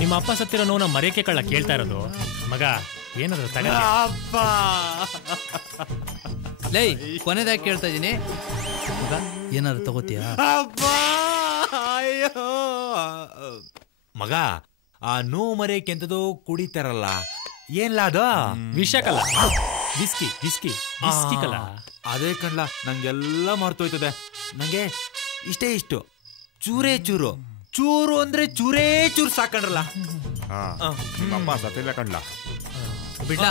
ನಿಮ್ಮ ಅಪ್ಪ ಸತ್ತಿರೋ ನೋವು ಮರೆಯಕ್ಕೆ ಕಳ್ಳ ಕೇಳ್ತಾ ಇರೋದು. ಮಗ ಏನಾದ್ರು ತಗ. ಲೈ, ಕೊನೆದಾಗಿ ಕೇಳ್ತಾ ಇದೀನಿ, ಮಗ ಏನಾದ್ರು ತಗೋತೀಯ? ಮಗ, ಆ ನೋವು ಮರೆಯಕ್ಕೆ ಎಂತದೋ ಕುಡಿತಾರಲ್ಲ, ಏನ್ಲ ಅದು? ವಿಷ ಕಲ, ವಿಸ್ಕಿ ವಿಸ್ಕಿ ವಿಸ್ಕಿ ಕಲ. ಅದೇ ಕಣ್ಲ, ನಂಗೆಲ್ಲ ಮರ್ತೋಯ್ತದೆ. ನಂಗೆ ಇಷ್ಟೇ ಇಷ್ಟು ಚೂರೇ ಚೂರು, ಚೂರು ಅಂದ್ರೆ ಚೂರೇ ಚೂರು ಸಾಕಂಡ್ರಲ್ಲ. ಅಪ್ಪ ಸತ್ತಿಲ್ಲ ಕಣ್ಲ. ಬಿಡ್ಲ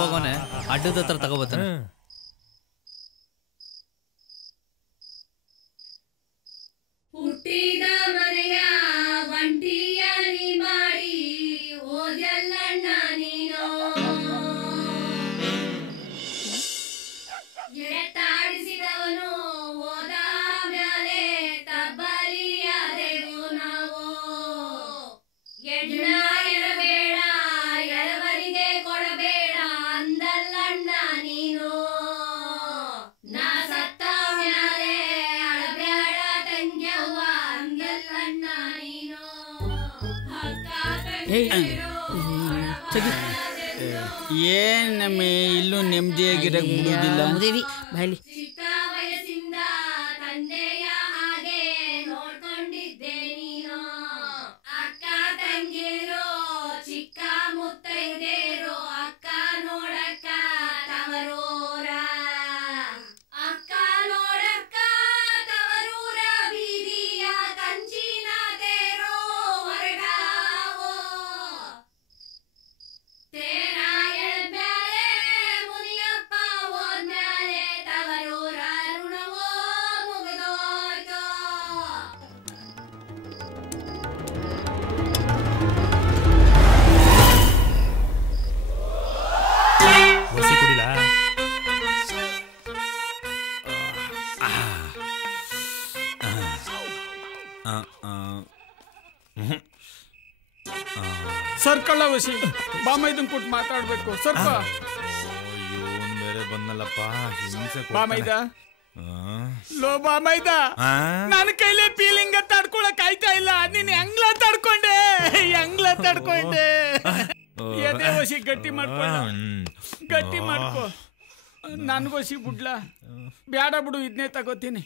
ಹೋಗೋನೆ, ಅಡ್ಡದ ಹತ್ರ ತಗೋಬತ್ತಾನೆ. ಹುಟ್ಟಿದ ಮನೆಯ ಒಂಟಿಯಾನಿ ಮಾಡಿ ಓದಲ್ಲಣ್ಣ ನೀನು, ಎತ್ತಾಡಿಸಿದವನು ಓದ ಮ್ಯಾಲೆ ತಬ್ಬಲಿಯಾದೆವು ನಾವು. ಎಣ್ಣ ಎರಬೇಡ, ಎರವರಿಗೆ ಕೊಡಬೇಡ ಅಂದಲ್ಲಣ್ಣ ನೀನು. ನಾ ಸತ್ತ ಮ್ಯಾಲೆ ಅಳಬೇಡ ತಂಗ್ಯವ್ವ ಅಂದಲ್ಲಣ್ಣ ನೀನು. ಏನ್ ನಮ್ಮಿ ಇಲ್ಲೂ ನೆಮ್ಮದಿಯಾಗಿರಕ್ ಬಿಡುದಿಲ್ಲ. ಬಾಯ್ಲಿ. ಚಿಕ್ಕ ವಯಸ್ಸಿಂದ ತಂದೆಯ ಹಾಗೆ ನೋಡ್ಕೊಂಡಿದ್ದೆ ನೀನು. ಅಕ್ಕ ತಂಗಿರೋ ಚಿಕ್ಕ ಮುತ್ತೈದೇರೋ ಅಕ್ಕ ನೋಡಕ್ಕ ತವರೂರ, ಅಕ್ಕ ನೋಡಕ್ಕ ತವರೂರ ಬೀದಿಯ ಕಂಚಿನ ತೇರೋ ಹೊರಗಾವೋ. ತೇರ ಎಳ್ಮ್ಯಾಲೆ ಮುನಿಯಪ್ಪ ಹೋದ್ಮ್ಯಾಲೆ ತವರೂರ ಋಣವೋ ಮುಗಿದೋಯ್ತು. ಒಸಿ ಕುಡಿಲ? ಸರ್ಕಳ್ಳ ವಸಿ ಬಾಮೈದನ್ ಕೊಟ್ಟು ಮಾತಾಡ್ಬೇಕು ಸ್ವಲ್ಪ. ಇವನ್ ಬೇರೆ ಬಂದಲ್ಲಪ್ಪ, ಹಿಂಸೆ ಬಾಮೈದ ಲೋ ಬಾಮೈದ, ನನ್ನ ಕೈಲೇ ಫೀಲಿಂಗ್ ತಡ್ಕೊಳಕ್ ಆಯ್ತಾ ಇಲ್ಲ. ನೀನ್ ಹೆಂಗ್ಲ ತಡ್ಕೊಂಡೆ ಎದೆ ವಸಿ ಗಟ್ಟಿ ಮಾಡ್ಕೊಳ್ಳ, ಗಟ್ಟಿ ಮಾಡ್ಕೊ. ನನ್ಗೋಸಿ ಬಿಡ್ಲ? ಬ್ಯಾಡ ಬಿಡು, ಇದನ್ನೇ ತಗೋತೀನಿ.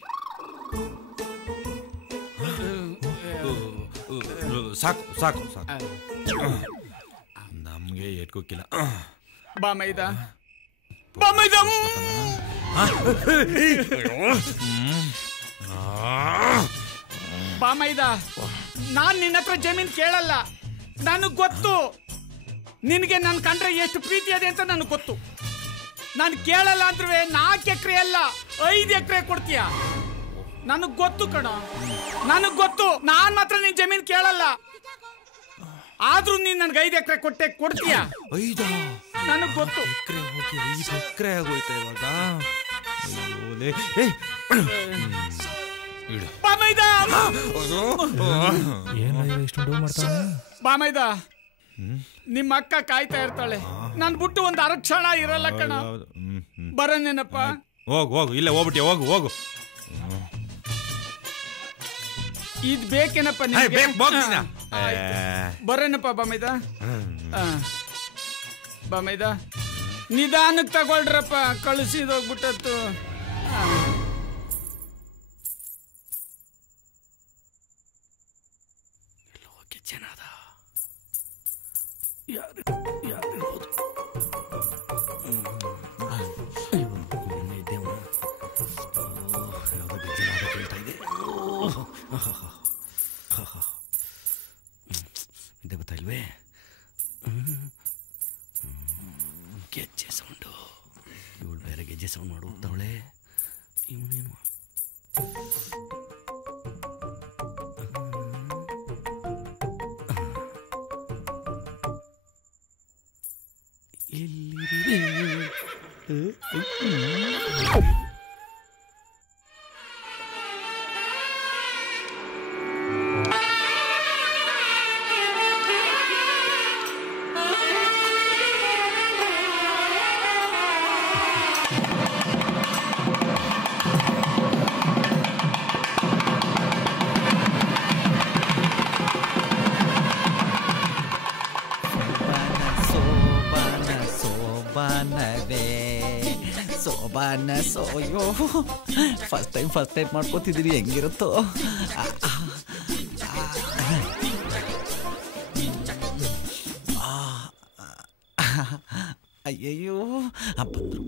ಸಾಕು ಸಾಕು ಸಾಕು, ನಮ್ಗೆ ಏಟ್ಕೋಕಿಲ್ಲ. ಬಾಮೈದ ಬಾಮೈದ, ನಾನ್ ನಿನ್ನ ಹತ್ರ ಜಮೀನ್ ಕೇಳಲ್ಲ. ನನಗ್ ಗೊತ್ತು ನಿನಗೆ ನನ್ ಕಂಡ್ರೆ ಎಷ್ಟು ಪ್ರೀತಿ ಅದೇ ಅಂತ ನನಗ್ ಗೊತ್ತು. ನಾನು ಕೇಳಲ್ಲ ಅಂದ್ರೆ 4 ಎಕರೆ ಅಲ್ಲ 5 ಎಕರೆ ಕೊಡ್ತೀಯ. ನನಗ್ ಗೊತ್ತು ಕಣ, ನನಗ್ ಗೊತ್ತು. ನಾನ್ ಮಾತ್ರ ನಿನ್ ಜಮೀನ್ ಕೇಳಲ್ಲ, ಆದ್ರೂ ನೀನ್ ನನ್ಗೆ 5 ಎಕರೆ ಕೊಡ್ತೀಯ. 5 ನನಗ್ ಗೊತ್ತು. ಎಕರೆ ಹೋಗಿ 5 ಎಕರೆ ಆಗೋಯ್ತಾ ಇವಾಗ. ಬಾಮೈದ, ನಿಮ್ಮ ಅಕ್ಕ ಕಾಯ್ತಾ ಇರ್ತಾಳೆ. ನನ್ ಬಿಟ್ಟು ಒಂದು ಅರಕ್ಷಣ ಇರಲ್ಲ ಕಣ. ಬರನೇನಪ್ಪ? ಹೋಗು ಹೋಗು, ಇಲ್ಲ ಹೋಗ್ಬಿಟ್ಟಿ, ಹೋಗು ಹೋಗು. ಇದ್ ಬೇಕೇನಪ್ಪ ನಿಮ್ಗೆ? ಬರೇನಪ್ಪ ಬಾಮೈದ? ಬಾಮೈದ ನಿಧಾನಕ್ಕೆ ತಗೊಳ್ರಪ್ಪ, ಕಳಿಸಿದೋಗ್ಬಿಟ್ಟತ್ತು. ಚೆನ್ನದ ನಿದ್ದೆ ಬರ್ತಾ ಇಲ್ವೇ? ಗೆಜ್ಜೆ ಸೌಂಡು. ಇವಳು ಬೇರೆ ಗೆಜ್ಜೆ ಸೌಂಡ್ ಮಾಡಿ ಹೋಗ್ತಾವಳೆ. ಇವನೇನು ಸೋಬಾನ ಸೋಯೋ ಫಸ್ಟ್ ಟೈಮ್ ಮಾಡ್ಕೋತಿದ್ದೀರಿ, ಹೆಂಗಿರುತ್ತೋ. ಅಯ್ಯಯ್ಯೋ ಬಂದ್ರು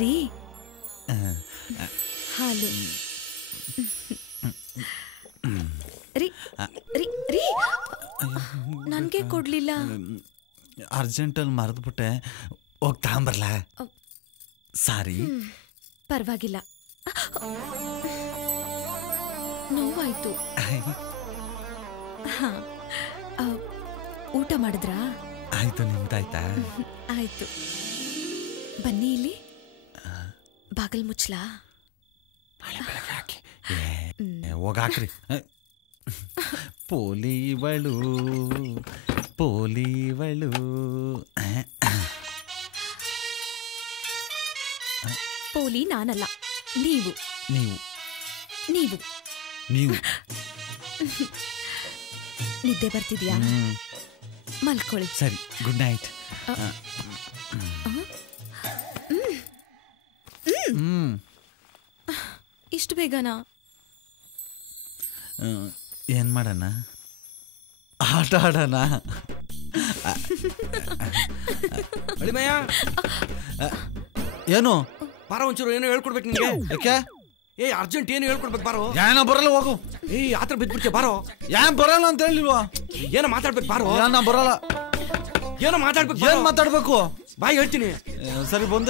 ರೀ ಹಾಲು ರೀ ನನ್ಗೆ ಕೊಡ್ಲಿಲ್ಲ. ಅರ್ಜೆಂಟಲ್ಲಿ ಮರೆದ್ಬಿಟ್ಟೆ, ಹೋಗಿ ತಗೊಂಬರ್ಲ? ಸಾರಿ. ಪರವಾಗಿಲ್ಲ, ನೋವಾಯ್ತು. ಊಟ ಮಾಡಿದ್ರಾ? ಆಯ್ತು, ನಿಮ್ದಾಯ್ತಾ? ಆಯ್ತು. ಬನ್ನಿ ಇಲ್ಲಿ, ಬಾಗಲ್ ಮುಚ್ಚಲಾ? ಹೋಗಾಕ್ರಿ. ಪೋಲಿವಳು ಪೋಲಿ ನಾನಲ್ಲ, ನೀವು. ನಿದ್ದೆ ಬರ್ತಿದ್ಯಾ? ಮಲ್ಕೊಳ್ಳಿ. ಸರಿ, ಗುಡ್ ನೈಟ್. ಇಷ್ಟು ಬೇಗನಾ? ಏನ್ ಮಾಡೋಣ? ಆಟ ಆಡೋಣ. ಏನು ಬಾರೋ, ಒಂಚೂರು ಏನೋ ಹೇಳ್ಕೊಡ್ಬೇಕು ನಿಮಗೆ. ಯಾಕೆ? ಅರ್ಜೆಂಟ್ ಏನು ಹೇಳ್ಕೊಡ್ಬೇಕು ಬಾರೋ. ಏನೋ ಬರಲ್ಲ, ಹೋಗು. ಆತರ ಬಿದ್ಬಿಡ್ತೀಯ ಬಾರೋ. ಯಾನ್ ಬರಲ್ಲ ಅಂತ ಹೇಳಿಲ್ವಾ? ಏನೋ ಮಾತಾಡ್ಬೇಕು ಬಾರೋ. ನಾ ಬರಲ್ಲ. ಏನೋ ಮಾತಾಡ್ಬೇಕು. ಏನ್ ಮಾತಾಡ್ಬೇಕು? ಬಾಯ್ ಹೇಳ್ತೀನಿ. ಸರಿ, ಬಂದ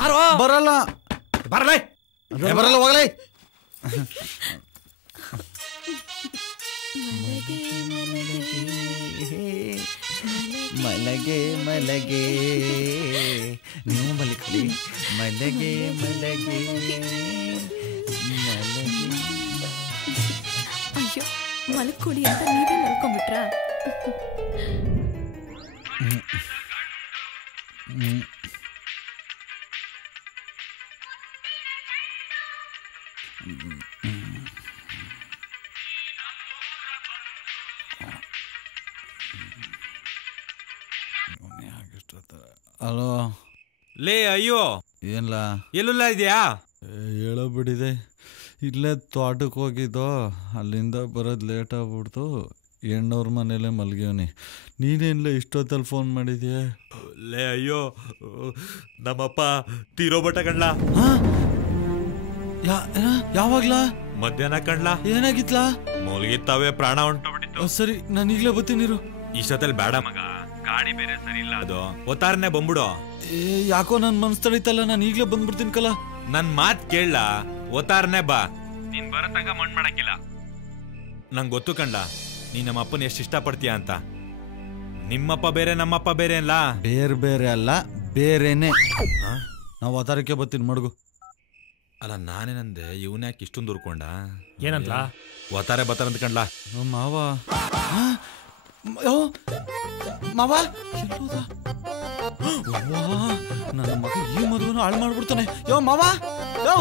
ಬಾರೋ. ಬರಲ್ಲ ಹೋಗಲೇ. ಮಲಗೆ ನೀವು ಮಲಗಿ. ಮಲಗೆ ಅಯ್ಯೋ, ಮಲ್ಕೊಳ್ಳಿ ಅಂತ ನೀವೇ ಮಲ್ಕೊಂಡ್ಬಿಟ್ರಾ? ಹಲೋ. ಲೇ ಅಯ್ಯೋ, ಏನ್ಲ? ಎಲ್ಲುಲ್ಲ ಇದೆಯಾ? ಹೇಳೋ ಬಿಡಿದೆ. ಇಲ್ಲೇ ತೋಟಕ್ಕೆ ಹೋಗಿದ್ದೋ, ಅಲ್ಲಿಂದ ಬರೋದು ಲೇಟ್ ಆಗ್ಬಿಡ್ತು. ಹೆಣ್ಣವ್ರ ಮನೇಲೆ ಮಲ್ಗ್ಯವನಿ. ನೀನೇನ್ಲ ಇಷ್ಟೊತ್ತಲ್ಲಿ ಫೋನ್ ಮಾಡಿದ್ಯಾ? ಲೇ ಅಯ್ಯೋ, ನಮ್ಮಪ್ಪ ತೀರೋಬಟ್ಟ ಕಣ್ಲ. ಯಾವಾಗ್ಲ? ಮಧ್ಯಾಹ್ನ ಕಣ್ಲ. ಏನಾಗಿತ್ಲಾ? ಮುಳುಗಿತ್ತಾವೆ, ಪ್ರಾಣ ಹೊಂಟೋಗ್ಬಿಟ್ಟಿತ್ತು. ಸರಿ, ನಾನು ಈಗಲೇ ಬರ್ತೀನಿರು. ಇಷ್ಟೊತ್ತಲ್ಲಿ ಬೇಡ ಮಗ, ಗಾಡಿ ಬೇರೆ ಸರಿ ಇಲ್ಲ. ಅದು ಒತ್ತಾರನೆ ಬಂದ್ಬಿಡು. ಯಾಕೋ ನನ್ ಮನ್ಸ್ ತಡೀತಲ್ಲ, ನಾನು ಈಗಲೇ ಬಂದ್ಬಿಡ್ತೀನಿ ಕಲ. ನನ್ ಮಾತ್ ಕೇಳ, ಒತ್ತಾರನೆ ಬಾ. ನೀನ್ ಬರತಂಗ ಮಣ್ ಮಾಡಕ್ಕಿಲ್ಲ. ನಂಗೆ ಗೊತ್ತು ಕಂಡ, ನೀ ನಮ್ಮ ಅಪ್ಪನ ಎಷ್ಟು ಇಷ್ಟಪಡ್ತೀಯ ಅಂತ. ನಿಮ್ಮಪ್ಪ ಬೇರೆ ನಮ್ಮಪ್ಪ ಬೇರೆ ಅಲ್ಲ. ಬೇರೆ ಅಲ್ಲ, ಬೇರೆನೆ. ನಾವು ಒತ್ತಾರಕ್ಕೆ ಬರ್ತೀನಿ ಮಡ್ಗು. ಅಲ್ಲ, ನಾನೇನಂದೆ, ಇವನ್ ಯಾಕೆ ಇಷ್ಟೊಂದು ಉರ್ಕೊಂಡ? ಏನಂತ? ಒತ್ತಾರೆ ಬತ್ತಾರಂತ ಕಂಡ್ಲ. ಮಾವ ನನ್ನ ಮಗ ಈ ಮದುವೆನ ಹಾಳು ಮಾಡ್ಬಿಡ್ತಾನೆ. ಯೋ ಮಾವ, ಯೋ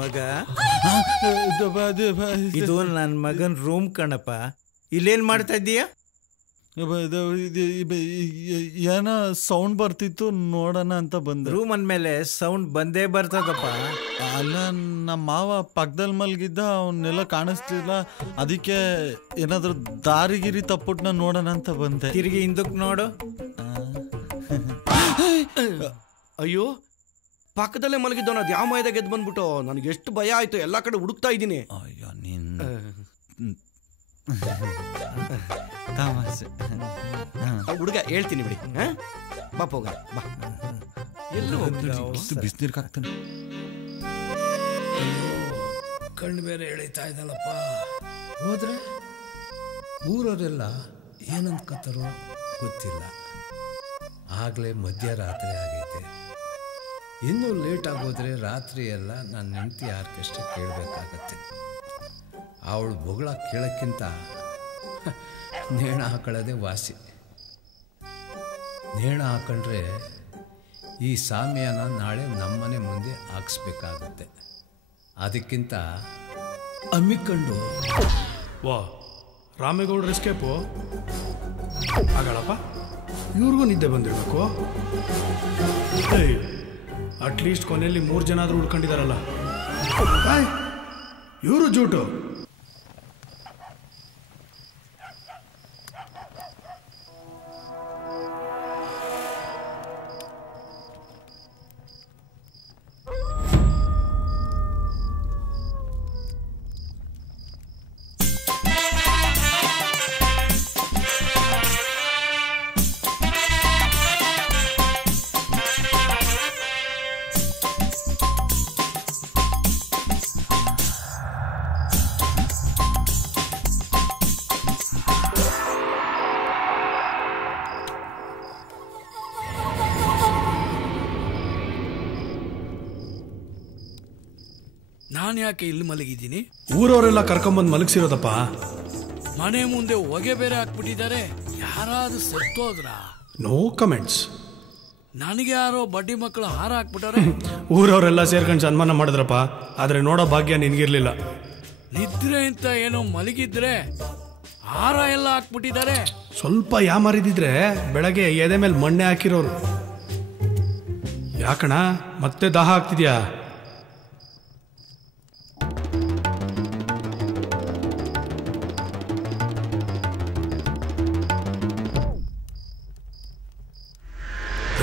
ಮಗ, ಇದು ನನ್ನ ಮಗನ್ ರೂಮ್ ಕಣಪ್ಪ. ಇಲ್ಲೇನ್ ಮಾಡ್ತಾ ಇದ್ದೀಯಾ? ಏನ ಸೌಂಡ್ ಬರ್ತಿತ್ತು ನೋಡೋಣ ಅಂತ ಬಂದೆ. ರೂಮ್ ಅಂದ್ಮೇಲೆ ಸೌಂಡ್ ಬಂದೇ ಬರ್ತದಪ್ಪ. ಅಲ್ಲ, ನಮ್ಮ ಮಾವ ಪಕ್ಕದಲ್ಲಿ ಮಲ್ಗಿದ್ದ, ಅವನ್ನೆಲ್ಲ ಕಾಣಿಸ್ತಿಲ್ಲ. ಅದಕ್ಕೆ ಏನಾದ್ರು ದಾರಿಗಿರಿ ತಪ್ಪುಟ್ನ ನೋಡೋಣ ಅಂತ ಬಂದೆ. ತಿರುಗಿ ಹಿಂದಕ್ಕೆ ನೋಡು. ಅಯ್ಯೋ, ಪಕ್ಕದಲ್ಲೇ ಮಲಗಿದ್ದವನ ಅದು ಯಾವ ಮಯದಾಗ ಎದ್ದು ಬಂದ್ಬಿಟ್ಟು ನನಗೆ ಎಷ್ಟು ಭಯ ಆಯ್ತು. ಎಲ್ಲ ಕಡೆ ಹುಡುಕ್ತಾ ಇದ್ದೀನಿ. ಅಯ್ಯೋ ತಮಾಷೆ ಹುಡುಗ, ಹೇಳ್ತೀನಿ ಬಿಡಿ. ಬಾ ಹೋಗ, ಬಾ. ಎಲ್ಲೂ ಬಿಸಿನೀರ್ಗೆ ಹಾಕ್ತಾನೆ. ಕಣ್ಣು ಬೇರೆ ಎಳಿತಾ ಇದ್ದಲ್ಲಪ್ಪ. ಹೋದ್ರೆ ಊರವರೆಲ್ಲ ಏನಂದ್ಕತ್ತಾರೋ ಗೊತ್ತಿಲ್ಲ. ಆಗಲೇ ಮಧ್ಯರಾತ್ರಿ ಆಗೈತೆ. ಇನ್ನೂ ಲೇಟ್ ಆಗೋದ್ರೆ ರಾತ್ರಿ ಎಲ್ಲ ನನ್ನ ಹೆಂಡತಿ ಆರ್ಕೆಸ್ಟ್ರಾ ಕೇಳಬೇಕಾಗತ್ತೆ. ಅವಳು ಬೊಗಳ ಕೇಳೋಕ್ಕಿಂತ ನೇಣ ಹಾಕೊಳ್ಳೋದೇ ವಾಸಿ. ನೇಣ ಹಾಕೊಂಡ್ರೆ ಈ ಸಾಮ್ಯನ ನಾಳೆ ನಮ್ಮನೆ ಮುಂದೆ ಹಾಕ್ಸ್ಬೇಕಾಗುತ್ತೆ. ಅದಕ್ಕಿಂತ ಅಮ್ಮಿಕೊಂಡು ವಾ ರಾಮೇಗೌಡ್ರ ಎಸ್ಕೇಪು ಆಗಲ್ಲಪ್ಪ. ಇವ್ರಿಗೂ ನಿದ್ದೆ ಬಂದಿರಬೇಕು. ಅಟ್ಲೀಸ್ಟ್ ಕೊನೆಯಲ್ಲಿ 3 ಜನ ಆದರೂ ಉಳ್ಕೊಂಡಿದಾರಲ್ಲ. ಇವರು ಜೂಟು. ನಾನು ಯಾಕೆ ಇಲ್ಲಿ ಮಲಗಿದ್ದೀನಿ? ಊರವರೆಲ್ಲ ಕರ್ಕೊಂಬಂದು ಮಲಗಿಸಿರೋದಪ್ಪ. ಮನೆ ಮುಂದೆ ಹೊಗೆ ಬೇರೆ ಹಾಕ್ಬಿಟ್ಟಿದ್ದಾರೆ. ಯಾರಾದ್ರೂ ಸತ್ತೋದ್ರ? No comments. ನನಗೆ ಯಾರೋ ಬಡ್ಡಿ ಮಕ್ಕಳು ಹಾರ ಹಾಕ್ಬಿಟ್ಟಾರೆ. ಊರವರೆಲ್ಲ ಸೇರ್ಕೊಂಡು ಸನ್ಮಾನ ಮಾಡಿದ್ರಪ್ಪ. ಆದ್ರೆ ನೋಡೋ ಭಾಗ್ಯ ನಿನ್ಗಿರ್ಲಿಲ್ಲ. ನಿದ್ರೆ ಅಂತ ಏನೋ ಮಲಗಿದ್ರೆ ಹಾರ ಎಲ್ಲ ಹಾಕ್ಬಿಟ್ಟಿದ್ದಾರೆ. ಸ್ವಲ್ಪ ಯಾಮಾರಿದಿದ್ರೆ ಬೆಳಗ್ಗೆ ಎದೆ ಮೇಲೆ ಮಣ್ಣೆ ಹಾಕಿರೋರು. ಯಾಕಣ ಮತ್ತೆ ದಾಹ ಆಗ್ತಿದ್ಯಾ?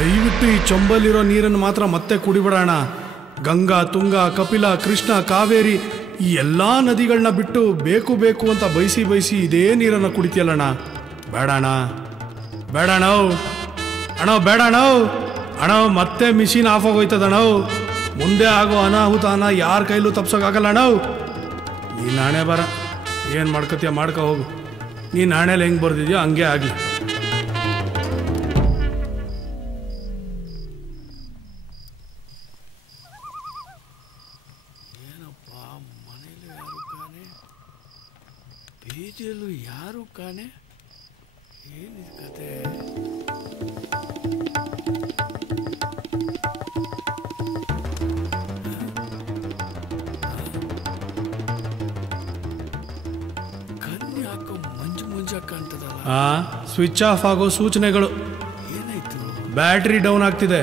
ದಯವಿಟ್ಟು ಈ ಚೊಂಬಲ್ಲಿರೋ ನೀರನ್ನು ಮಾತ್ರ ಮತ್ತೆ ಕುಡಿಬಿಡೋಣ. ಗಂಗಾ, ತುಂಗ, ಕಪಿಲ, ಕೃಷ್ಣ, ಕಾವೇರಿ ಈ ಎಲ್ಲ ನದಿಗಳನ್ನ ಬಿಟ್ಟು ಬೇಕು ಬೇಕು ಅಂತ ಬಯಸಿ ಬಯಸಿ ಇದೇ ನೀರನ್ನು ಕುಡಿತೀಯಲ್ಲಣ್ಣ. ಬೇಡಣ, ಬೇಡಣ ಅಣ್ಣ, ಬೇಡಣ ಅಣ್ಣ. ಮತ್ತೆ ಮಿಷಿನ್ ಆಫ್ ಆಗೋಯ್ತದಣ್ಣ. ಮುಂದೆ ಆಗೋ ಅನಾಹುತನ ಯಾರ ಕೈಲೂ ತಪ್ಸೋಕ್ಕಾಗಲ್ಲ ಅಣ್ಣ. ನೀನು ನಾಣೆ ಬರ, ಏನು ಮಾಡ್ಕೊತೀಯ ಮಾಡ್ಕೊ ಹೋಗು. ನೀನು ನಾಣೆಲಿ ಹೆಂಗೆ ಬರ್ದಿದ್ಯೋ ಹಂಗೆ ಆಗಲಿ. ಬೀದಿಯಲ್ಲೂ ಯಾರು ಕಾಣೆ. ಏನಿದೆ ಕತೆ? ಕಣ್ಣು ಯಾಕೋ ಮಂಜು ಮಂಜಾಗಿ ಕಾಣ್ತದಲ್ಲ. ಸ್ವಿಚ್ ಆಫ್ ಆಗೋ ಸೂಚನೆಗಳು. ಏನಾಯ್ತು? ಬ್ಯಾಟ್ರಿ ಡೌನ್ ಆಗ್ತಿದೆ.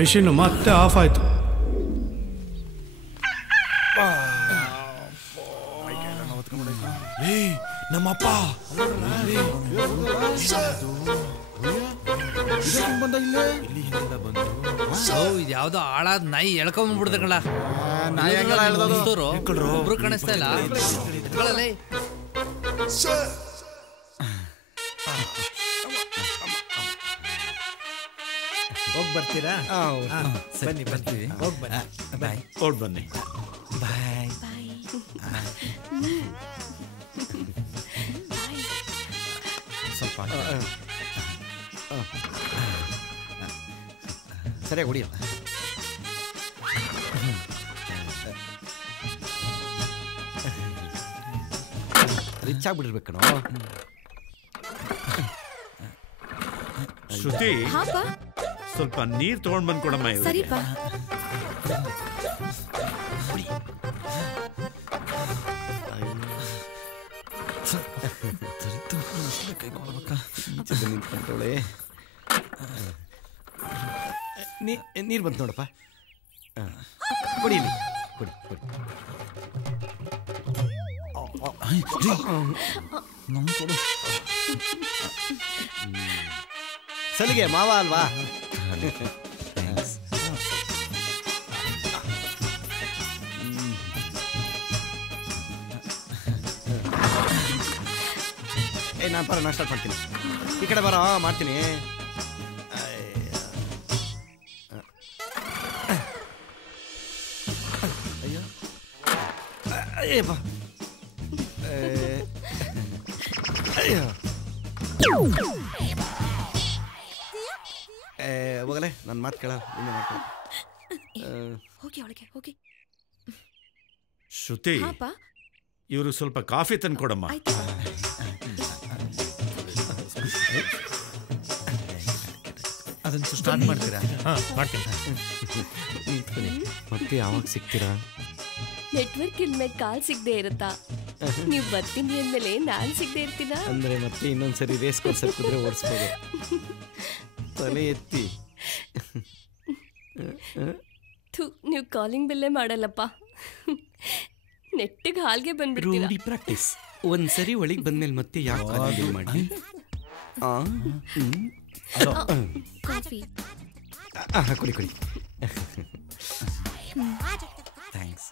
ಮಿಷಿನ್ ಮತ್ತೆ ಆಫ್ ಆಯ್ತು. ನಮ್ಮಪ್ಪ ಯಾವ್ದೋ ಹಾಳಾದ ನಾಯಿ ಎಳ್ಕೊಂಡ್ಬಿಡ್ದಲ್ಲ. ಒಬ್ರು ಕಾಣಿಸ್ತಾ ಇಲ್ಲ. ಹೋಗಿ ಬರ್ತೀರಾ? ಬನ್ನಿ ಬರ್ತೀವಿ. ಹೋಗಿ ಬನ್ನಿ. ಬಾಯ್. ಹೊರಡ್ ಬನ್ನಿ. ಬಾಯ್. ಸ್ವಲ್ಪ ಸರಿಯಾಗಿ ಹೊಡಿಯಲ್ಲ. ರಿಚ್ ಆಗ್ಬಿಟ್ಟಿರ್ಬೇಕು ಕಣೋ. ಶ್ರುತಿ ಹಾಪ ಸ್ವಲ್ಪ ನೀರ್ ತಗೊಂಡ್ ಬಂದ್ ಕೊಡಮ್ಮ ಇವ್ರಿಗೆ. ಸರಿಪಾ. ನಿಂತ್ಕೊಂಡೋಳೆ ನೀರು ಬಂತು ನೋಡಪ್ಪ. ಕೊಡಿ ಇಲ್ಲಿ, ಕೊಡಿ ಕೊಡಿ. ಸಲಿಗೆ ಮಾವ ಅಲ್ವಾ? ನಾನು ಬರೋ ನಾನು ಸ್ಟಾರ್ಟ್ ಮಾಡ್ತೀನಿ. ಈ ಕಡೆ ಬರೋ ಮಾಡ್ತೀನಿ. ಅಯ್ಯೋ ಅಯ್ಯಪ್ಪ ಅಯ್ಯೋ ಹೋಗಲೇ ನನ್ನ ಮಾತು ಕೇಳ. ನಿನ್ನೆ ಮಾತು ಹೋಗಿ ಒಳಗೆ ಹೋಗಿ. ಶ್ರುತಿ ಹಾಪ ಇವರು ಸ್ವಲ್ಪ ಕಾಫಿ ತಂದು ಕೊಡಮ್ಮ. ಅದನ್ನ ಸ್ಟಾರ್ಟ್ ಮಾಡ್ತೀರಾ? ಮಾಡ್ತೀನಿ. ಮತ್ತೆ ಯಾವಾಗ ಸಿಗ್ತೀರಾ? ನೆಟ್ವರ್ಕ್ ಇಲ್ಮೇಲೆ ಕಾಲ್ ಸಿಗದೆ ಇರುತ್ತಾ? ನೀವು ಬರ್ತೀನಿ ಅಂದ್ಮೇಲೆ ನಾನು ಸಿಗದೆ ಇರ್ತೀನ ಅಂದ್ರೆ ಮತ್ತೆ ಇನ್ನೊಂದ್ಸರಿ ರೇಸ್ ಕೋರ್ಸ್ ಕುದ್ರೆ ಓಡಿಸ್ಬೋದು. ತಲೆ ಎತ್ತಿ. ನೀವು ಕಾಲಿಂಗ್ ಬೆಲ್ಲೇ ಮಾಡಲ್ಲಪ್ಪ. ನೆಟ್ಟಿಗೆ ಹಾಲ್ಗೆ ಬಂದ್ಬಿಡ್ತೀರಾ. ರೂಢಿ ಪ್ರಾಕ್ಟೀಸ್. ಒಂದ್ಸರಿ ಒಳಗೆ ಬಂದ್ಮೇಲೆ ಮತ್ತೆ ಯಾಕೆ ಕಾಲಿಂಗ್ ಮಾಡಿ? ಕಾಫಿ ಕುಡಿ ಕುಡಿ. ಥ್ಯಾಂಕ್ಸ್.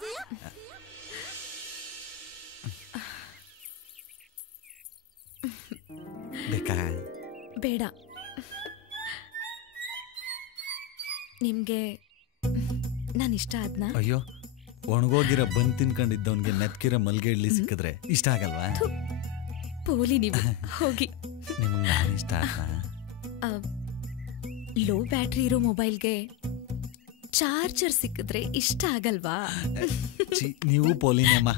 ಬೇಕಾ? ಬೇಡ. ನಿಮ್ಗೆ ನಾನು ಇಷ್ಟ ಆದ್ನಾ? ಅಯ್ಯೋ, ಒಣಗೋಗಿರೋ ಬಂದ್ ತಿನ್ಕೊಂಡಿದ್ದವನ್ಗೆ ಮೆತ್ಕಿರೋ ಮಲ್ಗೆ ಇಡ್ಲಿ ಸಿಕ್ಕಿದ್ರೆ ಇಷ್ಟ ಆಗಲ್ವಾ? ಪೋಲಿ ನೀವು ಹೋಗಿ. ನಿಮಗೆ ನಾನು ಇಷ್ಟ ಆದ್ನಾ? ಲೋ ಬ್ಯಾಟ್ರಿ ಇರೋ ಮೊಬೈಲ್ಗೆ ಚಾರ್ಜರ್ ಸಿಕ್ಕಿದ್ರೆ ಇಷ್ಟ ಆಗಲ್ವಾ? ನೀವು ಪೋಲಿನೇಮ್ಮ.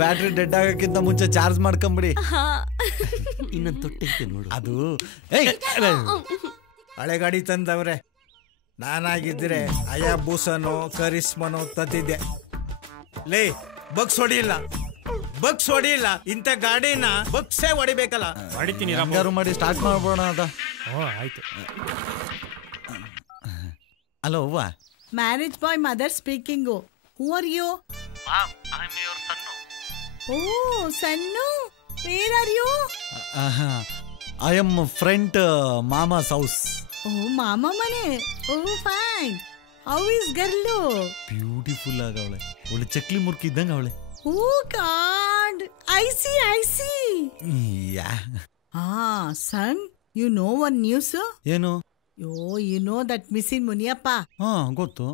ಬ್ಯಾಟ್ರಿ ಡೆಡ್ ಆಗಕ್ಕಿಂತ ಮುಂಚೆ ಚಾರ್ಜ್ ಮಾಡ್ಕೊಂಬಿಡಿ. ಇನ್ನೊಂದು ತೊಟ್ಟೈತೆ ನೋಡು. ಅದು ಹಳೆ ಗಾಡಿ ತಂದವ್ರೆ. ನಾನಾಗಿದ್ರೆ ಅಯಾಬೂಸನೋ ಕರಿಸ್ಮನೋ ತತ್ತಿದ್ದೆ. ಲೇ ಬಗ್ಸ್ ಹೊಡಿಲ್ಲ, ಬಗ್ಸ್ ಹೊಡಿಲ್ಲ. ಇಂಥ ಗಾಡಿನ ಬಗ್ಸೇ ಹೊಡಿಬೇಕಲ್ಲ. ಹೊಡಿತೀನಿ ಮಾಡಿ ಸ್ಟಾರ್ಟ್ ಮಾಡ್ಬೋಣ ಅದ. ಆಯ್ತು. ಹಲೋ ಅವ್ವ. Marriage boy mother speaking. Who are you? Oh son, where are you? I am friend mama's house. Oh ಮಾಮಾ ಮನೆ. Oh fine. How is girl? Beautiful ಆಗವಳೆ. ಒಳ್ಳೆ ಚಕ್ಲಿ ಮುರ್ಕಿ ಇದ್ದಂಗ ಅವಳೆ. Oh god, I see I see. Yeah. Son, you know one news? ಏನು? You know that missing Muniyappa? ಗೊತ್ತು.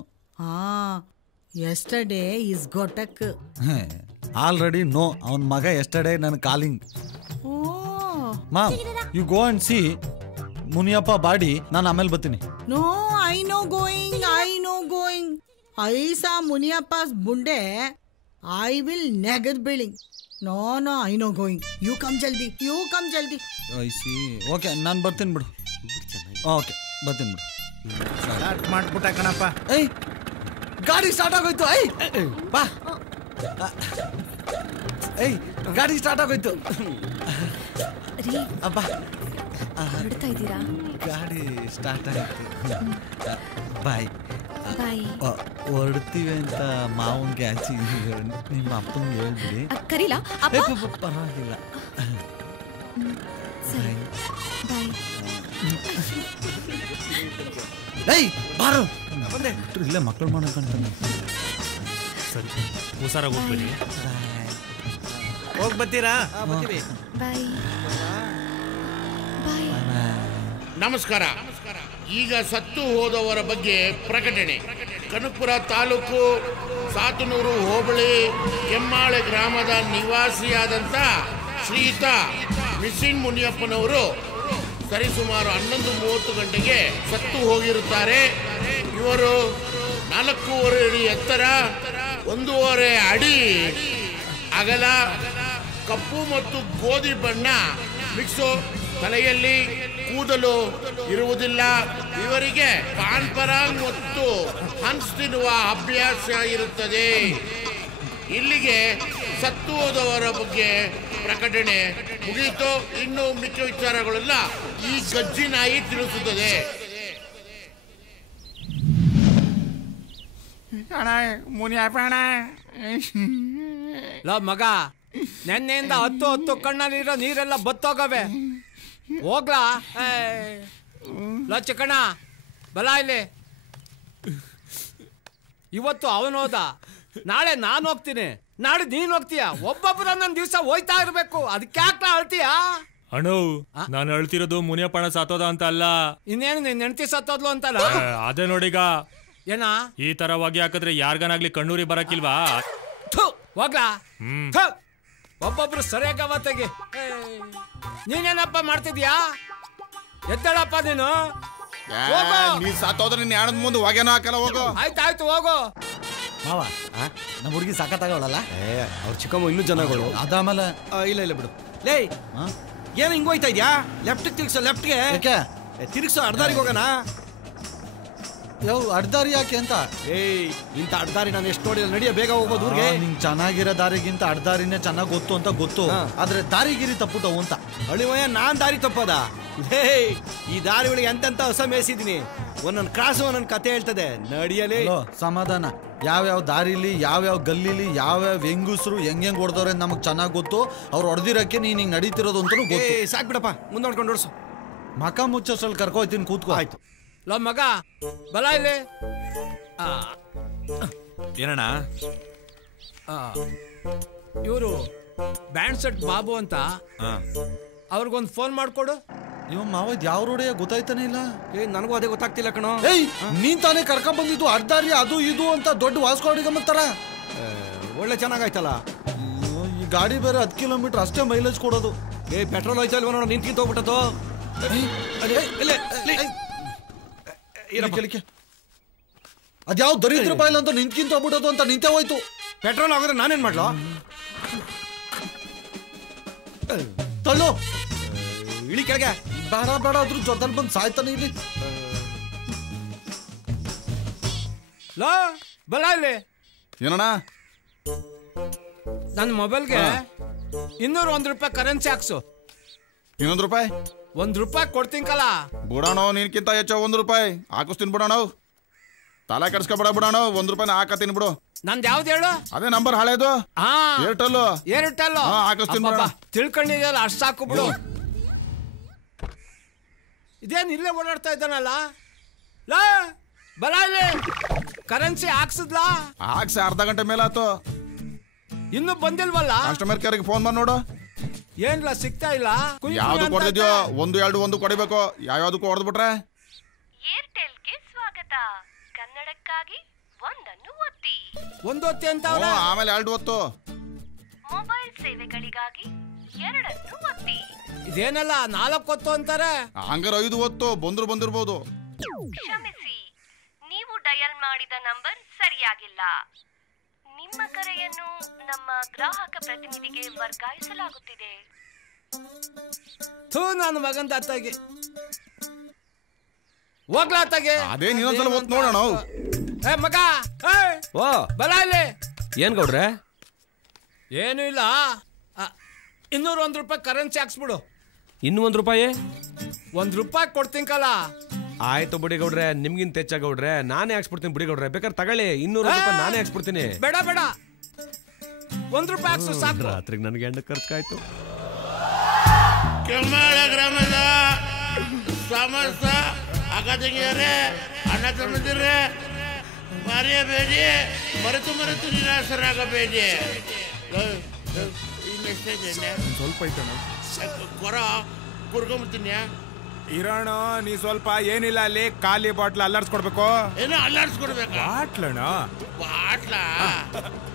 ಯೆಸ್ಟರ್ಡೇ ಇಸ್ ಗೋಟಕ್. Already no. ಅವನ ಮಗ ಎಸ್ಟರ್ಡೇ ನನ್ನ calling. Mom, you go and C Muniyappa body. ನಾನು ಆಮೇಲೆ ಬರ್ತೀನಿ. No, I no going. I saw Muniyappa's ಬುಂಡೆ. I will near building. No no, I no going. You come ಜಲ್ದಿ. I see. ಓಕೆ, ನಾನು ಬರ್ತೀನಿ ಬಿಡು. ಓಕೆ, ಬರ್ತೀನಿ ಬಿಡು. ಸ್ಟಾರ್ಟ್ ಮಾಡ್ಬಿಟ್ಟ ಕಣಪ್ಪ. ಏಯ್, ಗಾಡಿ ಸ್ಟಾರ್ಟ್ ಆಗೋಯ್ತು. ಬಾ. ಏಯ್, ಗಾಡಿ ಸ್ಟಾರ್ಟ್ ಆಗೋಯ್ತು. ಅಬ್ಬಾ, ಹೊರಡ್ತಾ ಇದ್ದೀರಾ? ಗಾಡಿ ಸ್ಟಾರ್ಟ್ ಆಯ್ತು. ಬಾಯ್. ಬಾಯ್. ಹೊರಡ್ತೀವಿ ಅಂತ ಮಾವನ್ಗೆ ಆಚಿ ನಿಮ್ಮ ಅಪ್ಪಂಗೆ ಹೇಳ್ಬಿಡಿ. ಕರೀಲಾ? ಪರವಾಗಿಲ್ಲ. ಸರಿ, ಬಾಯ್. ಏಯ್ ಬಾರೋ, ಇಲ್ಲೇ ಮಕ್ಕಳು ಮಾಡ್ಕೊಂತಾನೆ. ಸರಿ, ಹುಷಾರಾಗಿ ಹೋಗ್ಬೇಡಿ. ಹೋಗಿ ಬರ್ತೀರಾ? ಬಾಯ್. ನಮಸ್ಕಾರ. ಈಗ ಸತ್ತು ಹೋದವರ ಬಗ್ಗೆ ಪ್ರಕಟಣೆ. ಕನಕಪುರ ತಾಲೂಕು ಸಾತನೂರು ಹೋಬಳಿ ಕೆಮ್ಮಾಳೆ ಗ್ರಾಮದ ನಿವಾಸಿಯಾದಂಥ ಶ್ರೀಯುತ ಮಿಸ್ಸಿನ್ ಮುನಿಯಪ್ಪನವರು ಸರಿಸುಮಾರು 11:30 ಗಂಟೆಗೆ ಸತ್ತು ಹೋಗಿರುತ್ತಾರೆ. ಇವರು 4.5 ಅಡಿ ಎತ್ತರ, 1.5 ಅಡಿ ಅಗಲ, ಕಪ್ಪು ಮತ್ತು ಗೋಧಿ ಬಣ್ಣ ಮಿಕ್ಸು, ತಲೆಯಲ್ಲಿ ಕೂದಲು ಇರುವುದಿಲ್ಲ. ಇವರಿಗೆ ಪಾನ್ ಪರಾಗ್ ಮತ್ತು ಹನ್ಸ್ ತಿನ್ನುವ ಅಭ್ಯಾಸ ಇರುತ್ತದೆ. ಇಲ್ಲಿಗೆ ಸತ್ತು ಹೋದವರ ಬಗ್ಗೆ ಪ್ರಕಟಣೆ ಮುಗಿಯಿತು. ಇನ್ನು ಮಿಕ್ಕ ವಿಚಾರಗಳೆಲ್ಲ ಈ ಗಜ್ಜಿ ನಾಯಿ ತಿಳಿಸುತ್ತದೆ. ಮಗ, ನೆನ್ನೆಯಿಂದ 10 ಕಣ್ಣಲ್ಲಿರೋ ನೀರೆಲ್ಲ ಬತ್ತೋಗವೆ. ಹೋಗ್ಲಾ ಚಿಕ್ಕಣ್ಣ, ಬಲ ಇಲ್ಲಿ. ಇವತ್ತು ಅವನು ಹೋದ, ನಾಳೆ ನಾನು ಹೋಗ್ತೀನಿ, ನಾಳೆ ನೀನ್ ಹೋಗ್ತೀಯ. ಒಬ್ಬೊಬ್ಬರ ನನ್ನ ದಿವಸ ಹೋಯ್ತಾ ಇರ್ಬೇಕು. ಅದಕ್ಕೆ ಯಾಕೆ ಅಳ್ತೀಯ? ಅಣ್ಣು, ನಾನು ಅಳ್ತಿರೋದು ಮುನಿಯಪ್ಪಣ ಸತ್ತೋದ ಅಂತ ಅಲ್ಲ. ಇನ್ನೇನು ನಿನ್ ಹೆಂಡತಿ ಸತ್ತೋದ್ಲು ಅಂತಲ್ಲ? ಅದೇ ನೋಡೀಗ. ಏನ ಈ ತರ ಹೊಗೆ ಹಾಕಿದ್ರೆ ಯಾರ್ಗನಾಗ್ಲಿ ಕಣ್ಣೂರಿ ಬರಕಿಲ್ವಾ? ಹೋಗ್ಲಾ. ಒಬ್ಬೊಬ್ರು ಸರಿಯಾಗ ಅವತ್ತಿಗೆ. ನೀನೇನಪ್ಪ ಮಾಡ್ತಿದ್ಯಾ? ಎದ್ದಳಪ್ಪ ನೀನು. ನೀ ಸತ್ತೋದ್ರೆ ನಿನ್ನ ಯಾಣದ ಮುಂದೆ ಹೊಗೆನೂ ಹಾಕಲ್ಲ. ಹೋಗು. ಆಯ್ತಾಯ್ತು, ಹೋಗು. ಮಾವ, ನಮ್ಮ ಹುಡುಗಿ ಸಾಕತ್ತಾಗವಳಲ್ಲ? ಅವ್ರ ಚಿಕ್ಕಮ್ಮ ಇನ್ನೂ ಚೆನ್ನಾಗಳು. ಅದಾಮಲ್ಲ ಇಲ್ಲ ಬಿಡು. ಲೇ, ಏನು ಹಿಂಗ್ ಹೋಯ್ತಾ ಇದ್ಯಾ? ಲೆಫ್ಟ್ ತಿರ್ಗ್ಸೋ, ಲೆಫ್ಟ್ಗೆ ತಿರ್ಗ್ಸೋ. ಅರ್ಧಾರಿಗೆ ಹೋಗೋಣ. ಅಡ್ದಾರಿ ಯಾಕೆ ಅಂತ? ಇಂಥ ಅಡ್ದಾರಿ ನಾನು ಎಷ್ಟು ನೋಡಿಲ್ಲ. ನಡಿಯ, ಬೇಗ ಹೋಗ್ಬೋದು ಊರಿಗೆ. ನಿಂಗೆ ಚೆನ್ನಾಗಿರೋ ದಾರಿಗಿಂತ ಅಡ್ದಾರಿನೇ ಚೆನ್ನಾಗಿ ಗೊತ್ತು ಅಂತ ಗೊತ್ತು. ಆದ್ರೆ ದಾರಿಗಿರಿ ತಪ್ಪುಟವು ಅಂತ. ಅಳಿವಯ್ಯ, ನಾನ್ ದಾರಿ ತಪ್ಪದ? ಈ ದಾರಿಗಳಿಗೆ ಎಂತೆಂತ ಹೊಸ ಮೇಯಿಸಿದೀನಿ. ಒಂದೊಂದು ಕ್ರಾಸು ಒಂದೊಂದು ಕತೆ ಹೇಳ್ತದೆ. ನಡಿಯಲಿ. ಸಮಾಧಾನ. ಯಾವ್ಯಾವ ದಾರಿಲಿ, ಯಾವ್ಯಾವ ಗಲ್ಲಿಲಿ, ಯಾವ್ಯಾವ ಹೆಂಗುಸ್ರು ಹೆಂಗ್ ಹೊಡೆದವ್ರೆ ನಮಗ್ ಚೆನ್ನಾಗ್ ಗೊತ್ತು. ಅವ್ರು ಹೊಡೆದಿರಕ್ಕೆ ನೀನ್ ಹಿಂಗ್ ನಡೀತಿರೋದು ಅಂತೂ ಗೊತ್ತು. ಸಾಕ್ ಬಿಡಪ್ಪ, ಮುಂದೆ ನೋಡ್ಕೊಂಡು ಓಡಿಸು. ಮಕ ಮುಚ್ಚೋಷ್ಟ್ರಲ್ಲಿ ಕರ್ಕೋಯ್ತೀನಿ, ಕೂತ್ಕೋ. ಆಯ್ತು. ಮಗ, ಬಲ ಇಲ್ಲಿ. ಏನಣ್ಣ? ಇವರು ಬ್ಯಾಂಡ್ ಸೆಟ್ ಬಾಬು ಅಂತ, ಅವ್ರಿಗೊಂದು ಫೋನ್ ಮಾಡ್ಕೊಡು. ಇವ್ ಮಾವ ಯಾವ ರೋಡಿಯ ಗೊತ್ತಾಯ್ತಾನೆ ಇಲ್ಲ. ನನಗೂ ಅದೇ ಗೊತ್ತಾಗ್ತಿಲ್ಲ ಕಣೋ. ನೀನ್ ತಾನೇ ಕರ್ಕೊಂಡ್ ಬಂದಿದ್ದು ಅಡ್ದಾರಿ ಅದು ಇದು ಅಂತ ದೊಡ್ಡ ವಾಸ್ಕೋಡಿಗಮ್ಮತ್ತಾರ. ಒಳ್ಳೆ ಚೆನ್ನಾಗಾಯ್ತಲ್ಲ. ಈ ಗಾಡಿ ಬೇರೆ 10 ಕಿಲೋಮೀಟರ್ ಅಷ್ಟೇ ಮೈಲೇಜ್ ಕೊಡೋದು. ಪೆಟ್ರೋಲ್ ಹೋಯ್ತಾ ಇಲ್ವ ನೋಡ, ನಿಂತ್ಕಿಂತ ಹೋಗ್ಬಿಟ್ಟದು. ಅದ್ಯಾವ್ ದರಿದ್ರ ಬಾಯಿಲ್ ಅಂತ ನಿಂತ್ಕಿಂತ ಹೋಗ್ಬಿಡೋದು ಅಂತ ನಿಂತೆ ಹೋಯ್ತು. ಪೆಟ್ರೋಲ್ ಆಗೋದ್ರೆ ನಾನೇನ್ ಮಾಡ್ಲೋ? ತಳ್ಳೋ, ಇಳಿ ಕೆಳಗೆ. ಬೇಡ ಬೇಡ, ಅದ್ರ ಜೊತೆಲಿ ಬಂದು ಸಾಯ್ತಾನೆ ಇಲ್ಲಿ. ಬಲ ಇಲ್ಲಿ. ಏನಣ್ಣ? ನನ್ನ ಮೊಬೈಲ್ಗೆ 201 ರೂಪಾಯಿ ಕರೆನ್ಸಿ ಹಾಕ್ಸು. 200 ರೂಪಾಯಿ? ₹1 ಕೊಡ್ತೀnkala. ಬಿಡೋಣ, ನೀನ್ಕಿಂತ ಹೆಚ್ಚು 1 ರೂಪಾಯಿ ಹಾಕಿಸ್ತೀನಿ ಬಿಡೋಣ. ತಲೆ ಕೆಡ್ಸ್ಕೊಬೇಡ ಬಿಡೋಣ, 1 ರೂಪಾಯಿನ ಹಾಕತ್ತೀನಿ ಬಿಡು. ನಂದು ಯಾವ್ದು ಹೇಳು? ಅದೇ ನಂಬರ್ ಹಳೇದು. ಏರ್ಟೆಲ್. ಹಾಕಿಸ್ತೀನಿ ಬಿಡೋಣ. ತಿಳ್ಕೊಂಡಿದ್ಯಲ್ಲ, ಅಷ್ಟು ಸಾಕು ಬಿಡು. ಇದೇನು ಇಲ್ಲೇ ಓಡಾಡ್ತಾ ಇದ್ದಾನಲ್ಲ? ಬಲ ಇಲ್ಲಿ. ಕರೆನ್ಸಿ ಹಾಕ್ಸಿದ್ಲಾ? ಹಾಕ್ಸಿ ಅರ್ಧ ಗಂಟೆ ಮೇಲಾತು. ಇನ್ನು ಬಂದಿಲ್ವಲ್ಲ? ಕಸ್ಟಮರ್ ಕೇರ್ಗೆ ಫೋನ್ ಮಾಡಿ ನೋಡು. ಏನ್ಲ ಸಿಗ್ತಾ ಇಲ್ಲ? ಯಾವ್ದು ಕೊಡ್ತಿದ್ಯೋ 1, 2, 1 ಕೊಡಿಬೇಕು. ಯಾವ್ಯಾವ್ದಕ್ಕೂ ಹೊಡೆದ್ಬಿಟ್ರೆ. ಏರ್ಟೆಲ್ಗೆ ಸ್ವಾಗತ. ಕನ್ನಡಕ್ಕಾಗಿ 1 ಒತ್ತಿ. 1 ಒತ್ತಿ ಅಂತ ಆಮೇಲೆ 2 ಒತ್ತು. ಮೊಬೈಲ್ ಸೇವೆಗಳಿಗಾಗಿ 2 ಒತ್ತಿ. ಇದೇನಲ್ಲ 4 ಒತ್ತು ಅಂತಾರೆ. ಹಂಗಾರೆ 5 ಒತ್ತು ಬಂದಿರ್ಬೋದು. ಕ್ಷಮಿಸಿ, ನೀವು ಡಯಲ್ ಮಾಡಿದ ನಂಬರ್ ಸರಿಯಾಗಿಲ್ಲ. ನಿಮ್ಮ ಕರೆಯನ್ನು ನಮ್ಮ ಗ್ರಾಹಕ ಪ್ರತಿನಿಧಿಗೆ ವರ್ಗಾಯಿಸಲಾಗುತ್ತಿದೆ. ನನ್ನ ಮಗಂದ ಅತ್ತಾಗಿ ಹೋಗ್ಲಾ ಅತ್ತಾಗೆ. ಅದೇ ನೀನೊಂದ್ಸಲ ಒತ್ತು ನೋಡೋಣ. ಮಗ, ಬಲ ಇಲ್ಲಿ. ಏನ್ ಗೌಡ್ರೆ? ಏನು ಇಲ್ಲ, 201 ರೂಪಾಯಿ ಕರೆನ್ಸಿ ಹಾಕ್ಸ್ಬಿಡು. ಇನ್ನೂ 1 ರೂಪಾಯಿ? 1 ರೂಪಾಯಿ ಕೊಡ್ತೀnkala. ಆಯ್ತು ಬಿಡಿ ಗೌಡ್ರೆ, ನಿಮ್ಗಿಂತ ಹೆಚ್ಚ ಗೌಡ್ರೆ. ನಾನೇ ಹಾಕ್ಸ್ಬಿಡ್ತೀನಿ ಬಿಡಿ ಗೌಡ್ರೆ. ಬೇಕಾದ್ರೆ ತಗೊಳ್ಳಿ, 200 ರೂಪಾಯಿ ನಾನೇ ಹಾಕ್ಸ್ಬಿಡ್ತೀನಿ. ಬೇಡ ಬೇಡ, 1 ರೂಪಾಯಿ ಹಾಕ್ಸು ಸಾಕು. ರಾತ್ರಿಗೆ ನನಗೆ ಹೆಣ್ಣು ಖರ್ಚಾಯ್ತು. ಕೆಮ್ಮಾಳ ಗ್ರಾಮದ ಸಮಸ್ತ ಅಕ್ಕ ತಂಗಿಯರೇ, ಅಣ್ಣ ತಮ್ಮದಿರೇ, ಮರೆಯಬೇಡಿ, ಮರೆತು ನಿರಾಶರಾಗಬೇಡಿ. ಸ್ವಲ್ಪ ಐತಣ್ಣ. ಕೊರ ಕುರ್ಕೊಂಬಿಡ್ತೀನಿ. ಇರೋಣ, ನೀ ಸ್ವಲ್ಪ ಏನಿಲ್ಲ, ಅಲ್ಲಿ ಖಾಲಿ ಬಾಟ್ಲ್ ಅಲ್ಲಾಡ್ಸ್ಕೊಡ್ಬೇಕು. ಏನೋ ಅಲ್ಲಾಡ್ಸ್ಕೊಡ್ಬೇಕು? ಬಾಟ್ಲಣ್ಣ. ಬಾಟ್ಲ?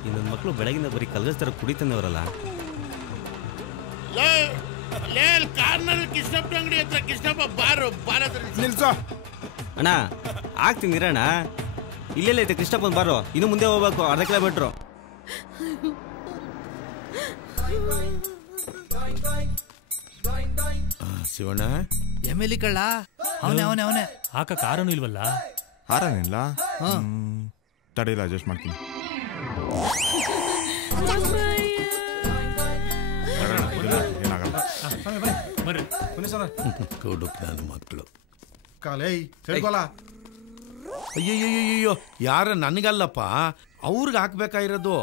ಈ ನನ್ನ ಮಕ್ಕಳು ಬೆಳಗಿನ ಬರೀ ಕಲ್ಗಸ್ತರ ಕುಡಿತಾನವರಲ್ಲ. ಲೇ ಕಾರ್ನರ್ ಕೃಷ್ಣಪ್ಪ ಅಂಗಡಿ ಹತ್ರ ಕೃಷ್ಣಪ್ಪ ಬಾರು ನಿಲ್ಸೋ ಅಣ್ಣ ಆಗ್ತೀನಿ ಇರೋಣ. ಇಲ್ಲೆಲ್ಲ ಐತೆ ಕೃಷ್ಣಪ್ಪನ ಬಾರು, ಇನ್ನು ಮುಂದೆ ಹೋಗ್ಬೇಕು ಅರ್ಧ ಕಿಲೋಮೀಟ್ರು. ಶಿವಣ್ಣ ಎಮ್ಮೆಲಿ ಕಳ್ಳ ಅವನೇ ಹಾಕ ಕಾರನು ಇಲ್ವಲ್ಲ? ಹಾರನಿಲ್ಲ, ತಡೆಯಿಲ್ಲ, ಅಡ್ಜಸ್ಟ್ ಮಾಡ್ತೀನಿ. ಕೊಡುಕ್ ನನ್ನ ಮಕ್ಕಳು ಕಾಲೇ ಹೇಳ್ಕೊಲ್ಲ. ಅಯ್ಯಯ್ಯೋ ಯಾರ ನನಗಲ್ಲಪ್ಪ, ಅವ್ರಿಗೆ ಹಾಕ್ಬೇಕಾಗಿರೋದು.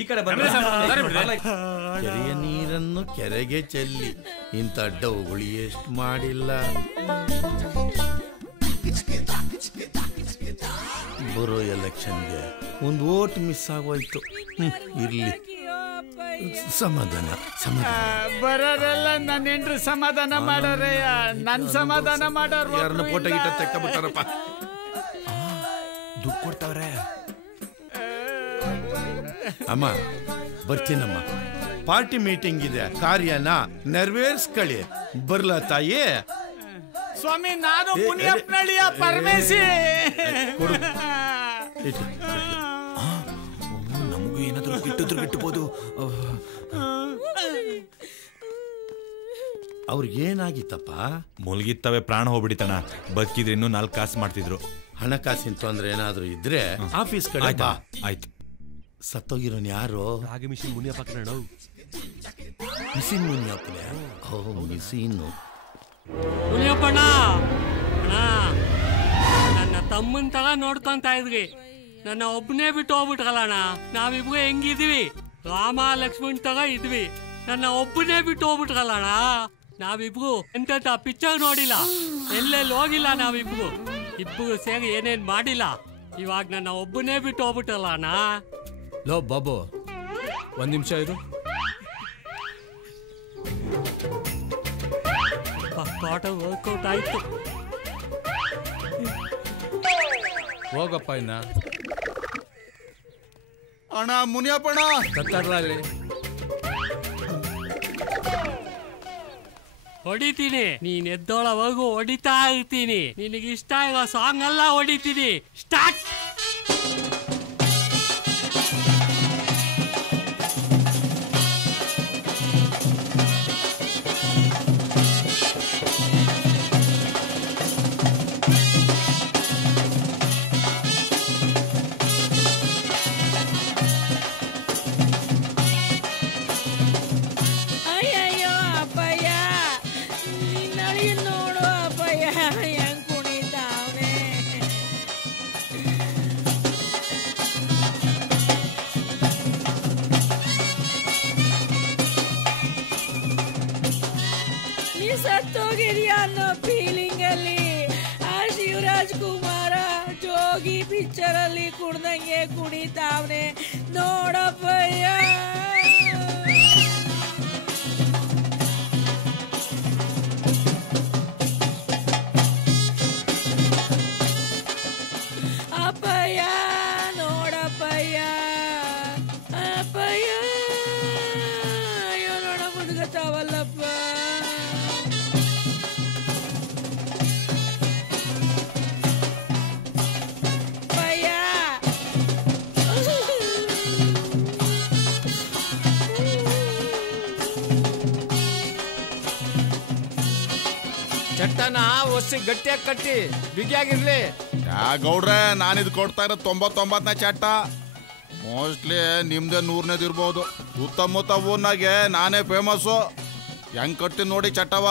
ಈ ಕಡೆ ಕೆರೆಯ ನೀರನ್ನು ಕೆರೆಗೆ ಚೆಲ್ಲಿ ಇಂಥ ಡೌಗಳು ಎಷ್ಟು ಮಾಡಿಲ್ಲ. ಬರೋ ಎಲೆಕ್ಷನ್ಗೆ ಒಂದು ಓಟ್ ಮಿಸ್ ಆಗೋಯ್ತು. ಇರ್ಲಿ, ಸಮಾಧಾನ ಬರೋರೆಲ್ಲ ನನ್ನ ಹೆಂಡ್ರು ಸಮಾಧಾನ ಮಾಡೋರೆ, ನನ್ ಸಮಾಧಾನ ಮಾಡೋರು ಯಾರನ್ನ ಫೋಟೋ ಗಿಟ ತೆಕ್ಕಬಿಟ್ಟಾರಪ್ಪ. ದುಡ್ಡು ಕೊಡ್ತಾವ್ರೆ. ಅಮ್ಮ ಬರ್ತೀನಮ್ಮ, ಪಾರ್ಟಿ ಮೀಟಿಂಗ್ ಇದೆ, ಕಾರ್ಯನ ನೆರವೇರಿಸ್ಕೊಳ್ಳಿ. ಬರ್ಲಾ ತಾಯಿ? ಸ್ವಾಮಿ ನಾನು ಮುನಿಯಪ್ಪನಳ್ಳಿಯ ಪರಮೇಶಿ. ನಮಗೂ ಏನಾದ್ರು ಗಿಟ್ಟಬಹುದು. ಅವ್ರಿಗೇನಾಗಿತ್ತಪ್ಪ? ಮುಲ್ಗಿತ್ತವೆ, ಪ್ರಾಣ ಹೋಗ್ಬಿಡಿತಣ. ಬದುಕಿದ್ರೆ ಇನ್ನೂ 4 ಕಾಸು ಮಾಡ್ತಿದ್ರು. ಹಣಕಾಸಿನ ತೊಂದ್ರೆ ಏನಾದ್ರು ಇದ್ರೆ ಆಫೀಸ್ ಕಡೆ ಬಾ. ಆಯ್ತು. ಸತ್ತೋಗಿರೋನ್ ಯಾರು? ರಾಗಿ ಮಿಷಿನ್ ಮುನಿಯಪ್ಪ ಕಣ. ಮಿಷಿನ್ ಮುನಿಯಪ್ಪನೇ? ಮಿಷಿನ್ನು ಮುನಿಯಪ್ಪಣ್ಣ ನನ್ನ ತಮ್ಮನ್ ತರ ನೋಡ್ಕೊಂತ ಇದ್ರಿ, ನನ್ನ ಒಬ್ಬನೇ ಬಿಟ್ಟು ಹೋಗ್ಬಿಟ್ರಲ್ಲಣ್ಣ. ನಾವಿಬ್ರು ಹೆಂಗಿದ್ವಿ, ರಾಮ ಲಕ್ಷ್ಮಣ್ ತರ ಇದ್ವಿ. ನನ್ನ ಒಬ್ಬನೇ ಬಿಟ್ಟು ಹೋಗ್ಬಿಟ್ರಲ್ಲಣ್ಣ. ನಾವಿಬ್ರು ಎಂತ ಪಿಕ್ಚರ್ ನೋಡಿಲ್ಲ, ಎಲ್ಲೆಲ್ಲಿ ಹೋಗಿಲ್ಲ. ನಾವಿಬ್ರು ಇಬ್ರು ಸೇರಿ ಏನೇನ್ ಮಾಡಿಲ್ಲ. ಇವಾಗ ನನ್ನ ಒಬ್ಬನೇ ಬಿಟ್ಟು ಹೋಗ್ಬಿಟ್ರಲ್ಲ ಅಣ್ಣ. ಲೋ ಬಾಬು, 1 ನಿಮಿಷ ಇರು. ಪಕ್ಕಾಟ ವರ್ಕೌಟ್ ಆಯ್ತು. ಹೋಗಪ್ಪ ಇನ್ನ. ಅಣ್ಣ ಮುನಿಯಪ್ಪಣ್ಣ ಕತ್ತಾರ್ಲಿ ಹೊಡಿತೀನಿ, ನೀನ್ ಎದ್ದೋಳವರೆಗೂ ಹೊಡಿತಾ ಇರ್ತೀನಿ. ನಿನಗೆ ಇಷ್ಟ ಇರೋ ಸಾಂಗ್ ಎಲ್ಲ ಹೊಡಿತೀನಿ. ಸ್ಟಾರ್ಟ್. ಸತ್ತೋಗಿದ್ಯಾ ಅನ್ನೋ ಫೀಲಿಂಗ್ ಅಲ್ಲಿ ಆ ಶಿವರಾಜ್ ಕುಮಾರ ಜೋಗಿ ಪಿಕ್ಚರ್ ಅಲ್ಲಿ ಕುಡ್ದಂಗೆ ಕುಡಿತಾವ್ನೆ ನೋಡಪ್ಪಯ್ಯ. ಅಪ್ಪಯ್ಯ ನೋಡಪ್ಪಯ್ಯ, ಅಪ್ಪಯ್ಯ ಅಯ್ಯೋ ನೋಡ ಮುದುಗತ್ತಾವಲ್ಲಪ್ಪ. ಚಟ್ಟನ ಒಸಿ ಗಟ್ಟಿಯಾಗಿ ಕಟ್ಟಿ ಬಿಗಿಯಾಗಿರ್ಲಿ. ಯಾ ಗೌಡ್ರೆ, ನಾನಿದ್ ಕೊಡ್ತಾ ಇರೋದು 99ನೇ ಚಟ್ಟ. ಮೋಸ್ಟ್ಲಿ ನಿಮ್ದೇ 100ನೇದು ಇರ್ಬೋದು. ಸುತ್ತಮುತ್ತ ಊರ್ನಾಗೆ ನಾನೇ ಫೇಮಸ್ಸು. ಹೆಂಗ್ ಕಟ್ಟಿ ನೋಡಿ ಚಟ್ಟವ.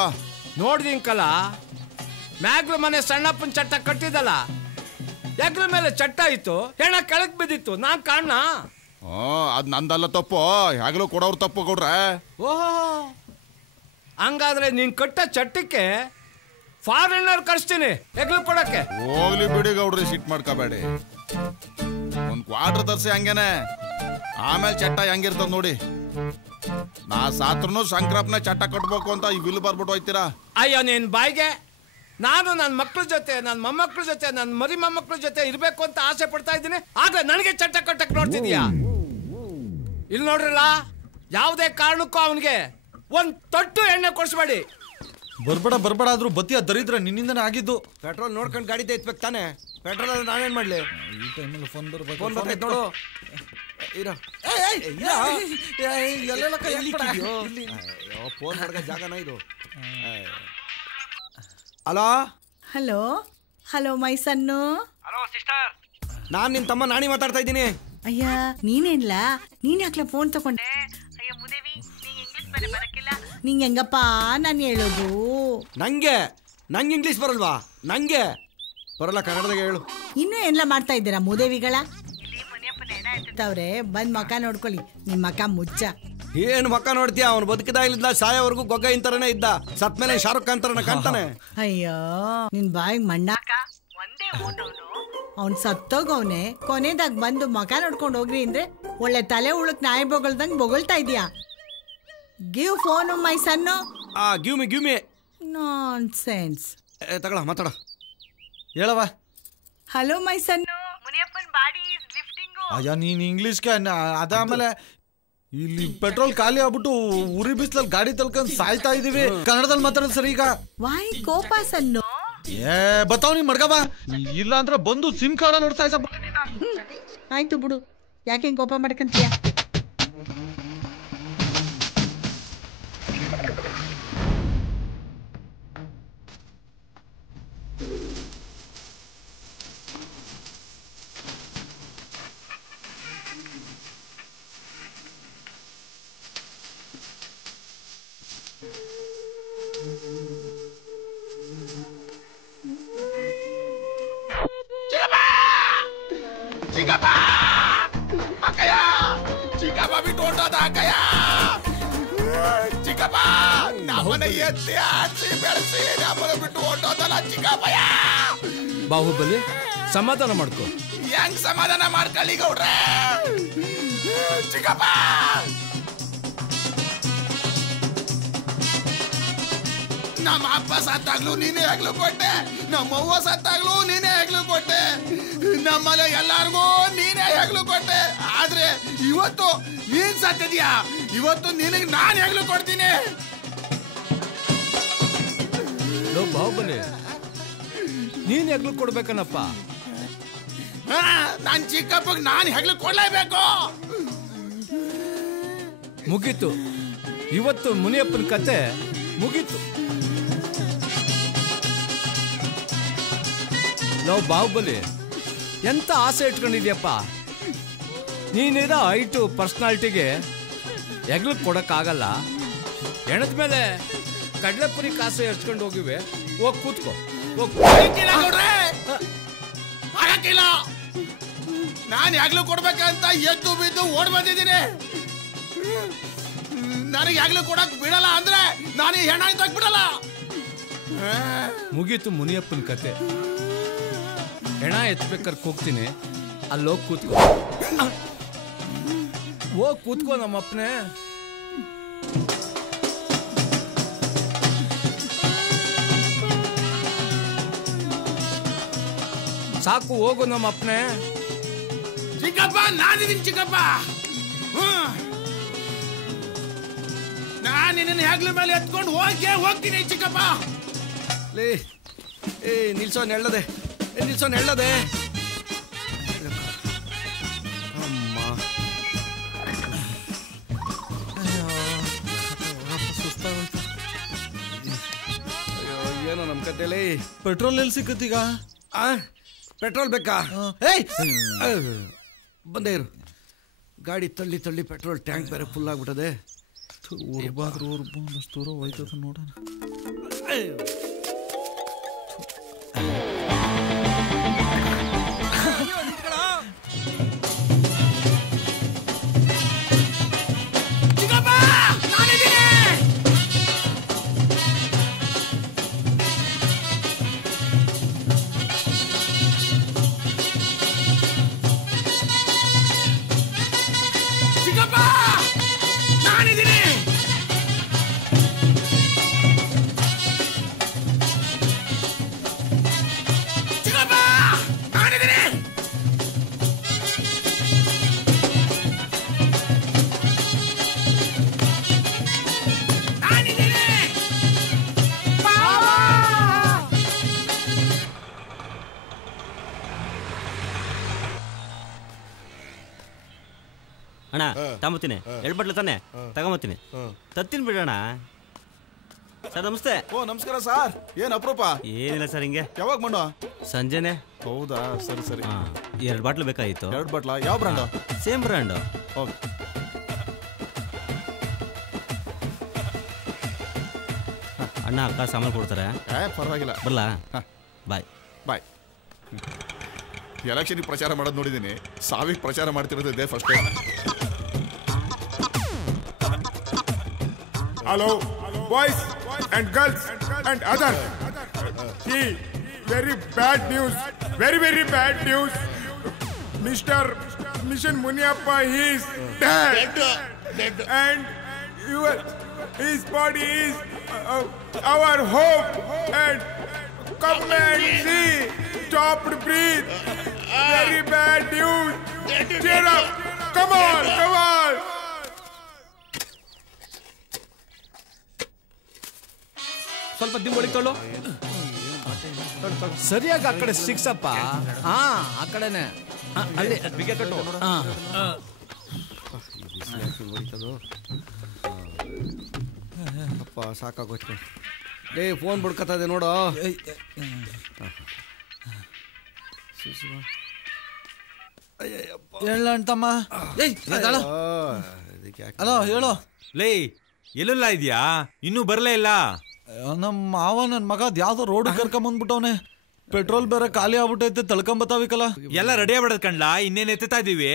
ನೋಡ್ದಿಂಕಲ್ಲ, ಮ್ಯಾಗ್ಲ ಮನೆ ಸಣ್ಣಪ್ಪನ ಚಟ್ಟ ಕಟ್ಟಿದಲ್ಲ, ಎಗ್ರ ಮೇಲೆ ಚಟ್ಟ ಇತ್ತು, ಹೆಣ ಕೆಳಕ್ ಬಿದ್ದಿತ್ತು. ನಾನ್ ಕಾರಣ? ಅದ್ ನಂದಲ್ಲ ತಪ್ಪು, ಯಾಗಲೂ ಕೊಡೋರು ತಪ್ಪು ಗೌಡ್ರೆ. ಓಹೋ, ಹಂಗಾದ್ರೆ ನೀನ್ ಕಟ್ಟ ಚಟ್ಟಕ್ಕೆ ಫಾರಿನರ್ ಕರ್ಸ್ತೀನಿ ಎಗ್ಲು ಕೊಡಕ್ಕೆ. ಹೋಗ್ಲಿ ಬಿಡಿ ಗೌಡ್ರಿ, ಸಿಟ್ ಮಾಡ್ಕೋಬೇಡಿ. ಒಂದ್ ಕ್ವಾರ್ಟರ್ ತರ್ಸಿ ಹಂಗೇನೆ, ಆಮೇಲೆ ಚಟ್ಟ ಹೆಂಗಿರ್ತದ ನೋಡಿ. ನಾ ಸಾತ್ರನು ಶಂಕರಪ್ಪನ ಚಟ್ಟ ಕಟ್ಬೇಕು ಅಂತ ಈ ಬಿಲ್ ಬರ್ಬಿಟ್ಟು ಹೋಯ್ತೀರಾ? ಅಯ್ಯೋ ನಿನ್ ಬಾಯಿಗೆ. ನಾನು ನನ್ನ ಮಕ್ಳ ಜೊತೆ, ನನ್ನ ಮೊಮ್ಮಕ್ಳ ಜೊತೆ, ನನ್ನ ಮರಿ ಮೊಮ್ಮಕ್ಳ ಜೊತೆ ಇರ್ಬೇಕು ಅಂತ ಆಸೆ ಪಡ್ತಾ ಇದ್ದೀನಿ. ಆದ್ರೆ ನನಗೆ ಚಟ್ಟ ಕಟ್ಟಕ್ ನೋಡ್ತಿದ್ಯಾ? ಇಲ್ಲಿ ನೋಡ್ರಲ್ಲ, ಯಾವುದೇ ಕಾರಣಕ್ಕೂ ಅವನಿಗೆ ಒಂದ್ ತೊಟ್ಟು ಎಣ್ಣೆ ಕೊಡಿಸ್ಬೇಡಿ. ಬರ್ಬೇಡ ಆದ್ರೂ ಬತ್ತಿಯ ದರಿದ್ರ ನಿನ್ನಿಂದನೇ ಆಗಿದ್ದು. ಪೆಟ್ರೋಲ್ ನೋಡ್ಕೊಂಡು ಗಾಡಿ ತೆಗಿಬೇಕು ತಾನೆ. ಪೆಟ್ರೋಲ್ ಅಂದ್ರೆ ನಾನೇನ್ ಮಾಡ್ಲಿ? ಈ ಟೈಮಲ್ಲಿ ಫೋನ್ ಫೋನ್ ಬರ್ತೈತೆ ನೋಡು. ಫೋನ್ ಮಾಡೋ ಜಾಗನ ಇದು. Hello hello hello my son. ನಾನ್ ನಿನ್ ತಮ್ಮ ನಾಣಿ ಮಾತಾಡ್ತಾ ಇದ್ದೀನಿ. ಅಯ್ಯ ನೀನೇನ್ಲ, ನೀನ್ ಯಾಕ್ಲ ಫೋನ್ ತಗೊಂಡೆ? ನಿಂಗೆ ಹೆಂಗಪ್ಪ ನಾನು ಹೇಳೋದು? ನಂಗೆ ಇಂಗ್ಲಿಷ್ ಬರಲ್ವಾ? ನಂಗೆ ಬರಲ್ಲ, ಕನ್ನಡದಾಗ ಹೇಳು. ಇನ್ನೂ ಏನ್ಲ ಮಾಡ್ತಾ ಇದ್ದೀರಾ ಮೂದೇವಿಗಳ? ಅವ್ರೆ ಬಂದ್ ಮಕ ನೋಡ್ಕೊಳ್ಳಿ. ನಿಮ್ ಮಕ ಮುಚ್ಚ. ಏನು ಮಕ್ಕ ನೋಡ್ತೀಯ? ಅವ್ನು ಬದುಕಿದಾಗಲಿದ್ದ ಸಾಯೋವರೆಗೂ ಗೊಗ್ಗ ಇಂತರನೇ ಇದ್ದ. ಸತ್ ಮೇಲೆ ಶಾರುಖ್ ಖಾನ್ ತರನ ಕಾಣ್ತಾನೆ. ಅಯ್ಯೋ ನಿನ್ ಬಾಯಿಗೆ ಮಣ್ಣಾಕ. ಅವ್ನ್ ಸತ್ತೋಗವ್ನೆ, ಕೊನೆದಾಗ ಬಂದು ಮಕ ನೋಡ್ಕೊಂಡು ಹೋಗ್ರಿ ಅಂದ್ರೆ ಒಳ್ಳೆ ತಲೆ ಉಳಕ್ ನಾಯಿ ಬೊಗಳ್ದಂಗ್ ಬೊಗಳ್ತಾ ಇದೀಯಾ. Give phone my son. Give me nonsense. ತಗೊಳ ಮಾತಾಡ. ಹೇಳವ. Hello my son. ಅಯ್ಯ ನೀನ್ ಇಂಗ್ಲಿಷ್ಗೆ ಅದಾದ್ಮೇಲೆ ಇಲ್ಲಿ ಪೆಟ್ರೋಲ್ ಖಾಲಿ ಆಗ್ಬಿಟ್ಟು ಉರಿ ಬಿಸ್ಲಲ್ಲಿ ಗಾಡಿ ತಳ್ಕೊಂಡ್ ಸಾಯ್ತಾ ಇದೀವಿ. ಕನ್ನಡದಲ್ಲಿ ಮಾತಾಡೋದು ಸರಿ. ಈಗ ವಾಯ್ ಕೋಪ ಸನ್ನು. ಬತ್ತಾವ್ ನೀ ಮಡ್ಗವ. ಇಲ್ಲ ಅಂದ್ರೆ ಬಂದು ಸಿಮ್ ಕಾರ್ಡ್ ನೋಡ್ತಾ ಇದ್ದ. ಆಯ್ತು ಬಿಡು, ಯಾಕೆ ಹಿಂಗ್ ಕೋಪ ಮಾಡ್ಕಂತೀಯ? ಬಾಹುಬಲಿ ಸಮಾಧಾನ ಮಾಡ್ಕೊ. ಹೆಂಗ್ ಸಮಾಧಾನ ಮಾಡ್ಕೊಳ್ಳಿ ಗೌಡ್ರೆ? ಚಿಕ್ಕಪ್ಪ ನಮ್ಮ ಅಪ್ಪ ಸತ್ತಾಗ್ಲೂ ನೀನೇ ಹೆಗ್ಲು ಕೊಟ್ಟೆ, ನಮ್ಮ ಅವ್ವ ಸತ್ತಾಗ್ಲೂ ನೀನೇ ಹೆಗ್ಲು ಕೊಟ್ಟೆ, ನಮ್ಮಲ್ಲಿ ಎಲ್ಲಾರ್ಗೂ ನೀನೇ ಹೆಗ್ಲು ಕೊಟ್ಟೆ. ಆದ್ರೆ ಇವತ್ತು ನೀನ್ ಸತ್ತಿದ್ಯಾ, ಇವತ್ತು ನಿನಗೆ ನಾನ್ ಹೆಗ್ಲು ಕೊಡ್ತೀನಿ. ಬಾಹುಬಲಿ ನೀನ್ ಹೆಗ್ಲು ಕೊಡ್ಬೇಕನ್ನಪ್ಪ. ನಾನ್ ಚಿಕ್ಕಪ್ಪಗ್ ನಾನ್ ಹೆಗ್ಲು ಕೊಡ್ಲೇಬೇಕು. ಮುಗೀತು, ಇವತ್ತು ಮುನಿಯಪ್ಪನ ಕತೆ ಮುಗೀತು. ನಾವು ಬಾಹುಬಲಿ ಎಂತ ಆಸೆ ಇಟ್ಕೊಂಡಿದ್ಯಪ್ಪ. ನೀನಿರೋ ಹೈಟು ಪರ್ಸನಾಲಿಟಿಗೆ ಹೆಗ್ಲು ಕೊಡಕ್ಕಾಗಲ್ಲ. ಹೆಣದ ಮೇಲೆ ಕಡ್ಲೆಪುರಿ ಕಾಸು ಎರ್ಚ್ಕೊಂಡು ಹೋಗಿವೆ. ಹೋಗಿ ಕೂತ್ಕೋ. ನಾನು ಹೆಗ್ಲು ಕೊಡ್ಬೇಕಂತ ಎದ್ದು ಬಿದ್ದು ಓಡ್ ಬಂದಿದ್ದೀನಿ. ನನಗೆ ಹೆಗ್ಲು ಕೊಡಕ್ ಬಿಡಲ್ಲ ಅಂದ್ರೆ ನಾನು ಈ ಹೆಣ ಇದ್ದಾಗ ಬಿಡಲ್ಲ. ಮುಗೀತು ಮುನಿಯಪ್ಪನ ಕತೆ. ಹೆಣ ಎತ್ಬೇಕಾದ್ರೆ ಹೋಗ್ತೀನಿ, ಅಲ್ಲೋಗಿ ಕೂತ್ಕೋ. ಹೋಗಿ ಕೂತ್ಕೋ ನಮ್ಮಪ್ಪನೇ. ಸಾಕು, ಹೋಗು ನಮ್ಮಪ್ಪನೇ. ಚಿಕ್ಕಪ್ಪ ನಾನಿದ್ದೀನಿ ಚಿಕ್ಕಪ್ಪ. ನಾನು ನಿನ್ನ ಹೆಗ್ಲ ಮೇಲೆ ಎತ್ಕೊಂಡು ಹೋಗ್ತೀನಿ ಚಿಕ್ಕಪ್ಪ. ನಿಲ್ಸೋ ನೆಳ್ಳದೆ, ನಿಲ್ಸೋ ನೆಳ್ಳದೆ. ಅಮ್ಮ ಏನೋ ನಮ್ ಕತೆಲಿ ಪೆಟ್ರೋಲ್ ಎಲ್ಲಿ ಸಿಕ್ಕತ್ತೀಗ? ಪೆಟ್ರೋಲ್ ಬೇಕಾ? ಬಂದೇ ಇರು. ಗಾಡಿ ತಳ್ಳಿ ತಳ್ಳಿ ಪೆಟ್ರೋಲ್ ಟ್ಯಾಂಕ್ ಬೇರೆ ಫುಲ್ ಆಗ್ಬಿಟ್ಟದೆ. ಒಂದಷ್ಟು ದೂರ ಹೋಯ್ತದ ನೋಡೋಣ. ಅಣ್ಣ ತಗೊಂಬತ್ತೀನಿ 2 ಬಟ್ಲು ತಾನೆ ತಗೊಂಬತ್ತೀನಿ ತತ್ತೀನಿ ಬಿಡೋಣ ಸರ್ ನಮಸ್ತೆ. ಓ ನಮಸ್ಕಾರ ಸರ್. ಏನ್ ಅಪರೂಪ? ಏನಿಲ್ಲ ಸರ್ ಹಿಂಗೆ. ಯಾವಾಗ ಮಣ್ಣು? ಸಂಜೆನೆ. ಹೌದಾ ಸರಿ ಸರಿ. 2 ಬಾಟ್ಲು ಬೇಕಾಗಿತ್ತು. 2 ಬಾಟ್ಲಾ? ಯಾವ ಬ್ರ್ಯಾಂಡು? Same brand. ಓಕೆ. ಅಣ್ಣ ಅಕ್ಕ ಸಾಮಾನು ಕೊಡ್ತಾರೆ. ಪರವಾಗಿಲ್ಲ. ಬರಲಾ? ಬಾಯ್ ಬಾಯ್. ಎಲೆಕ್ಷನ್ಗೆ ಪ್ರಚಾರ ಮಾಡೋದು ನೋಡಿದ್ದೀನಿ, ಸಾವಿಗೆ ಪ್ರಚಾರ ಮಾಡ್ತಿರೋದು ಇದೆ first time. Hello, boys and girls and others. See, very bad news. Very bad news. Mr. Mission Muniappa, he is dead. And his body is our hope. And come and see. Stopped breathe. Very bad news. Cheer up. Come on. ಸ್ವಲ್ಪ ದಿಂಬೊಳಿಗೆ ತೊಳು. ಸರಿಯಾಗಿ ಆ ಕಡೆ ಸಿಕ್ಸಪ್ಪ. ಹಾ ಆ ಕಡೆನೆ ಅಲ್ಲಿ ಬಿಗೆ ಕಟ್ಟು. ಅಪ್ಪ ಸಾಕಾಗೋಯ್ತು. ಡೇ ಫೋನ್ ಬಿಡ್ಕತ್ತದೆ ನೋಡು. ಹೇಳ ಅಂತಮ್ಮ. ಹಲೋ ಹೇಳು. ಲೇ ಎಲ್ಲೆಲ್ಲ ಇದೆಯಾ? ಇನ್ನೂ ಬರಲೇ ಇಲ್ಲ. ನಮ್ಮ ಮಾವ ನನ್ನ ಮಗ ಯಾವ್ದೋ ರೋಡ್ ಕರ್ಕೊಂಬಂದ್ಬಿಟ್ಟವನೆ. ಪೆಟ್ರೋಲ್ ಬೇರೆ ಖಾಲಿ ಆಗ್ಬಿಟ್ಟೈತೆ, ತಳ್ಕೊಂಬತ್ತಾವಿಕಲ್ಲ. ಎಲ್ಲ ರೆಡಿ ಆಗ್ಬಿಡದ್ ಕಣ್ಲಾ, ಇನ್ನೇನ್ ಎತ್ತಾ ಇದೀವಿ.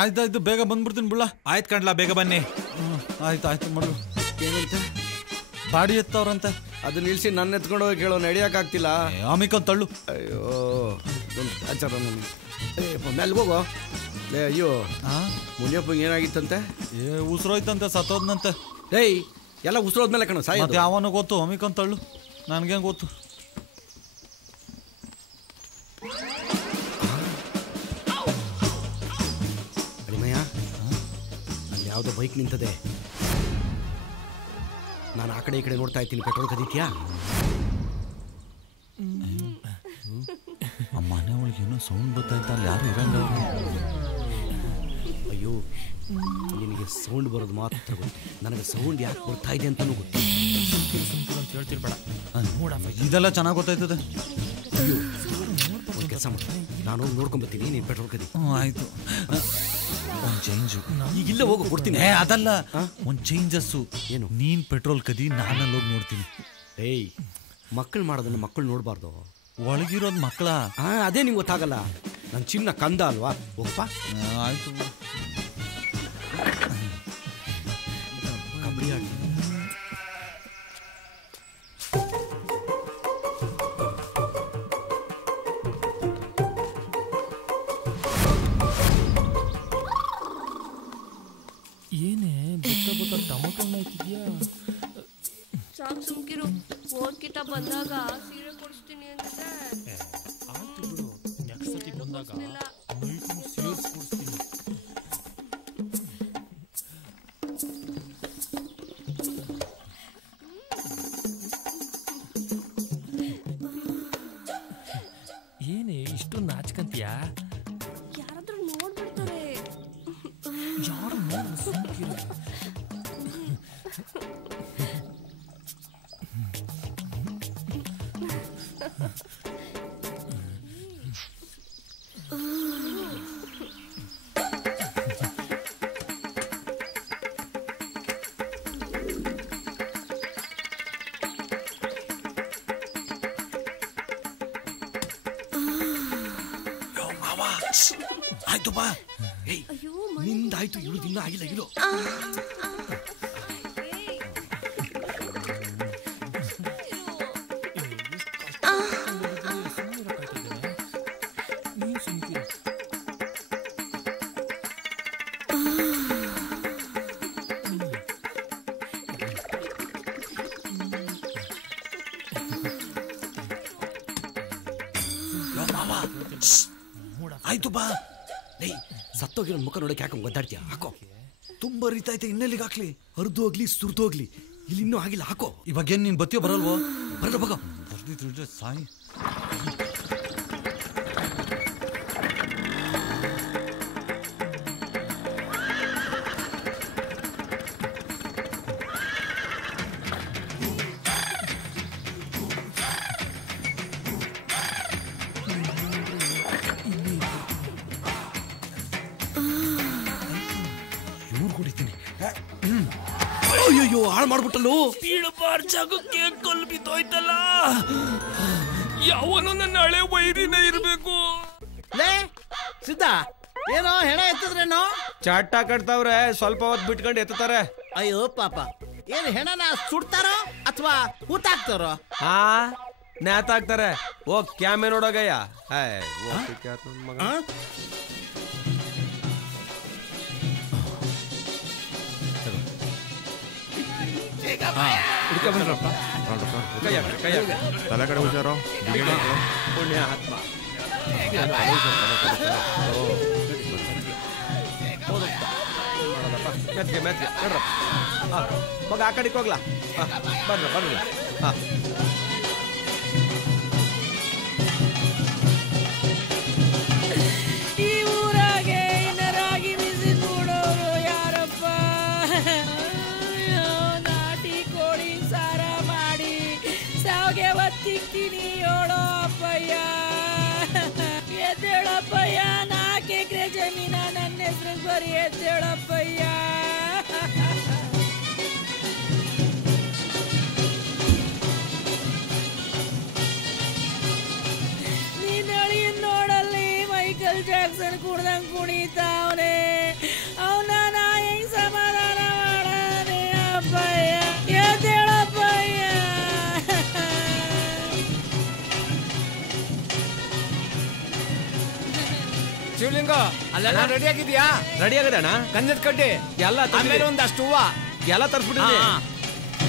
ಆಯ್ತಾಯ್ತು, ಬೇಗ ಬಂದ್ಬಿಡ್ತೀನಿ ಬಿಡ್ಲಾ. ಆಯ್ತು ಕಣ್ಲಾ, ಬೇಗ ಬನ್ನಿ. ಆಯ್ತು ಮಗಳು. ಏನಂತೆ? ಬಾಡಿ ಎತ್ತವ್ರಂತೆ. ಅದು ನಿಲ್ಸಿ ನನ್ನ ಎತ್ಕೊಂಡು ಹೋಗಿ ಕೇಳೋ, ನಡಿಯಕ್ಕಾಗ್ತಿಲ್ಲ. ಆಮಿಕೊಂಡ್ ತಳ್ಳು. ಅಯ್ಯೋ ಆಚಾರ ಮೆಲ್ಗೋಗೋ. ಅಯ್ಯೋ ಮುನಿಯಪ್ಪಂಗೆ ಏನಾಗಿತ್ತಂತೆ? ಉಸಿರೋಯ್ತಂತೆ, ಸತ್ತೋದ್ನಂತೆ. ಏಯ್ ಎಲ್ಲ ಉಸಿರೋದ್ಮೇಲೆ ಕಣ ಸಾಯ. ಯಾವನು ಗೊತ್ತು? ಅಮಿಕೊಂಡ್ ತಳ್ಳು. ನನ್ಗೇನು ಗೊತ್ತು? ಅಡಿಮಯ್ಯ, ಅಲ್ಲಿ ಯಾವುದೋ ಬೈಕ್ ನಿಂತದೆ. ನಾನು ಆ ಕಡೆ ಈ ಕಡೆ ನೋಡ್ತಾ ಇದ್ದೀನಿ. ಪೆಟ್ರೋಲ್ ಕದೀತ್ಯಾ? ಆ ಮನೆ ಒಳಗೆ ಏನೋ ಸೌಂಡ್ ಬರ್ತಾಯ್ತ, ಅಲ್ಲಿ ಯಾರು ಇರಂಗ. ಅಯ್ಯೋ, ನಿನಗೆ ಸೌಂಡ್ ಬರೋದು ಮಾತ್ರ ಗೊತ್ತು, ನನಗೆ ಸೌಂಡ್ ಯಾಕೆ ಬರ್ತಾ ಇದೆ ಅಂತಲೂ ಗೊತ್ತು. ಹೇಳ್ತಿರ್ಬೇಡ, ಇದೆಲ್ಲ ಚೆನ್ನಾಗಿ ಗೊತ್ತಾಯ್ತದೆ. ಅಯ್ಯೋ, ಒಂದು ಕೆಲಸ ಮಾಡಿ, ನಾನು ನೋಡ್ಕೊಂಬರ್ತೀನಿ, ನೀನು ಪೆಟ್ರೋಲ್ ಕದಿ. ಆಯ್ತು. ಒಂದು ಚೇಂಜು ಈಗಿಲ್ಲ, ಹೋಗು ಕೊಡ್ತೀನಿ. ಅದಲ್ಲ, ಒಂದು ಚೇಂಜಸ್ಸು. ಏನು? ನೀನ್ ಪೆಟ್ರೋಲ್ ಕದಿ, ನಾನಲ್ಲಿ ಹೋಗಿ ನೋಡ್ತೀನಿ. ಏಯ್, ಮಕ್ಕಳು ಮಾಡೋದನ್ನು ಮಕ್ಕಳು ನೋಡಬಾರ್ದು. ಒಳಗಿರೋದು ಮಕ್ಕಳ. ಅದೇ ನಿಂಗೆ ಗೊತ್ತಾಗಲ್ಲ. ನನ್ನ ಚಿನ್ನ ಕಂದ ಅಲ್ವಾ? ಹೋಗಪ್ಪ. ಆಯ್ತು. ಕಬಡ್ಡಿ ಆಡಿ. ಏನೇ ಬತ್ತ ಟಮಟಣ್ಣ ಹಾಕಿದ್ಯಾ? ಸಾಕು ಸುಮ್ಕಿರು. ಓದ್ಕಿತ ಬಂದಾಗ ಸೀರೆ ಕೊಡಿಸ್ತೀನಿ ಅಂದ್ರೆ ಆಯ್ತು ಬಿಡು, ನೆಕ್ಸ್ಟ್ ಸತಿ ಬಂದಾಗ ಸೇರಿಸ್ಕೊಡ್ತೀನಿ. ಏನೇ ಇಷ್ಟೊಂದು ನಾಚ್ಕಂತೀಯಾ? ಯಾರಾದ್ರೂ ನೋಡ್ಬಿಡ್ತಾರೆ. ಯಾರು ನೋಡು, ಸುಮ್ಕಿರು. ಆಯ್ತು ಬಾ. ಏಯ್, ನಿಂದಾಯ್ತು, ಇವಳು ಇನ್ನೂ ಆಗಿಲ್ಲ. ಇಲ್ಲೋ ಆಯ್ತು ಬಾ. ಏಯ್, ಸತ್ತೋಗಿರೋ ಮುಖ ನೋಡಕ್ಕೆ ಯಾಕೆ ಒದ್ದಾಡ್ತೀಯ? ಹಾಕೋ. ತುಂಬ ರೀತೈತೆ, ಇನ್ನೆಲ್ಲಿಗೆ ಹಾಕ್ಲಿ? ಹರಿದೋಗ್ಲಿ ಸುರಿದೋಗ್ಲಿ, ಇಲ್ಲಿ ಇನ್ನೂ ಆಗಿಲ್ಲ. ಹಾಕೋ. ಇವಾಗೇನು ನೀನು ಬತ್ತಿಯೋ ಬರಲ್ವೋ? ಬರಲ್ಲ ಬಗ. ಬರ್ದಿದ್ರೆ ಸಾಯಿ. ಅಯ್ಯೋ ಹಾಳು ಮಾಡ್ಬಿಟ್ಟಲು. ಬೀಳಬಾರ್ ಜಾಗಕ್ಕೆ ಕಲ್ಲು ಬಿದ್ದೋಯ್ತಲ್ಲ. ಯಾವನೋ ನನ್ನ ಹಳೆ ವೈರಿನ ಇರ್ಬೇಕು. ಲೇ ಸಿದ್ಧ, ಏನೋ ಹೆಣ ಎತ್ತಿದ್ರೇನೋ? ಚಟ್ಟ ಕಟ್ತಾವ್ರೆ, ಸ್ವಲ್ಪ ಹೊತ್ತು ಬಿಟ್ಕೊಂಡು ಎತ್ತಾರೆ. ಅಯ್ಯೋ ಪಾಪ, ಏನು ಹೆಣನ ಸುಡ್ತಾರೋ ಅಥವಾ ಹೂತಾಕ್ತಾರೋ? ಹಾ ನೇತಾಕ್ತಾರೆ. ಓ ಕ್ಯಾಮೆ ನೋಡೋಗಯ್ಯ. ತಲೆ ಕಡೆ ಹುಷಾರೋ. ಪುಣ್ಯ ಆತ್ಮ. ಮೆತ್ಗೆ ಮೆತ್ಗೆ ನೋಡ್ರಪ್ಪ. ಮಗ ಆ ಕಡೆಗೆ ಹೋಗ್ಲಾ? ಬರ್ರಿ ಬರ್ರಿ. ಈ ಊರಾಗೆ ರಾಗಿ ಬಿಸಿ ನೋಡೋರು ಯಾರಪ್ಪ? ನಾಟಿ ಕೋಳಿ ಸಾರ ಮಾಡಿ ಸಾವಿಗೆ ಒತ್ತಿಕ್ಕಿನಿ ಹೇಳೋ ಅಪ್ಪಯ್ಯ. ಎದ್ದೇಳಪ್ಪಯ್ಯ, 4 ಎಕರೆ ಜಮೀನ ನನ್ನ ಹೆಸ್ರಿಗೆ ಬರೀ ಎದ್ದೇಳಪ್ಪಯ್ಯ. ನೋಡಲ್ಲಿ ಮೈಕಲ್ ಜಾಕ್ಸನ್ ಕುಡ್ದಂಗ್ ಕುಣಿತಾವನೆ. ಅವನ ನಾ ಹೆಂಗ್ ಸಮಾಧಾನ ಮಾಡನೆ ಅಪ್ಪಯ್ಯ? ಎದ್ದೇಳಪ್ಪಯ್ಯ. ಶಿವಲಿಂಗ, ಅಲ್ಲೆಲ್ಲ ರೆಡಿ ಆಗಿದ್ಯಾ? ರೆಡಿ ಆಗದೆ ಅಣ್ಣ. ಗಂಧದ ಕಡ್ಡಿ ಎಲ್ಲ ಆಮೇಲೆ ಒಂದಷ್ಟು ಹೂವ ಎಲ್ಲ ತರಿಸ್ಬಿಟ್ಟಿದ್ದೆ.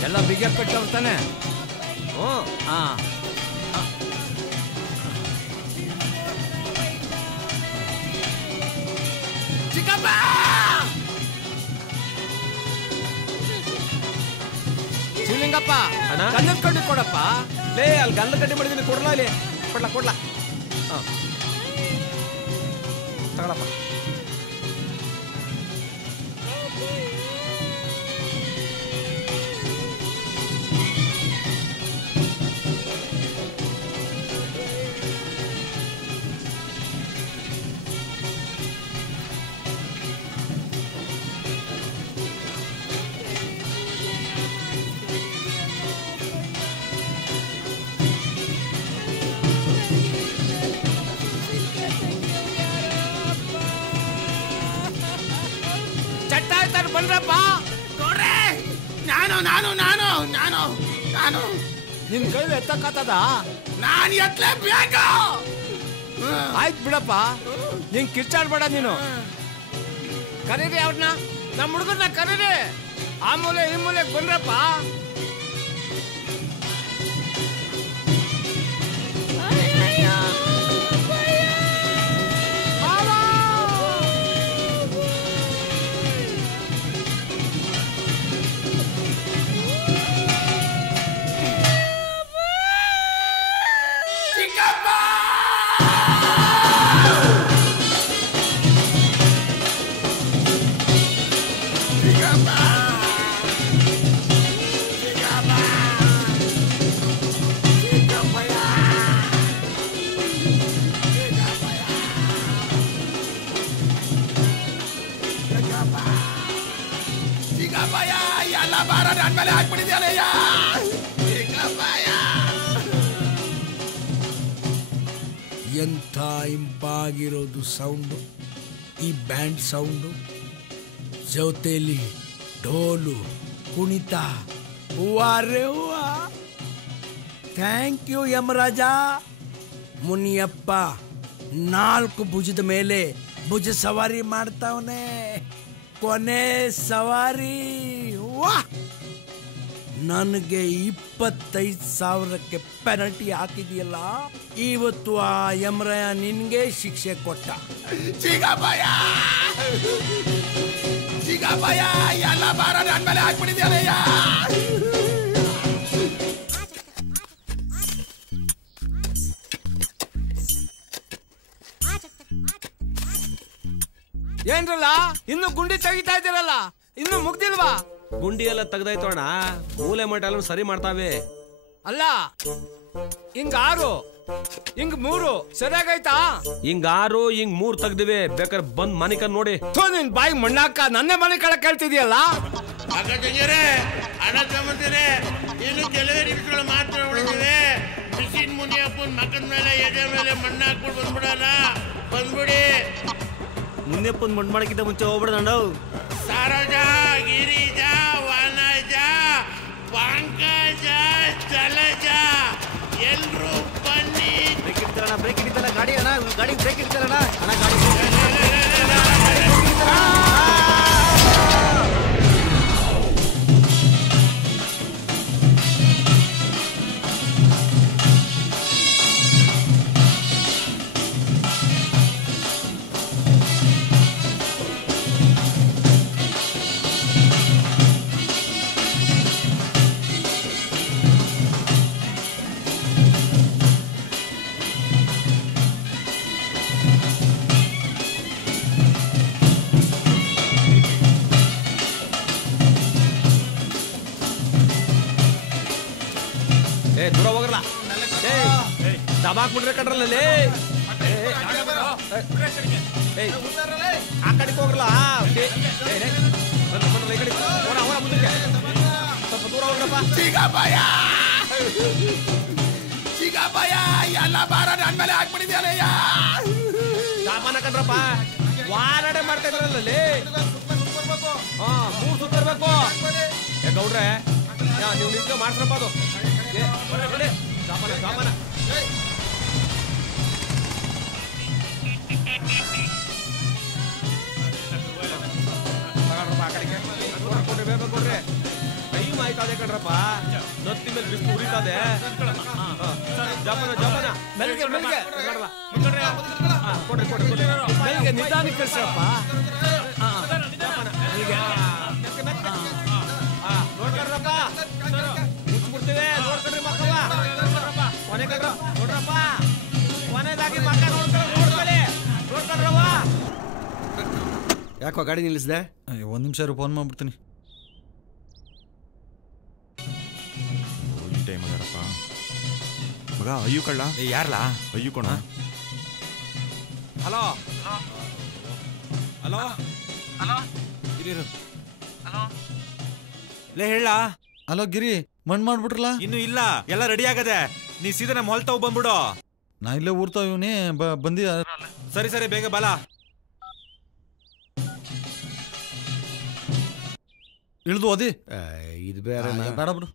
ಎಲ್ಲ ಬಿಗಿ ಕಟ್ಟವ್ತಾನೆ. ಹಾ ಚಿಕ್ಕಪ್ಪ, ಶಿವಲಿಂಗಪ್ಪ, ಗಂಧದ ಕಡ್ಡಿ ಕೊಡಪ್ಪ. ಲೇ ಅಲ್ಲಿ ಗಂಧ ಕಡ್ಡಿ ಮಾಡಿದ್ದೀನಿ, ಕೊಡ್ಲಾ? ಇಲ್ಲಿ ಕೊಡ್ಲಾ ಕೊಡ್ಲಾ? ತಗೊಳಪ್ಪ. ಬಂದ್ರಪ್ಪ. ನೋಡ್ರೆ, ನಾನು ನಾನು ನಾನು ನಾನು ನಾನು ನಿನ್ ಕೈಲಿ ಎತ್ತಕ್ಕಾತದ? ನಾನು ಎತ್ತಲೇಬೇಕು. ಆಯ್ತು ಬಿಡಪ್ಪ, ನೀನ್ ಕಿರ್ಚಾಡ್ಬೇಡ. ನೀನು ಕರೀರಿ ಅವ್ರನ್ನ, ನಮ್ಮ ಹುಡುಗರ್ನ ಕರೀರಿ. ಆ ಮೂಲೆ ಈ ಮೂಲೆ ಬಂದ್ರಪ್ಪ. ಎಲ್ಲ ಭಾರ ನನ್ನ ಮೇಲೆ ಹಾಕ್ಬಿಟ್ಟಿದ್ಯಾನಯ್ಯ. ಎಂಥ ಇಂಪಾಗಿರೋದು ಸೌಂಡು, ಈ ಬ್ಯಾಂಡ್ ಸೌಂಡು. ಜೊತೆಲಿ ಡೋಲು ಕುಣಿತ. ಹೂವಾರೆ ಹೂವ. Thank you Yamaraja. ಮುನಿಯಪ್ಪ 4 ಭುಜದ ಮೇಲೆ ಭುಜ ಸವಾರಿ ಮಾಡ್ತಾವನೆ. ಕೊನೆ ಸವಾರಿ. ವಾಹ್! ನನಗೆ 25,000ಕ್ಕೆ ಪೆನಲ್ಟಿ ಹಾಕಿದೆಯಲ್ಲ, ಇವತ್ತು ಆ ಯಮರಾಯ ನಿನ್ಗೆ ಶಿಕ್ಷೆ ಕೊಟ್ಟ. ಚಿಗಪ್ಪಯ್ಯ, ಚಿಗಪ್ಪಯ್ಯ, ಎಲ್ಲ ಭಾರ ನನ್ನ ಮೇಲೆ ಹಾಕ್ಬಿಟ್ಟಿದ್ಯಾನಯ್ಯ. ಏನ್ರಲ್ಲ, ಇನ್ನು ಗುಂಡಿ ತೆಗಿತಾ ಇದ್ದೀರಲ್ಲ, ಇನ್ನು ಮುಗ್ದಿಲ್ವಾ? ಗುಂಡಿ ಎಲ್ಲ ತೆಗ್ದಾಯ್ತು ಅಣ್ಣ. ಮೂಲೆ ಮಟ್ಟ ಎಲ್ಲ ಸರಿ ಮಾಡ್ತಾವೆ. ಅಲ್ಲ, ಹಿಂಗ 6 ಹಿಂಗ್ 3 ಸರಿಯಾಗೈತಾ? ಹಿಂಗ್ 6 ಹಿಂಗ್ 3 ತೆಗ್ದಿವೆ. ಬೇಕಾದ್ರೆ ಬಂದ್ ಮನೆ ಕಣ್ ನೋಡಿ. ನಿನ್ ಬಾಯಿ ಮಣ್ಣಾಕ ನನ್ನೇ ಮನೆ ಕಡೆ ಕೇಳ್ತಿದ್ಯಲ್ಲ. ಅಕ್ಕ ತಂಗಿಯರೇ, ಅಣ್ಣ ತಮ್ಮಂದಿರೇ, ಇನ್ನು ಕೆಲವೇ ನಿಮಿಷಗಳು ಮಾತ್ರ ಉಳಿದಿವೆ. ಮಿಷಿನ್ ಮುನಿಯಪ್ಪನ ಮಕ್ಕದ ಮೇಲೆ ಎದೆ ಮೇಲೆ ಮಣ್ಣು ಹಾಕ್ಬಿಟ್ಟು ಬಂದ್ಬಿಡೋಣ. ಬಂದ್ಬಿಡಿ. ಮುನಿಯಪ್ಪನ ಮಣ್ಣು ಮಾಡಕ್ಕಿಂತ ಮುಂಚೆ ಹೋಗ್ಬಿಡೋಣ. ಸರೋಜ, ಗಿರಿಜ, ವನಜ, ಪಂಕಜ, ಜಲಜ, ಎಲ್ರೂ ಬನ್ನಿ. ಬ್ರೇಕ್ ಇಡ್ತಾರಣ, ಬ್ರೇಕ್ ಹಿಡಿತಾರ ಗಾಡಿ. ಅಣ್ಣ ಗಾಡಿ ಬ್ರೇಕ್ ಇಡ್ತಾರಣ. ಅಣ್ಣ ಗಾಡಿ ದೂರ ಹೋಗ್ರಲ್ಲ. ದಬಾಕ್ಬಿಟ್ರೆ ಕಡ್ರಲ್ಲ. ಆ ಕಡೆಗೆ ಹೋಗ್ರಲ್ಲ. ಸ್ವಲ್ಪ ದೂರ ಹೋಗ್ರಪ್ಪ. ಎಲ್ಲ ಬಾರ ನನ್ ಮೇಲೆ ಹಾಕ್ಬಿಟ್ಟಿದ್ಯಲ್ಲ. ಸಾಮಾನ ಕಡ್ರಪ್ಪ. ವಾರಾಡೆ ಮಾಡ್ತಾ ಇದ್ರಲ್ಲೇ. ಹಾ, 3 ಸುತ್ತ ಇರ್ಬೇಕು. ಗೌಡ್ರೆ, ನೀವು ನಿಂತು ಮಾಡ್ಸ್ರಪ್ಪ. ಅದು ಸಾಮಾನ ಕೊಡ್ರಿ. ಟೈಮ್ ಆಯ್ತದೆ ಕಣ್ರಪ್ಪ. ನತ್ತಿ ಮೇಲೆ ಬಿಸಿಲು ಉರಿತದೆ. ಜಪಾನ ಮೆಲ್ಗೆ ನಿಧಾನಕ್ಕೆ ಕಳ್ಸ್ರಪ್ಪ. ನೋಡ್ಕೊಂಡ್ರಪ್ಪ, ಮುಚ್ಚಿಬಿಡ್ತೀವಿ. ನೋಡ್ಕೊಂಡ್ರಿ ಮಕ್ಕವ. ಕೊನೆ ಕಡ್ರ ನೋಡ್ರಪ್ಪ. ಕೊನೆದಾಗಿ ಮಕ್ಕ ನೋಡ್ಕೊಳ್ಳಿ. ನೋಡ್ಕೊಂಡ್ರವ. ಯಾಕೋ ಗಾಡಿ ನಿಲ್ಲಿಸಿದೆ? 1 ನಿಮಿಷ ಫೋನ್ ಮಾಡ್ಬಿಡ್ತೀನಿ. ಈ ಟೈಮ್ ಆಗ್ಯಾರಪ್ಪ ಮಗ. ಅಯ್ಯು ಕಳ್ಳ. ಯಾರ್ಲಾ ಅಯ್ಯು ಕೊಣ. ಹಲೋ ಹಲೋ ಹಲೋ ಗಿರಿರು. ಹಲೋ ಲೇ ಹೇಳ. ಹಲೋ ಗಿರಿ, ಮಣ್ಣು ಮಾಡ್ಬಿಟ್ರಲ್ಲ? ಇನ್ನು ಇಲ್ಲ, ಎಲ್ಲ ರೆಡಿ ಆಗದೆ. ನೀ ಸೀದಾ ನಮ್ಮ ಹೊಲ್ತಾವ್ ಬಂದ್ಬಿಡು. ನಾ ಇಲ್ಲೇ ಊರ್ತಾವ ಇವನೇ ಬಂದಿ. ಸರಿ ಸರಿ, ಬೇಗ ಬಾಲ. ಇಳ್ದು ಓದಿ. ಇದು ಬೇರೆ ಬೇಡ ಬಿಡು.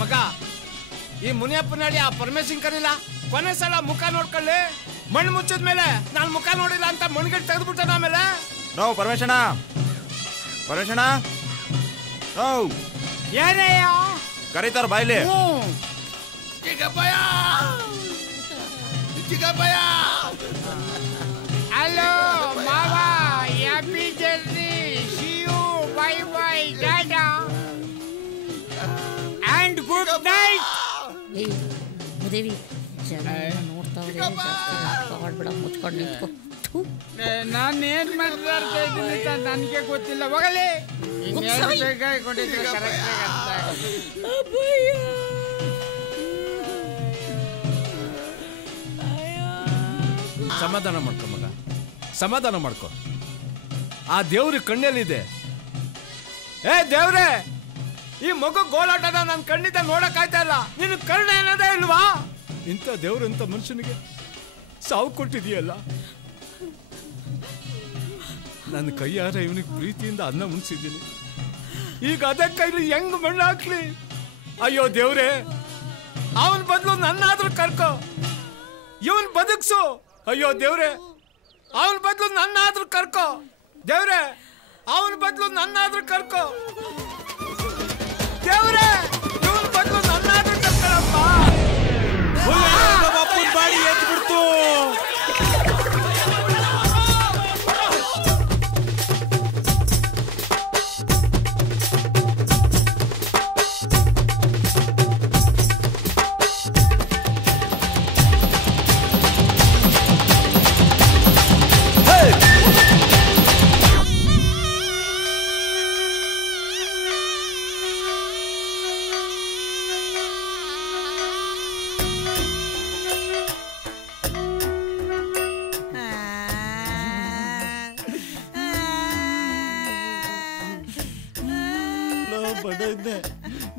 ಮಗ, ಈ ಮುನಿಯಪ್ಪನಡಿ ಆ ಪರಮೇಶನ್ ಕರಿಲ್ಲ. ಕೊನೆ ಸಲ ಮುಖ ನೋಡ್ಕೊಳ್ಳಿ. ಮಣ್ಣು ಮುಚ್ಚಿದ್ಮೇಲೆ ನಾನು ಮುಖ ನೋಡಿಲ್ಲ ಅಂತ ಮಣ್ಣಿಗೆ ತೆಗೆದ್ಬಿಟ್ಟ. ಆಮೇಲೆ ನೋ ಪರಮೇಶಣ್ಣ, ಪರಮೇಶಣ್ಣ ಏನಯ್ಯ ಕರೀತಾರ ಬಾಯ್ಲಿ. ಹಲೋ ಮಾವ, happy journey, see you, bye bye, tata and good night. Devi ನೋಡ್ತಾವ್ರೆ, ಮುಚ್ಕೊಂಡು ನಿಂತ್ಕೊ. ನಾನು ಏನ್ ಮಾತಾಡ್ತಾ ಇದ್ದೀನಿ ಅಂತ ನನಗೆ ಗೊತ್ತಿಲ್ಲ. ಹೋಗಲಿ. ಸಮಾಧಾನ ಮಾಡ್ಕೊ ಮಗ, ಸಮಾಧಾನ ಮಾಡ್ಕೊ. ಆ ದೇವ್ರ ಕಣ್ಣಲ್ಲಿದೆ. ದೇವ್ರೆ, ಈ ಮಗು ಗೋಲಾಟನ ನನ್ನ ಕಣ್ಣಿಂದ ನೋಡಕ್ ಆಯ್ತಾ ಇಲ್ಲ. ನಿನ್ ಕರುಣೆ ಅನ್ನೋದೇ ಇಲ್ವಾ? ಇಂಥ ದೇವ್ರ ಇಂಥ ಮನುಷ್ಯನಿಗೆ ಸಾವು ಕೊಟ್ಟಿದೀಯಲ್ಲ. ನನ್ನ ಕೈಯಾರ ಇವನಿಗೆ ಪ್ರೀತಿಯಿಂದ ಅನ್ನ ಉಣಿಸಿದ್ದೀನಿ. ಈಗ ಅದೇ ಕೈಲಿ ಹೆಂಗ್ ಮಣ್ಣು ಹಾಕ್ಲಿ? ಅಯ್ಯೋ ದೇವ್ರೆ, ಅವನ್ ಬದಲು ನನ್ನಾದ್ರೂ ಕರ್ಕೊ, ಇವನ್ ಬದುಕ್ಸು. ಅಯ್ಯೋ ದೇವ್ರೆ, ಅವನ್ ಬದಲು ನನ್ನಾದ್ರೂ ಕರ್ಕೊ. ದೇವ್ರೆ, ಅವನ್ ಬದಲು ನನ್ನಾದ್ರೂ ಕರ್ಕೊ. ದೇವ್ರೆ, ಇವನ್ ಬದಲು ನನ್ನಾದ್ರೂ ಕರ್ಕೊಳಪ್ಪ. ಬಾಡಿ ಎದ್ದು ಬಿಡ್ತು. ಇದ್ದೆ.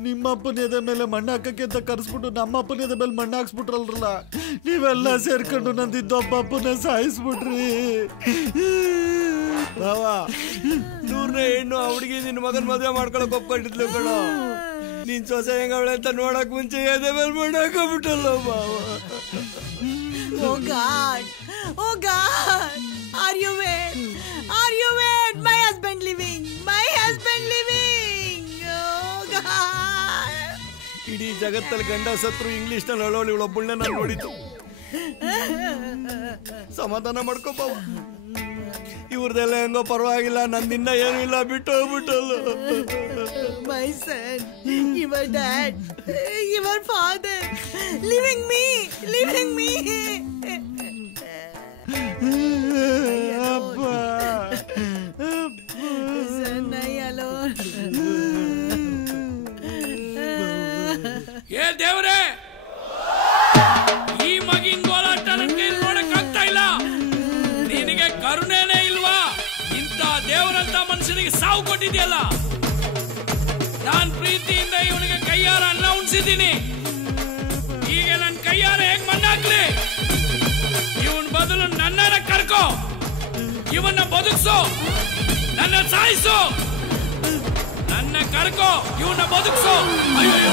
ನಿಮ್ಮಪ್ಪನ ಎದೆ ಮೇಲೆ ಮಣ್ಣು ಹಾಕಕ್ಕೆ ಅಂತ ಕರ್ಸ್ಬಿಟ್ಟು ನಮ್ಮಪ್ಪನ ಎದೆ ಮೇಲೆ ಮಣ್ಣು ಹಾಕ್ಸ್ಬಿಟ್ರಲ್ರಲ್ಲ, ನೀವೆಲ್ಲ ಸೇರ್ಕೊಂಡು ನಂದಿದ್ದೊಬ್ಬಪ್ಪನ ಸಾಯಿಸ್ಬಿಟ್ರಿ. ಬಾವಾ, 100ನೇ ಹೆಣ್ಣು ಆ ಹುಡುಗಿ ನಿನ್ನ ಮಗನ ಮದುವೆ ಮಾಡ್ಕೊಳಕ್ ಒಪ್ಕೊಂಡಿದ್ಲು ಕಣೋ. ನೀನ್ ಸೊಸೆ ಹೆಂಗವಳೆ ಅಂತ ನೋಡಕ್ ಮುಂಚೆ ಎದೆ ಮೇಲೆ ಮಣ್ಣು ಹಾಕೋಬಿಟ್ಟಲ್ಲ ಬಾವ. Oh God! Oh God! Are you wet? Are you wet? My husband living! My husband living! Oh God! ಇಡೀ ಜಗತ್ತಲ್ಲಿ ಗಂಡ ಸತ್ರು ಇಂಗ್ಲಿಷ್ ನಲ್ಲಿ ಅಳೋಳಿ ಇವಳೊಬ್ಬಳನ್ನ ನಾನು ನೋಡಿದ್ದು. ಸಮಾಧಾನ ಮಾಡ್ಕೋ ಬಾವ. ಇವ್ರದೆಲ್ಲ ಹೆಂಗೋ ಪರವಾಗಿಲ್ಲ, ನಂದಿನ್ನ ಏನೂ ಇಲ್ಲ, ಬಿಟ್ಟು ಹೋಗ್ಬಿಟ್ಟಲ್ಲ. My son, your dad, your father, leaving me. Son, I alone. ಏ ದೇವ್ರೆ, ಈ ಮಗಿನ ಗೋಲಾಟ ನನಗೆ ನೋಡಕ್ ಆಗ್ತಾ ಇಲ್ಲ. ನಿನಗೆ ಕರುಣೆನೇ ಇಲ್ವಾ? ಇಂಥ ದೇವರಂತ ಮನುಷ್ಯನಿಗೆ ಸಾವು ಕೊಟ್ಟಿದ್ಯಲ್ಲ. ನಾನ್ ಪ್ರೀತಿಯಿಂದ ಇವನಿಗೆ ಕೈಯಾರ ಅನ್ನ ಉಣ್ಸಿದ್ದೀನಿ. ಈಗ ನನ್ನ ಕೈಯಾರ ಹೇಗ್ ಮಣ್ಣಾಕ್ಲಿ? ಇವನ್ ಬದಲು ನನ್ನನ್ನ ಕರ್ಕೋ, ಇವನ್ನ ಬದುಕ್ಸು, ನನ್ನ ಸಾಯಿಸು. ನನ್ನ ಕರ್ಕೋ, ಇವನ್ನ ಬದುಕ್ಸು. ಅಯ್ಯೋ